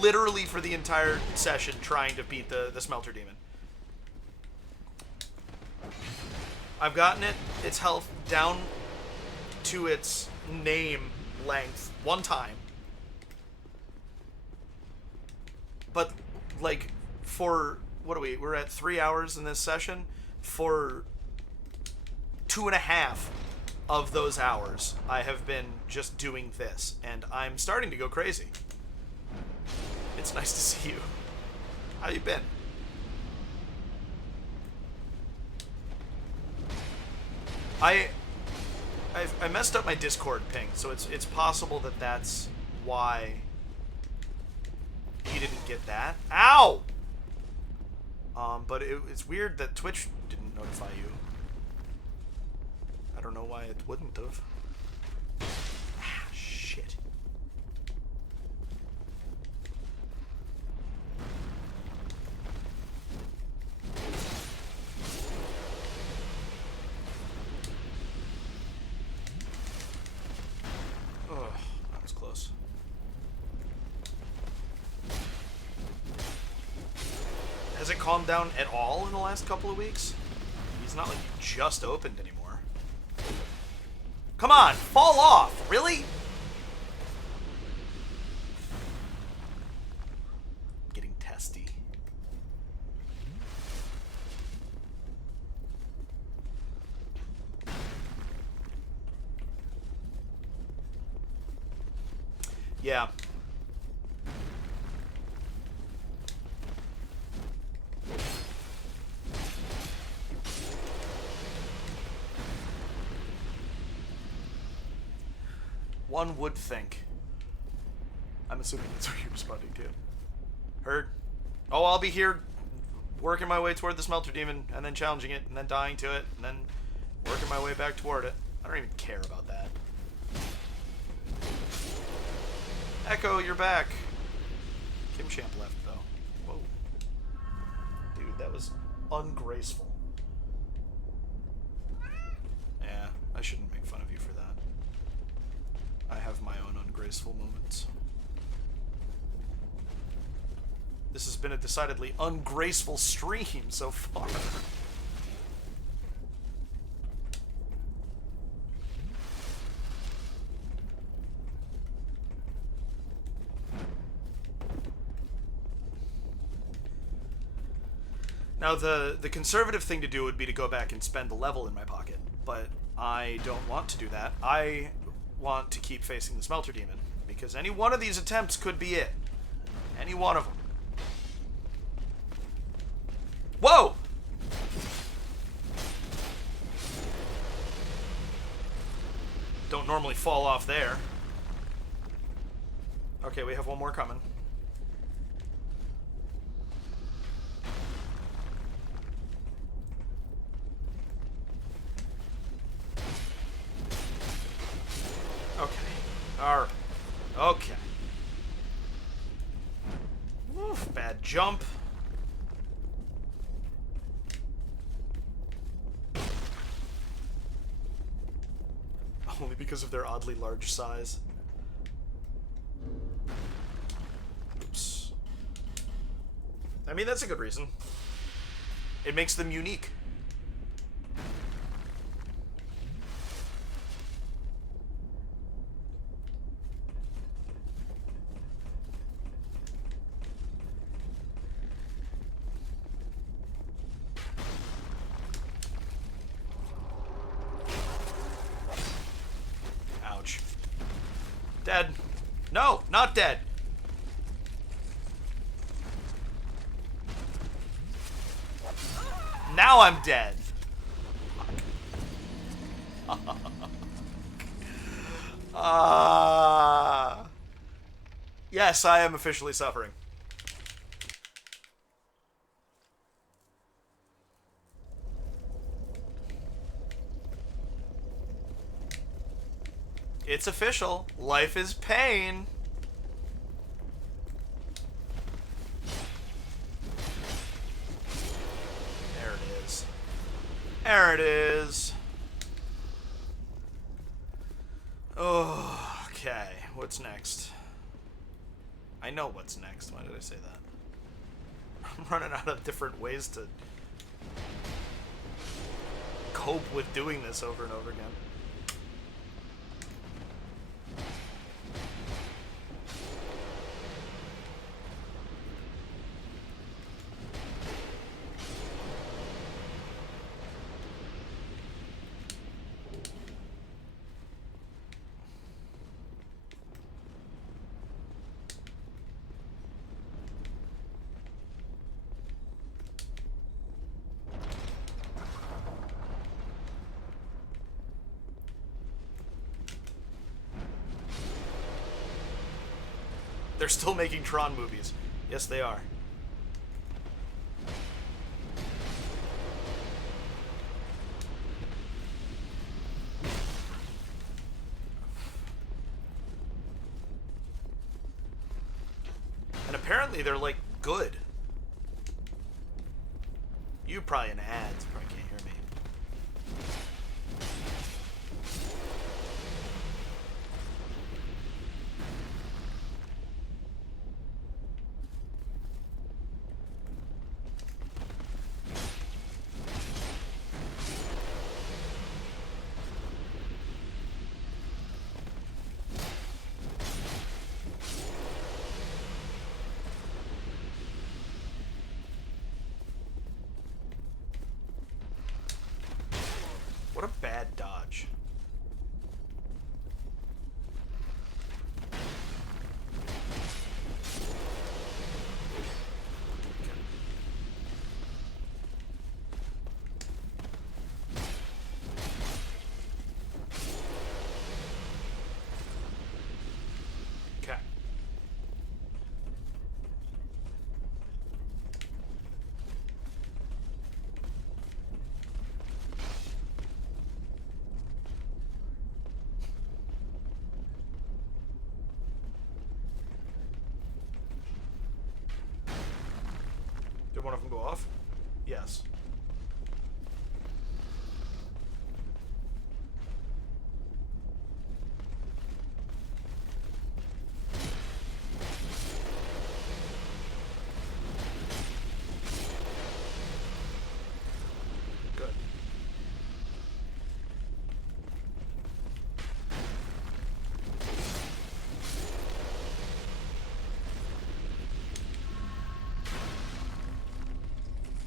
literally for the entire session trying to beat the Smelter Demon. I've gotten its health down to its name length one time. But, like, for, what are we? We're at 3 hours in this session. For 2.5 of those hours, I have been just doing this, and I'm starting to go crazy. It's nice to see you. How you been? I messed up my Discord ping, so it's possible that that's why you didn't get that. Ow! But it's weird that Twitch didn't notify you. I don't know why it wouldn't have. Ah, shit. Oh, that was close. Has it calmed down at all in the last couple of weeks? He's not like you just opened anymore. Come on, fall off! Really? Getting testy. Yeah. One would think. I'm assuming that's what you're responding to. Heard. Oh, I'll be here working my way toward the Smelter Demon, and then challenging it, and then dying to it, and then working my way back toward it. I don't even care about that. Echo, you're back. Kim Champ left, though. Whoa. Dude, that was ungraceful. Yeah, I shouldn't make fun of you for that. I have my own ungraceful moments. This has been a decidedly ungraceful stream so far. Now, the conservative thing to do would be to go back and spend a level in my pocket, but I don't want to do that. I want to keep facing the Smelter Demon, because any one of these attempts could be it. Any one of them. Whoa! Don't normally fall off there. Okay, we have one more coming. Okay. Alright. Okay. Oof, bad jump. Only because of their oddly large size. Oops. I mean, that's a good reason. It makes them unique. Dead. No, not dead. Now I'm dead. Yes, I am officially suffering. It's official. Life is pain. There it is. There it is. Oh, okay. What's next? I know what's next. Why did I say that? I'm running out of different ways to cope with doing this over and over again. They're still making Tron movies. Yes, they are. And apparently they're, like, good. You probably in ads. Probably can't hear me. What a bad dodge. Okay. Did one of them go off? Yes. Good.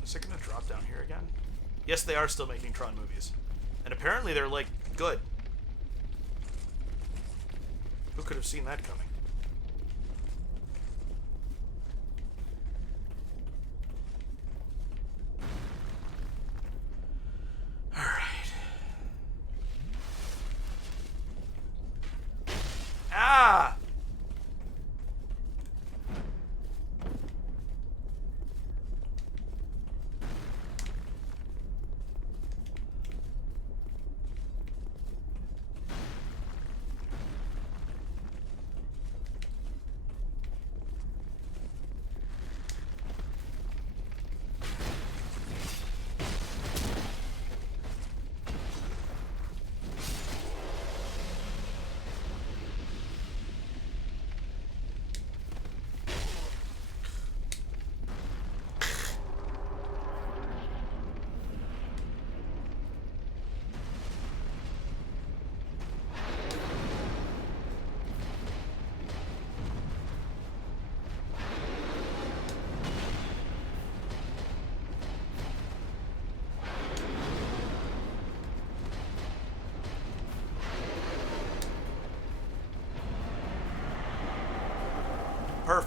Is it gonna drop down here again? Yes, they are still making Tron movies. And apparently they're, like, good. Who could have seen that coming? Alright. Ah!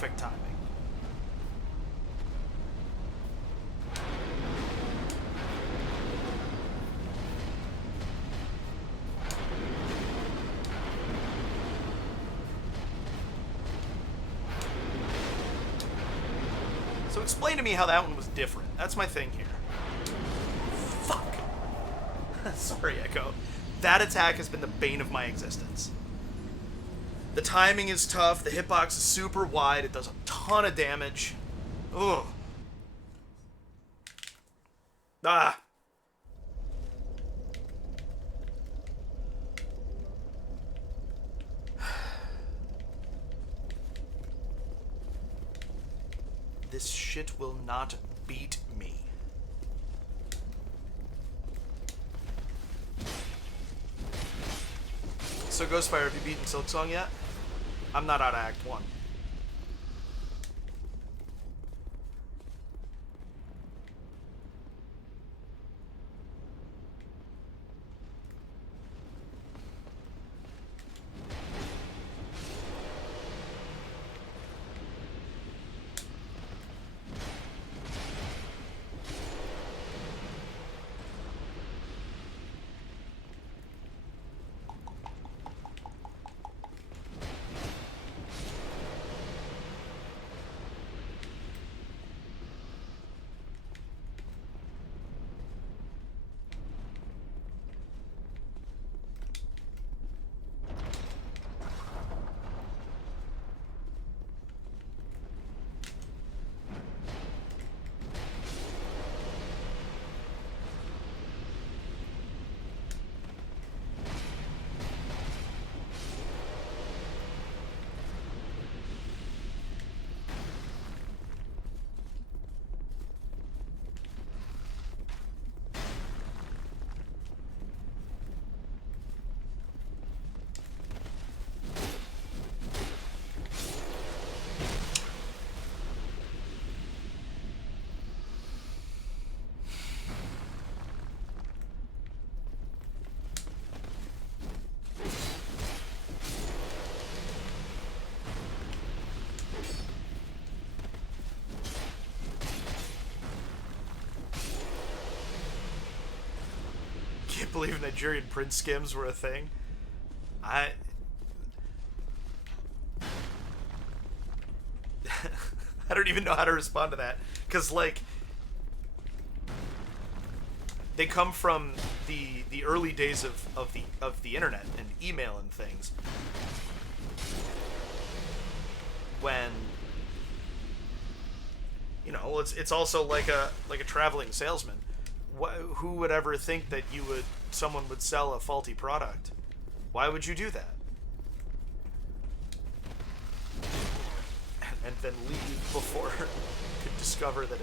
perfect timing. So explain to me how that one was different. That's my thing here. Fuck. Sorry, Echo. That attack has been the bane of my existence. The timing is tough. The hitbox is super wide. It does a ton of damage. Ugh. Ah. This shit will not beat me. So Ghostfire, have you beaten Silksong yet? I'm not out of Act 1. Can't believe Nigerian print skims were a thing. I don't even know how to respond to that, because like they come from the early days of the internet and email and things, when you know it's also like a traveling salesman. Who would ever think that someone would sell a faulty product? Why would you do that? And then leave before you could discover that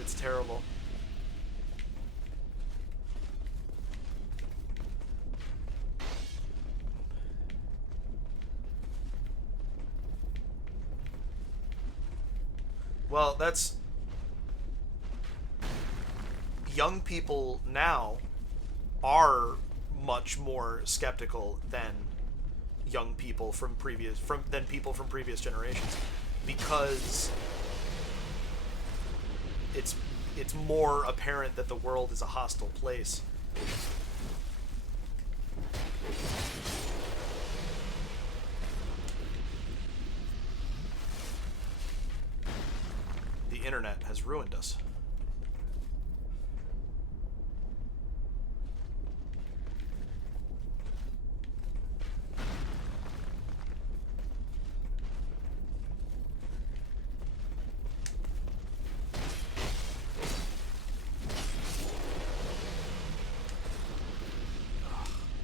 it's terrible. Well, that's... Young people now are much more skeptical than people from previous generations, because it's more apparent that the world is a hostile place. The internet has ruined us.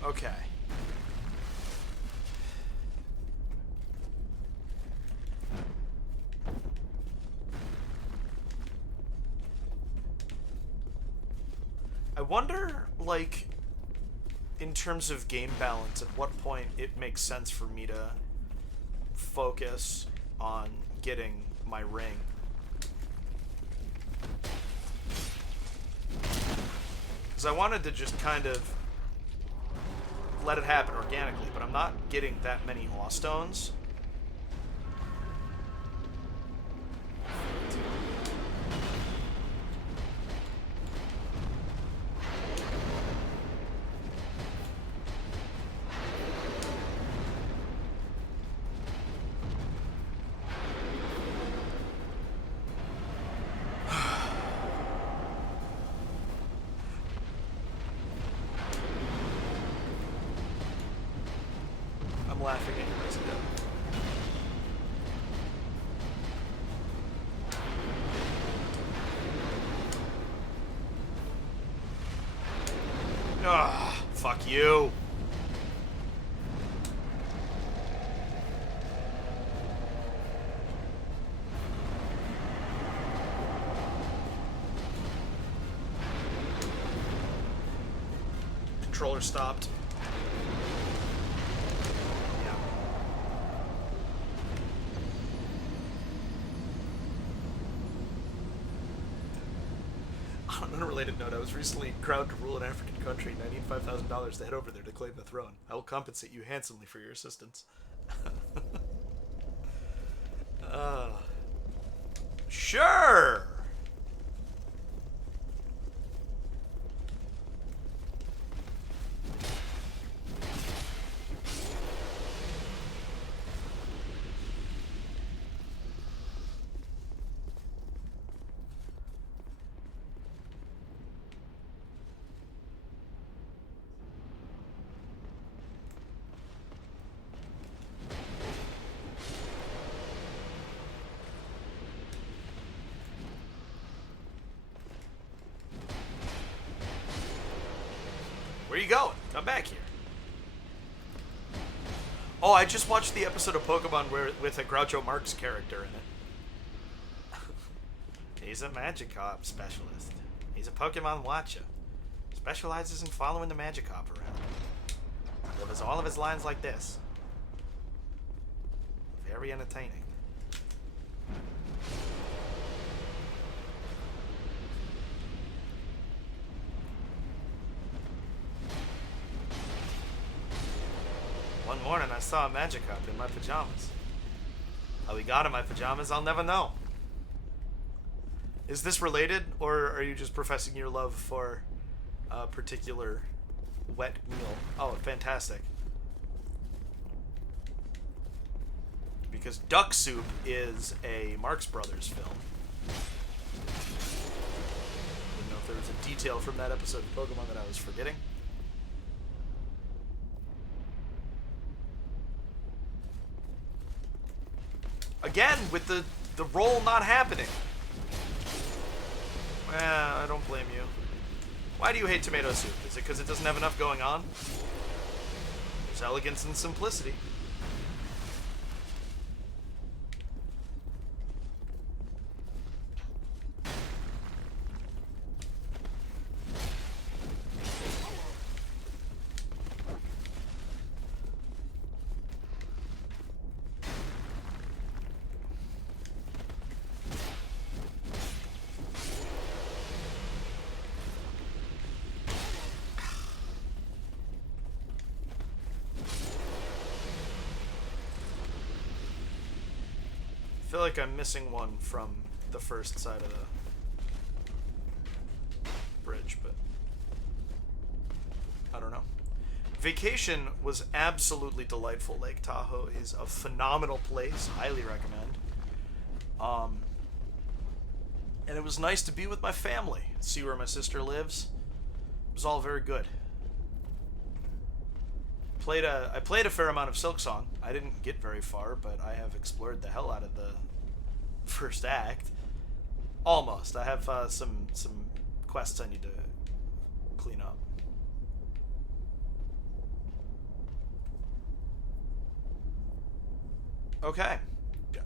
Okay. I wonder, like, in terms of game balance, at what point it makes sense for me to focus on getting my ring. Because I wanted to just kind of let it happen organically, but I'm not getting that many awe stones. laughing at you, Mexico. Ah, fuck you. Controller stopped. Yeah. On an unrelated note, I was recently crowned to rule an African country, and I need $5,000 to head over there to claim the throne. I will compensate you handsomely for your assistance. Sure! Where you going? Come back here. Oh, I just watched the episode of Pokemon with a Groucho Marx character in it. He's a Magikarp specialist. He's a Pokemon watcher. Specializes in following the Magikarp around. Delivers all of his lines like this. Very entertaining. One morning I saw a Magikarp in my pajamas. How he got in my pajamas, I'll never know. Is this related, or are you just professing your love for a particular wet meal? Oh, fantastic. Because Duck Soup is a Marx Brothers film. Didn't know if there was a detail from that episode of Pokemon that I was forgetting. Again, with the roll not happening. Well, I don't blame you. Why do you hate tomato soup? Is it because it doesn't have enough going on? There's elegance and simplicity. I feel like I'm missing one from the first side of the bridge, but I don't know. Vacation was absolutely delightful. Lake Tahoe is a phenomenal place. Highly recommend. And it was nice to be with my family. See where my sister lives. It was all very good. I played a fair amount of Silksong. I didn't get very far, but I have explored the hell out of the first act. Almost. I have some quests I need to clean up. Okay.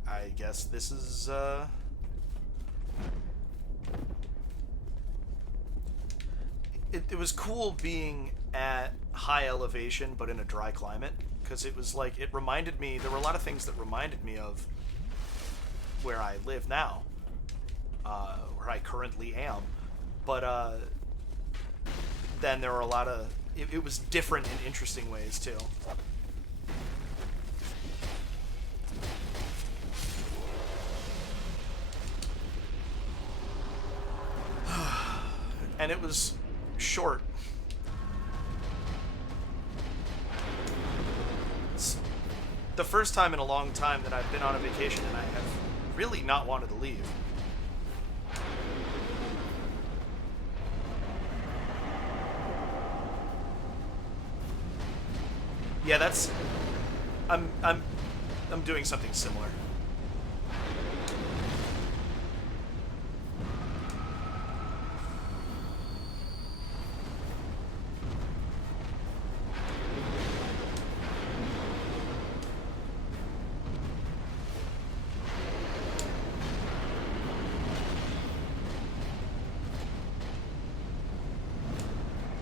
I guess this is It was cool being at high elevation but in a dry climate, because it was like, it reminded me, there were a lot of things that reminded me of where I live now, where I currently am, but then there were a lot of, it was different in interesting ways too. And it was short. It's the first time in a long time that I've been on a vacation and I have really not wanted to leave. Yeah, I'm doing something similar.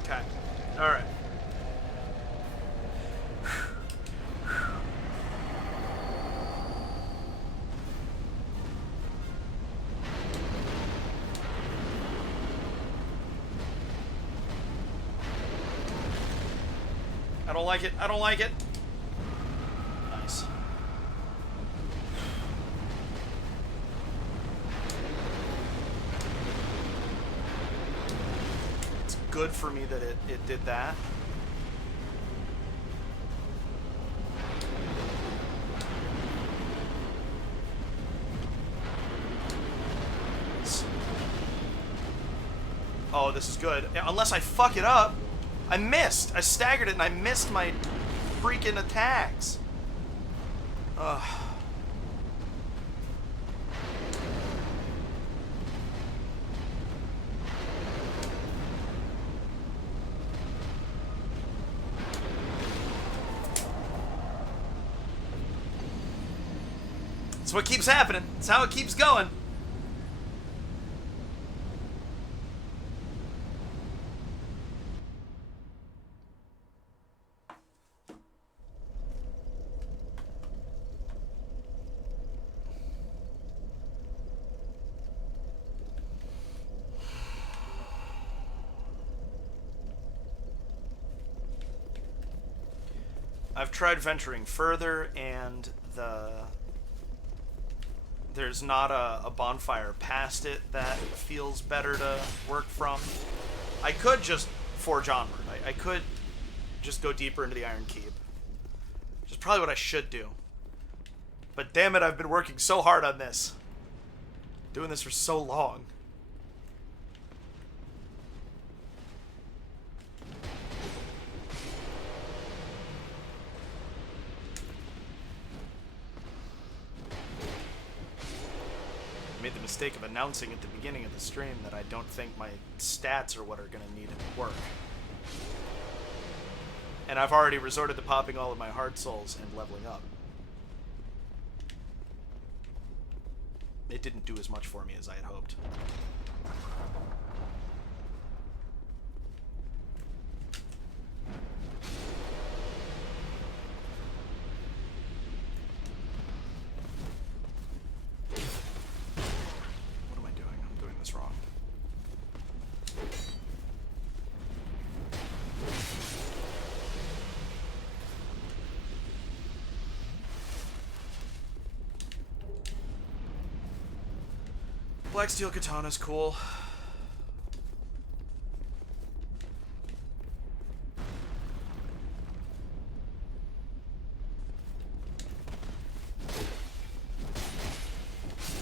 Okay. All right. I don't like it. I don't like it. Nice. It's good for me that it did that. Oh, this is good. Unless I fuck it up. I missed. I staggered it and I missed my freaking attacks. Ugh. It's what keeps happening. It's how it keeps going. I've tried venturing further, and there's not a bonfire past it that feels better to work from. I could just forge onward. I could just go deeper into the Iron Keep, which is probably what I should do. But damn it, I've been working so hard on this. Doing this for so long. Made the mistake of announcing at the beginning of the stream that I don't think my stats are what are going to need to work. And I've already resorted to popping all of my heart souls and leveling up. It didn't do as much for me as I had hoped. Black steel katana's cool.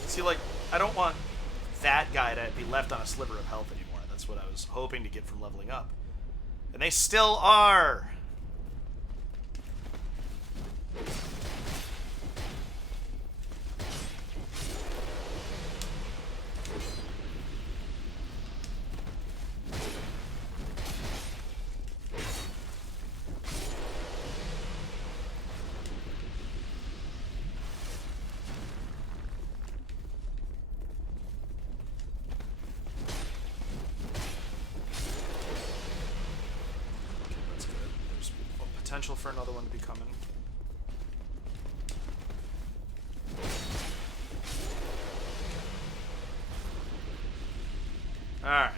See, like, I don't want that guy to be left on a sliver of health anymore. That's what I was hoping to get from leveling up. And they still are! Potential for another one to be coming. Alright.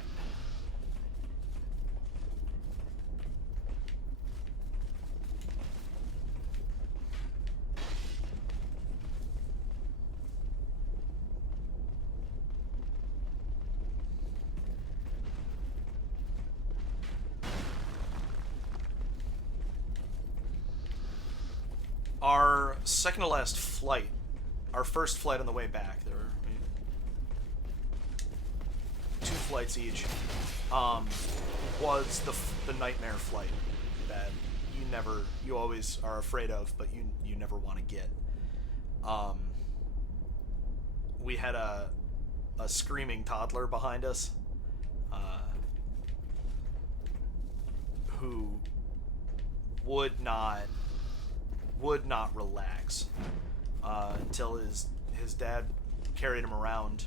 Our second to last flight, our first flight on the way back, there were 2 flights each, was the nightmare flight that you you always are afraid of, but you never want to get. We had a screaming toddler behind us, who would not relax until his dad carried him around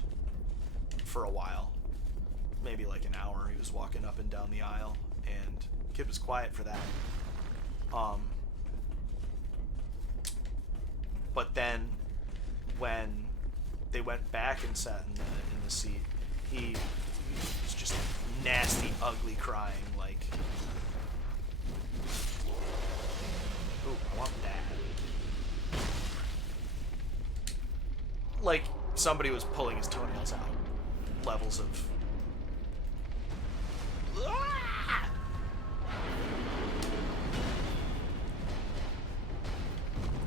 for a while, maybe like an hour. He was walking up and down the aisle, and the kid was quiet for that. But then when they went back and sat in the seat, he was just nasty, ugly crying, like, ooh, I want that. Like somebody was pulling his toenails out. Levels of...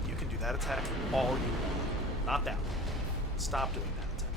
You can do that attack all you want. Not that one. Stop doing that attack.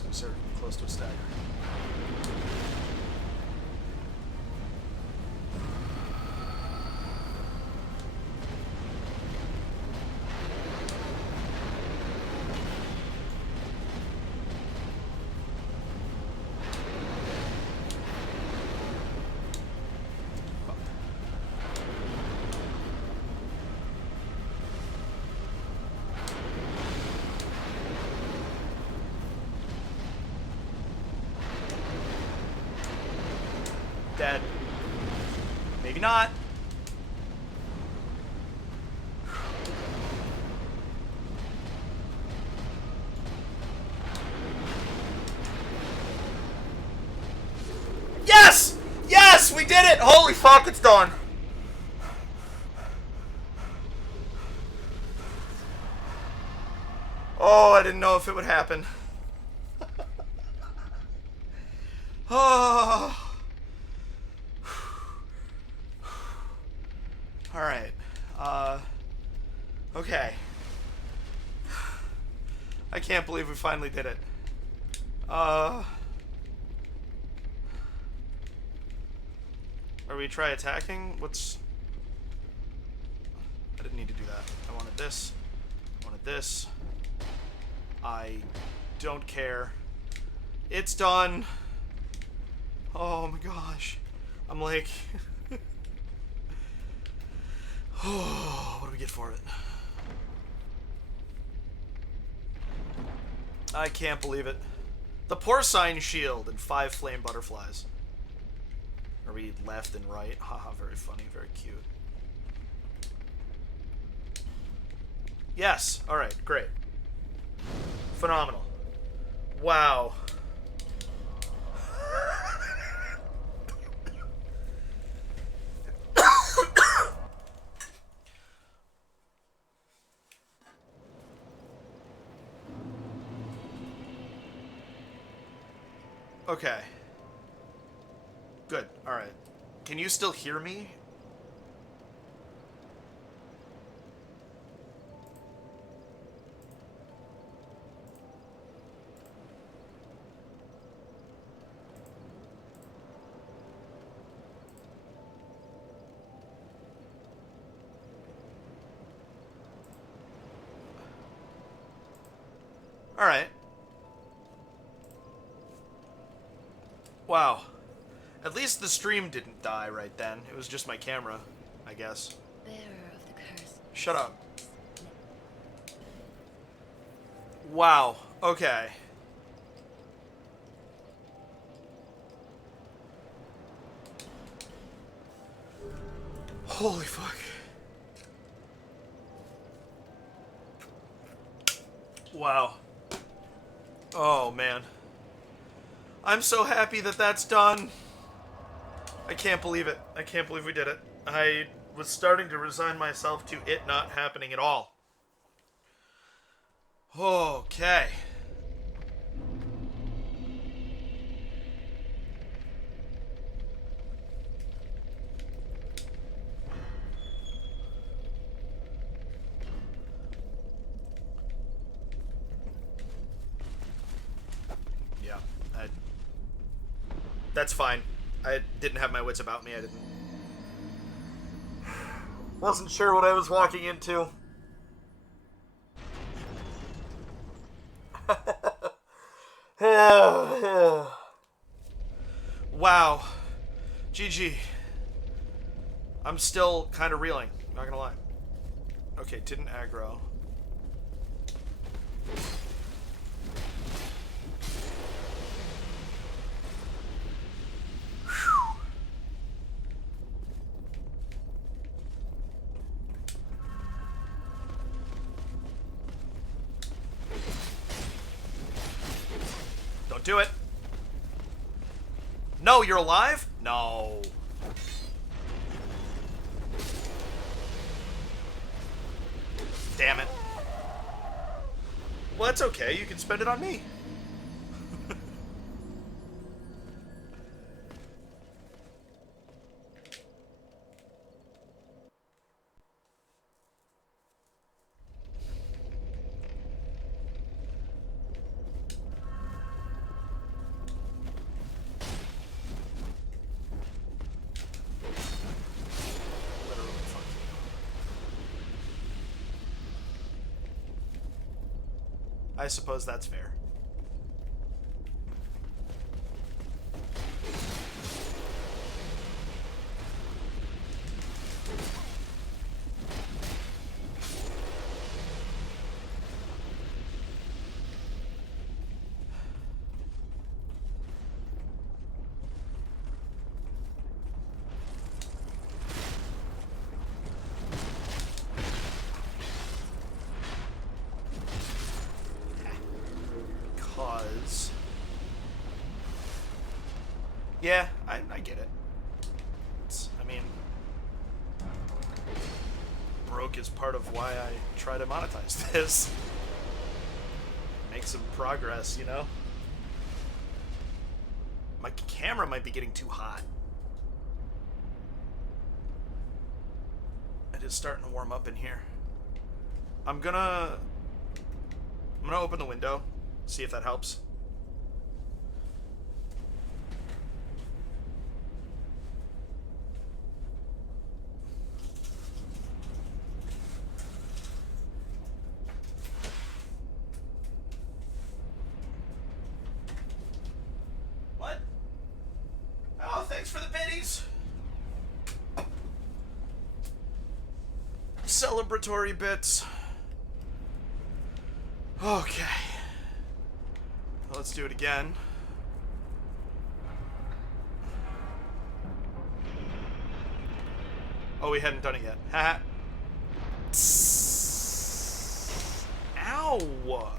Considered close to a stagger. Dead. Maybe not. Yes! Yes! We did it! Holy fuck, it's done! Oh, I didn't know if it would happen. Oh. Alright. Okay. I can't believe we finally did it. Are we try attacking? What's... I didn't need to do that. I wanted this. I wanted this. I don't care. It's done. Oh my gosh. I'm like... Oh, what do we get for it? I can't believe it. The porcine shield and 5 flame butterflies. Are we left and right? Haha, very funny, very cute. Yes, alright, great. Phenomenal. Wow. Okay. Good. Alright. Can you still hear me? Alright. Wow. At least the stream didn't die right then. It was just my camera, I guess. Bearer of the curse. Shut up. Wow. Okay. Holy fuck. Wow. Oh, man. I'm so happy that that's done. I can't believe it. I can't believe we did it. I was starting to resign myself to it not happening at all. Okay. Yeah, that's fine. I didn't have my wits about me. I wasn't sure what I was walking into. Wow. GG. I'm still kind of reeling, not gonna lie. Okay, didn't aggro. Don't do it. No, you're alive? No. Damn it. Well, that's okay. You can spend it on me. Literally, fuck you. I suppose that's fair. Because... Yeah, I get it. I mean... Broke is part of why I try to monetize this. Make some progress, you know? My camera might be getting too hot. It is starting to warm up in here. I'm gonna open the window, see if that helps. What? Oh, thanks for the biddies. Celebratory bits. Okay. Let's do it again. Oh, we hadn't done it yet. Haha. Ow!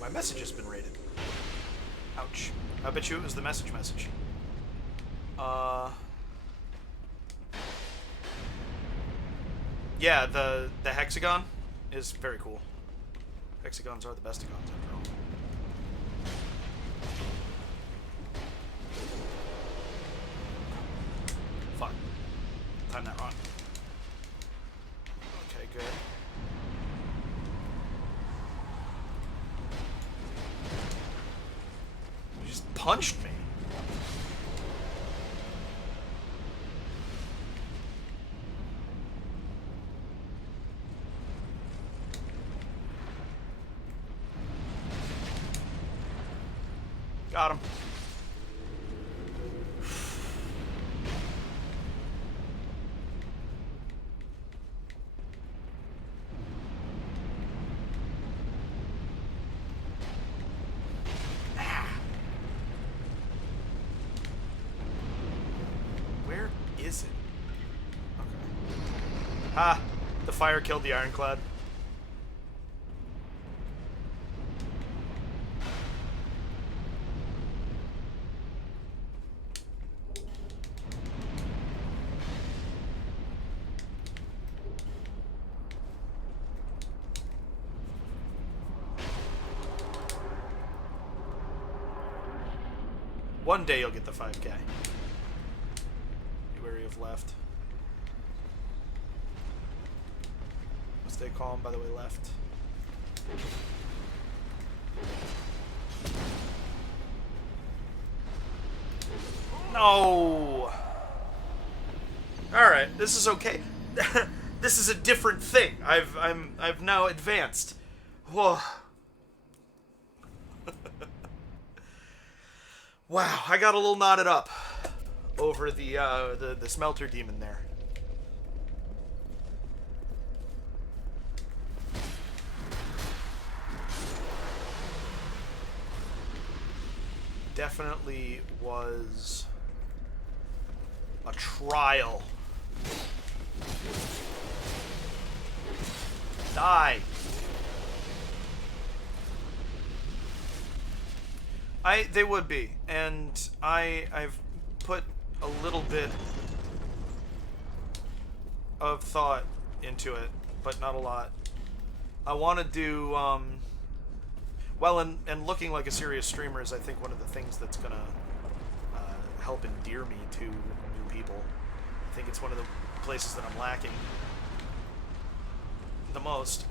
My message has been raided. Ouch. I bet you it was the message. Yeah, the hexagon is very cool. Hexagons are the best hexagons after all. Fuck. Time that wrong. Okay, good. You just punched me. Got him. Where is it? Okay. Ha! The fire killed the ironclad. One day you'll get the 5K. Be wary of left. Stay calm, by the way, left. No! Alright, this is okay. This is a different thing. I've now advanced. Whoa. Wow, I got a little knotted up over the smelter demon there. Definitely was a trial. Die. They would be, and I've put a little bit of thought into it, but not a lot. I want to do well, and looking like a serious streamer is, I think, one of the things that's gonna help endear me to new people. I think it's one of the places that I'm lacking the most.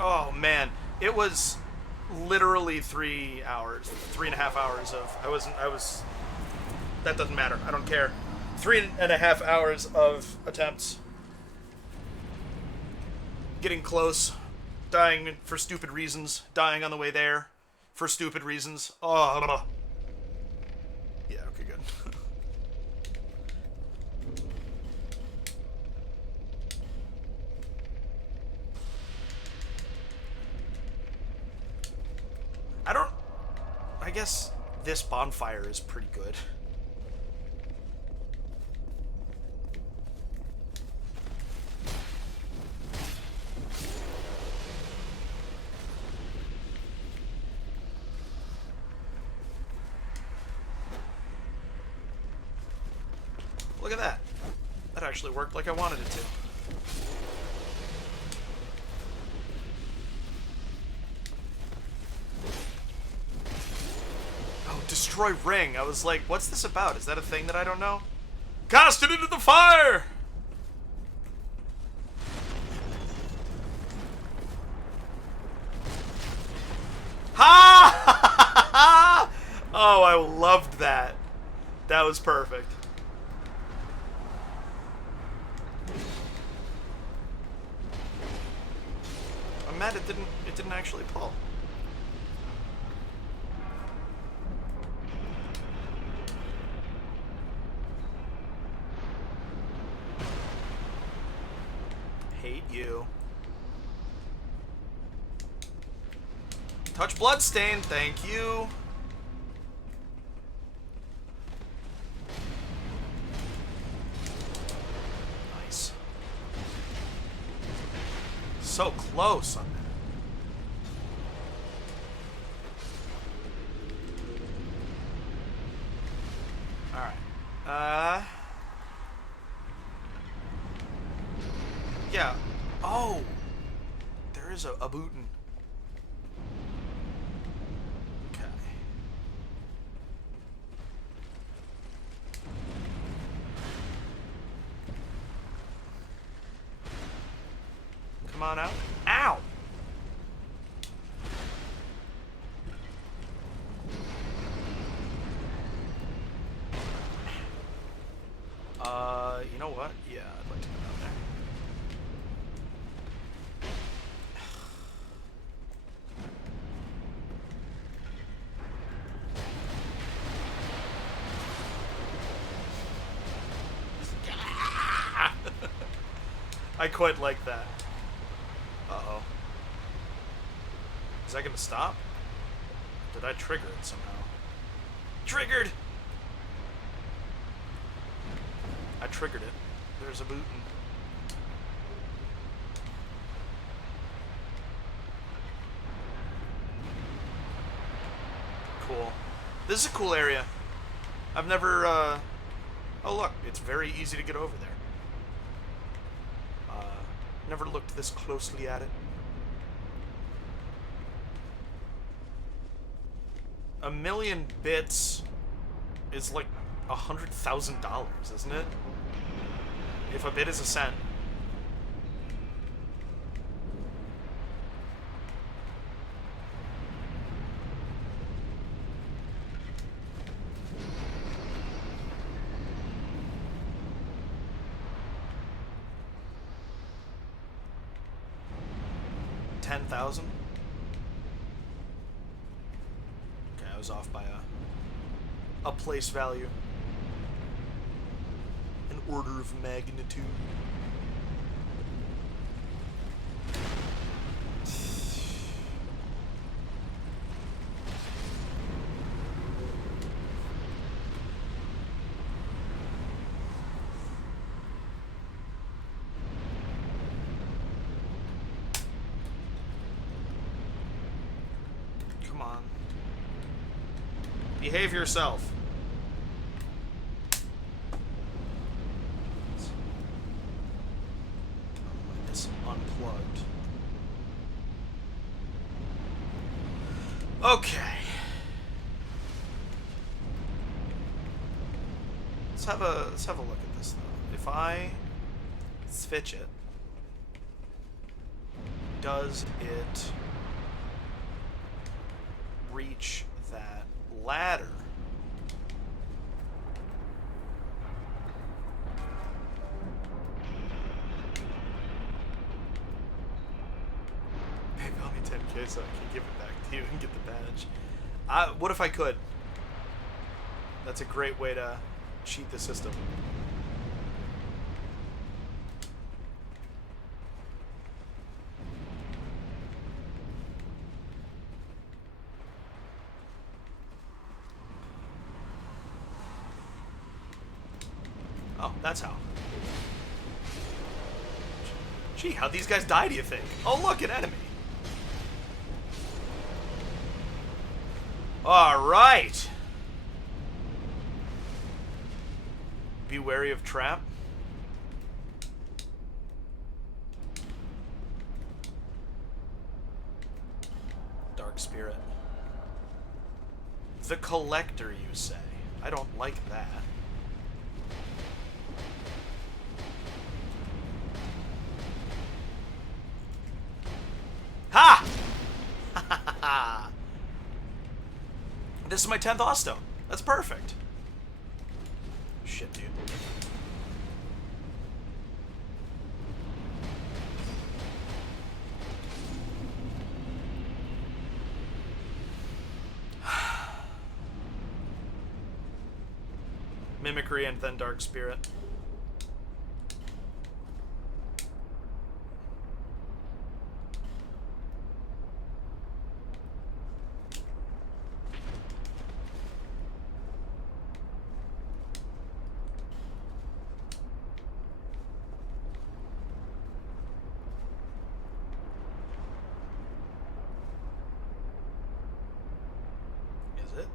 Oh man, it was literally 3 hours, 3.5 hours of, that doesn't matter, I don't care. 3.5 hours of attempts. Getting close, dying for stupid reasons, dying on the way there for stupid reasons. Oh, yeah, okay, good. I guess this bonfire is pretty good. Look at that. That actually worked like I wanted it to. Destroy ring. I was like, what's this about? Is that a thing that I don't know? Cast it into the fire! Ha! Oh, I loved that. That was perfect. I'm mad it didn't actually pull. Hate you. Touch bloodstain, thank you. Nice. So close on that. Alright. Yeah. Oh! There is a bootin'. Okay. Come on out. Ow! You know I quite like that. Uh-oh. Is that gonna stop? Did I trigger it somehow? Triggered! I triggered it. There's a bootin'. Cool. This is a cool area. I've never, Oh, look. It's very easy to get over there. Never looked this closely at it. A million bits is like $100,000, isn't it? If a bit is a cent. $10,000? Okay, I was off by a place value. An order of magnitude. Come on. Behave yourself. It's unplugged. Okay. Let's have a look at this though. If I switch it, does it reach that ladder? Pay me 10K so I can give it back to you and get the badge. What if I could? That's a great way to cheat the system. Oh, that's how. Gee, how'd these guys die, do you think? Oh, look, an enemy. Alright. Be wary of trap. Dark spirit. The collector, you say? I don't like that. Ha! Ha! This is my 10th Ostone. That's perfect. Shit, dude. Mimicry and then Dark Spirit. Is it?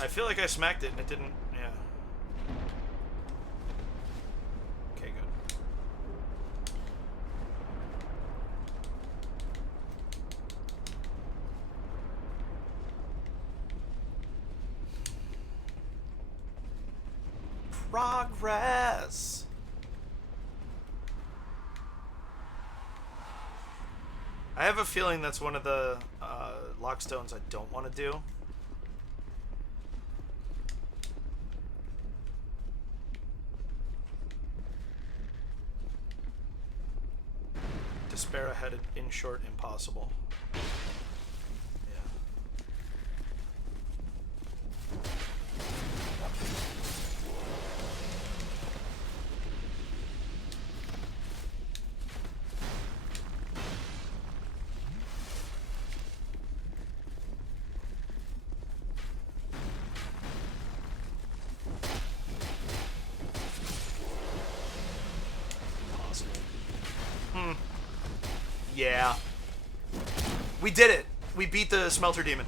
I feel like I smacked it and it didn't, yeah. Okay, good. Progress! I have a feeling that's one of the lockstones I don't want to do. spare ahead in short impossible. Yeah. Yeah. We did it. We beat the smelter demon.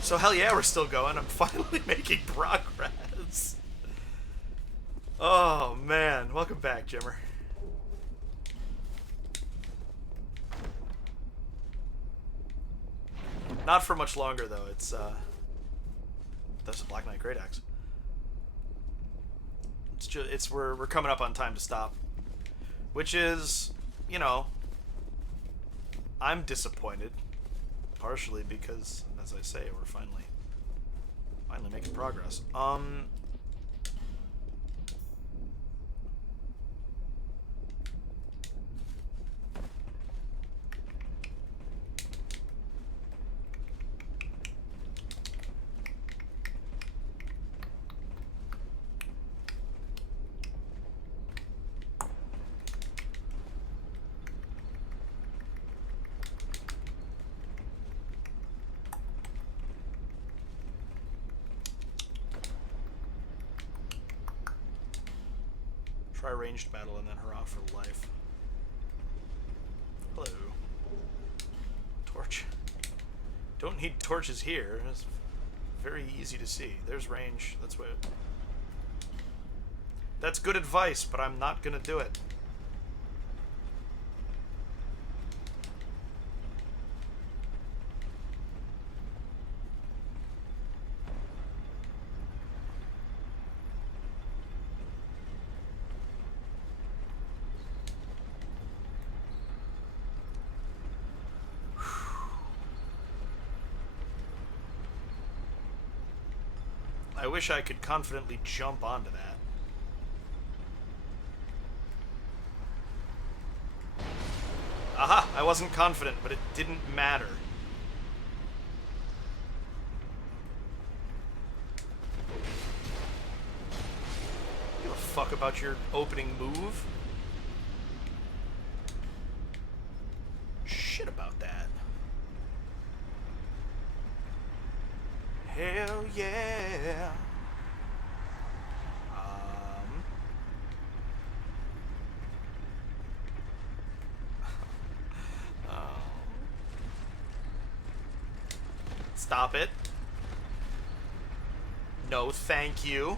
So hell yeah, we're still going. I'm finally making progress. Oh man, welcome back, Jimmer. Not for much longer though. It's that's a Black Knight Great Axe. It's we're coming up on time to stop. Which is, you know, I'm disappointed, partially because, as I say, we're finally making progress. Try ranged battle and then hurrah for life. Hello. Torch. Don't need torches here. It's very easy to see. There's range. That's what. That's good advice, but I'm not gonna do it. I wish I could confidently jump onto that. Aha! I wasn't confident, but it didn't matter. Give a fuck about your opening move? Shit about that. Hell yeah. Stop it. No, thank you.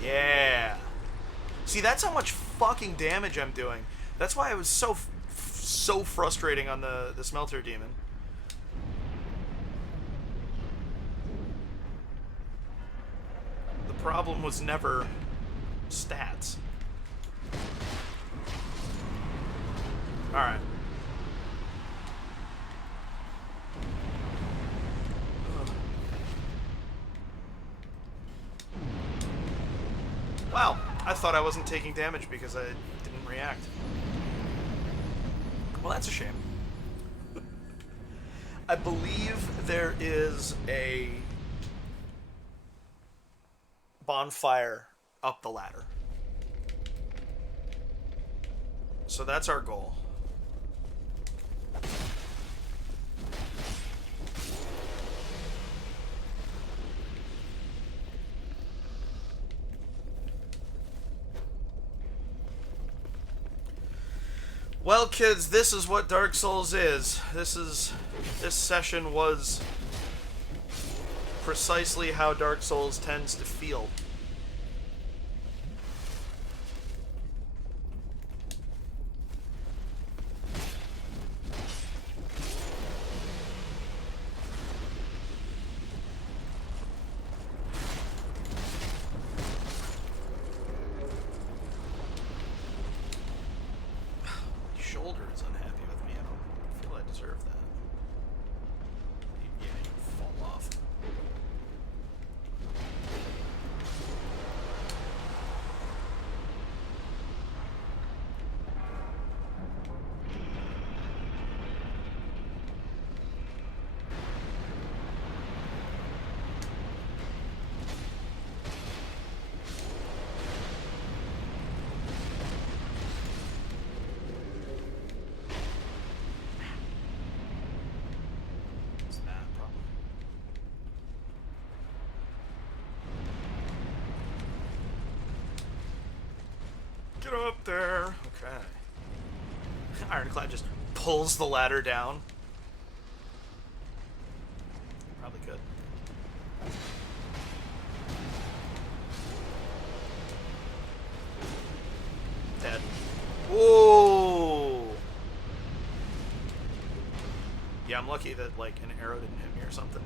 Yeah. See, that's how much fucking damage I'm doing. That's why it was so frustrating on the smelter demon. The problem was never stats. Alright. Wow, I thought I wasn't taking damage because I didn't react. Well, that's a shame. I believe there is a bonfire up the ladder. So that's our goal. Well, kids, this is what Dark Souls is. This session was precisely how Dark Souls tends to feel. Shoulder is unhappy with me. I don't feel I deserve that. Yeah, you fall off. up there. Okay. Ironclad just pulls the ladder down. Probably could. Dead. Whoa! Yeah, I'm lucky that, like, an arrow didn't hit me or something.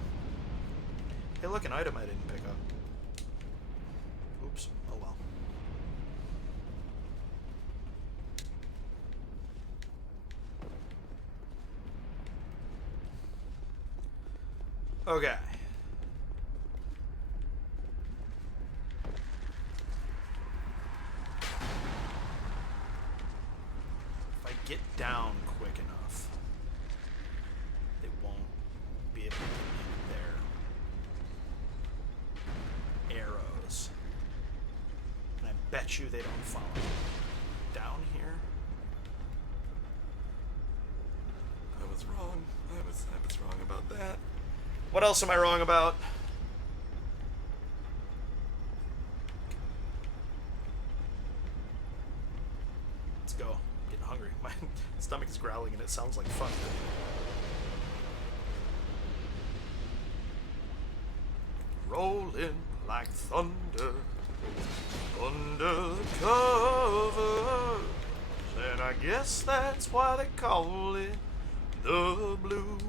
Hey, look, an item I didn't pick up. Oops. Oh well. Okay. If I get down quick enough, they won't be able to get their arrows. And I bet you they don't follow me. Down here? I was wrong. I was wrong about that. What else am I wrong about? Let's go. I'm getting hungry. My stomach is growling and it sounds like fun. Rolling like thunder under the covers, and I guess that's why they call it the blues.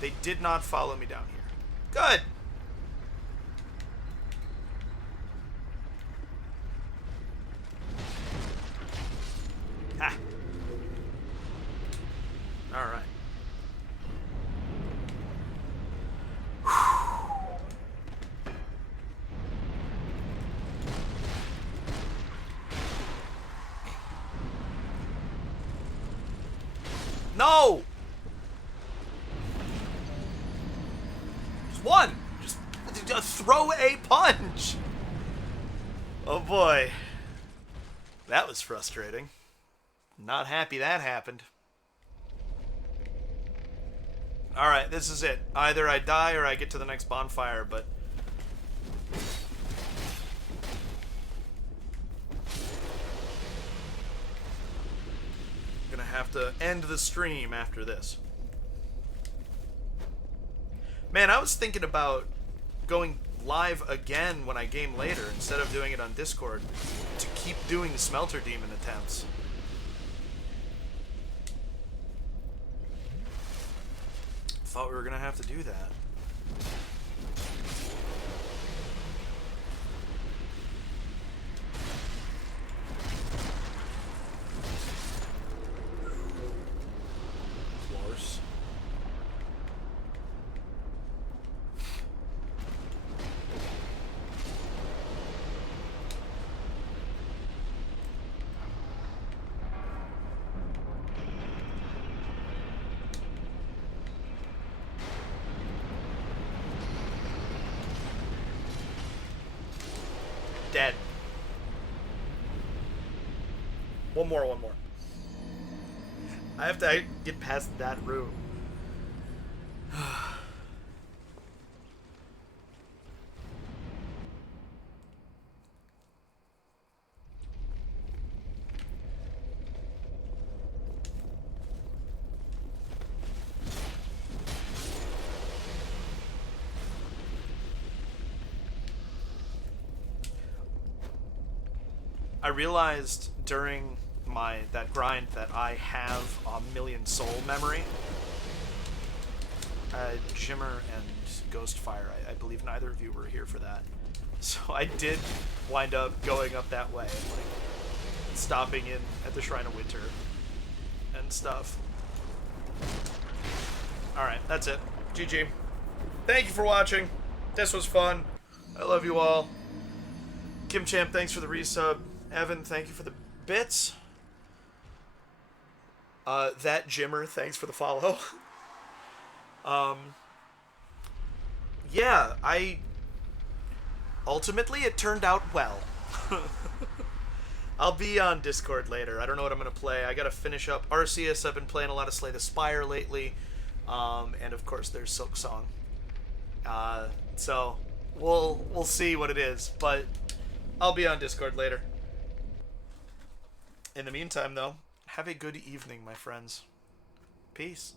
They did not follow me down here. Good. Ha. All right. No! Just one! Just throw a punch! Oh boy. That was frustrating. Not happy that happened. Alright, this is it. Either I die or I get to the next bonfire, but... I'm gonna have to end the stream after this. Man, I was thinking about going live again when I game later instead of doing it on Discord to keep doing the Smelter Demon attempts. Thought we were gonna have to do that. Close. Dead. One more. I have to get past that room. I realized during that grind that I have a million soul memory. Jimmer and Ghostfire, I believe neither of you were here for that. So I did wind up going up that way and like stopping in at the Shrine of Winter and stuff. Alright, that's it. GG. Thank you for watching. This was fun. I love you all. Kim Champ, thanks for the resub. Evan, thank you for the bits. That Jimmer, thanks for the follow. Yeah, ultimately it turned out well. I'll be on Discord later. I don't know what I'm gonna play. I gotta finish up Arceus. I've been playing a lot of Slay the Spire lately. And of course there's Silk Song. So we'll see what it is, but I'll be on Discord later. In the meantime, though, have a good evening, my friends. Peace.